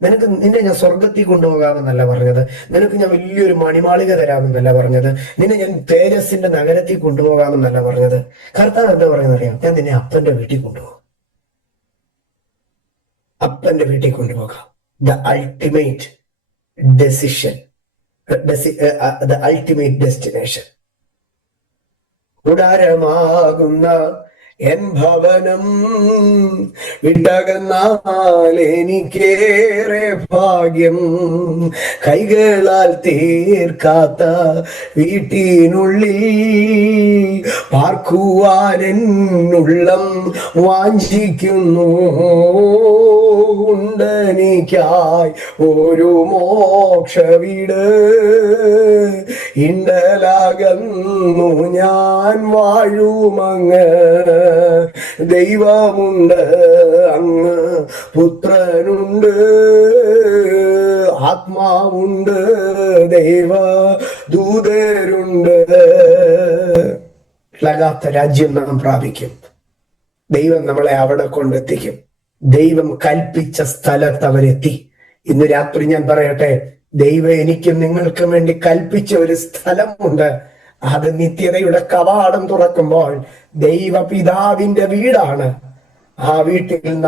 നിന്നെ ഞാൻ സ്വർഗത്തിൽ കൊണ്ടുപോകാമെന്നല്ല പറഞ്ഞത്, നിനക്ക് ഞാൻ വലിയൊരു മണിമാളിക തരാമെന്നല്ല പറഞ്ഞത്, നിന്നെ ഞാൻ തേജസ്സിന്റെ നഗരത്തിൽ കൊണ്ടുപോകാമെന്നല്ല പറഞ്ഞത്. കർത്താവ് എന്താ പറയുന്നറിയാം? ഞാൻ നിന്നെ അപ്പന്റെ വീട്ടിൽ കൊണ്ടുപോകാം. അപ്പന്റെ വീട്ടിൽ കൊണ്ടുപോകാം. The ultimate decision, the ultimate destination. കൂടാരമാകുന്ന എൻ ഭവനം വിട്ടകന്നാൽ എനിക്കേറെ ഭാഗ്യം, കൈകളാൽ തീർക്കാത്ത വീട്ടിനുള്ളിൽ പാർക്കുവാനെന്നുള്ളം വാഞ്ചിക്കുന്നു. ഉണ്ടെനിക്കായി ഒരു മോക്ഷ വീട്, ഇണ്ടലാകുന്നു ഞാൻ വാഴുമങ്ങ്. ദൈവമുണ്ട് അങ്ങ്, പുത്രനുണ്ട്, ആത്മാവുണ്ട്, ദൈവ ദൂതരുണ്ട്. ഇളകാത്ത രാജ്യം നാം പ്രാപിക്കും. ദൈവം നമ്മളെ അവിടെ കൊണ്ടെത്തിക്കും. ദൈവം കൽപ്പിച്ച സ്ഥലത്ത് അവരെത്തി. ഇന്ന് രാത്രി ഞാൻ പറയട്ടെ, ദൈവം എനിക്കും നിങ്ങൾക്കും വേണ്ടി കൽപ്പിച്ച ഒരു സ്ഥലമുണ്ട്. അത് നിത്യതയുടെ കവാടം തുറക്കുമ്പോൾ ദൈവപിതാവിന്റെ വീടാണ്. ആ വീട്ടിൽ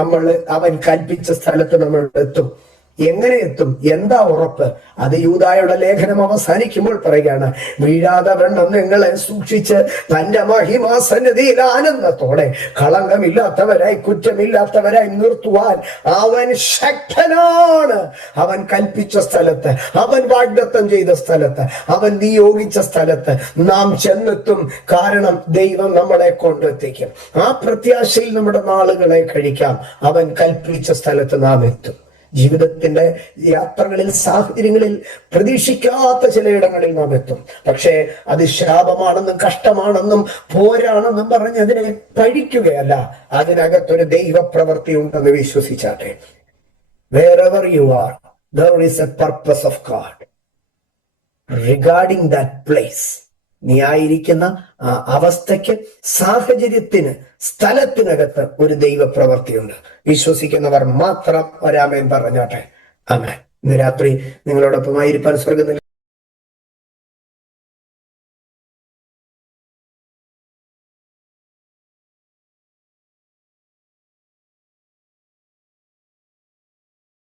അവൻ കൽപ്പിച്ച സ്ഥലത്ത് നമ്മൾ എത്തും. എങ്ങനെ എത്തും? എന്താ ഉറപ്പ്? അത് യൂദായുടെ ലേഖനം അവസാനിക്കുമ്പോൾ പറയുകയാണ്, വീഴാതെ വണ്ണം നിങ്ങളെ സൂക്ഷിച്ച് തന്റെ മഹിമാസന്നിധിയിൽ ആനന്ദത്തോടെ കളങ്കമില്ലാത്തവരായി കുറ്റമില്ലാത്തവരായി നിർത്തുവാൻ അവൻ ശക്തനാണ്. അവൻ കൽപ്പിച്ച സ്ഥലത്ത്, അവൻ വാഗ്ദത്തം ചെയ്ത സ്ഥലത്ത്, അവൻ നിയോഗിച്ച സ്ഥലത്ത് നാം ചെന്നെത്തും. കാരണം ദൈവം നമ്മളെ കൊണ്ടെത്തിക്കും. ആ പ്രത്യാശയിൽ നമ്മുടെ നാളുകളെ കഴിക്കാം. അവൻ കൽപ്പിച്ച സ്ഥലത്ത് നാം എത്തും. ജീവിതത്തിന്റെ യാത്രകളിൽ, സാഹചര്യങ്ങളിൽ പ്രതീക്ഷിക്കാത്ത ചിലയിടങ്ങളിൽ നാം എത്തും. പക്ഷേ അത് ശാപമാണെന്നും കഷ്ടമാണെന്നും പോരാണെന്നും പറഞ്ഞ് അതിനെ പഴിക്കുകയല്ല. അതിനകത്തൊരു ദൈവപ്രവൃത്തി ഉണ്ടെന്ന് വിശ്വസിച്ചാട്ടെ. Wherever you are, there is a purpose of God regarding that place. നീ ആയിരിക്കുന്ന ആ അവസ്ഥയ്ക്ക്, സാഹചര്യത്തിന്, സ്ഥലത്തിനകത്ത് ഒരു ദൈവപ്രവൃത്തിയുണ്ട്. വിശ്വസിക്കുന്നവർ മാത്രം ഒരാമേൻ പറഞ്ഞാട്ടെ. ആമേൻ. ഇന്ന് രാത്രി നിങ്ങളോടൊപ്പമായിരിക്കാൻ സ്വർഗ്ഗത്തിൽ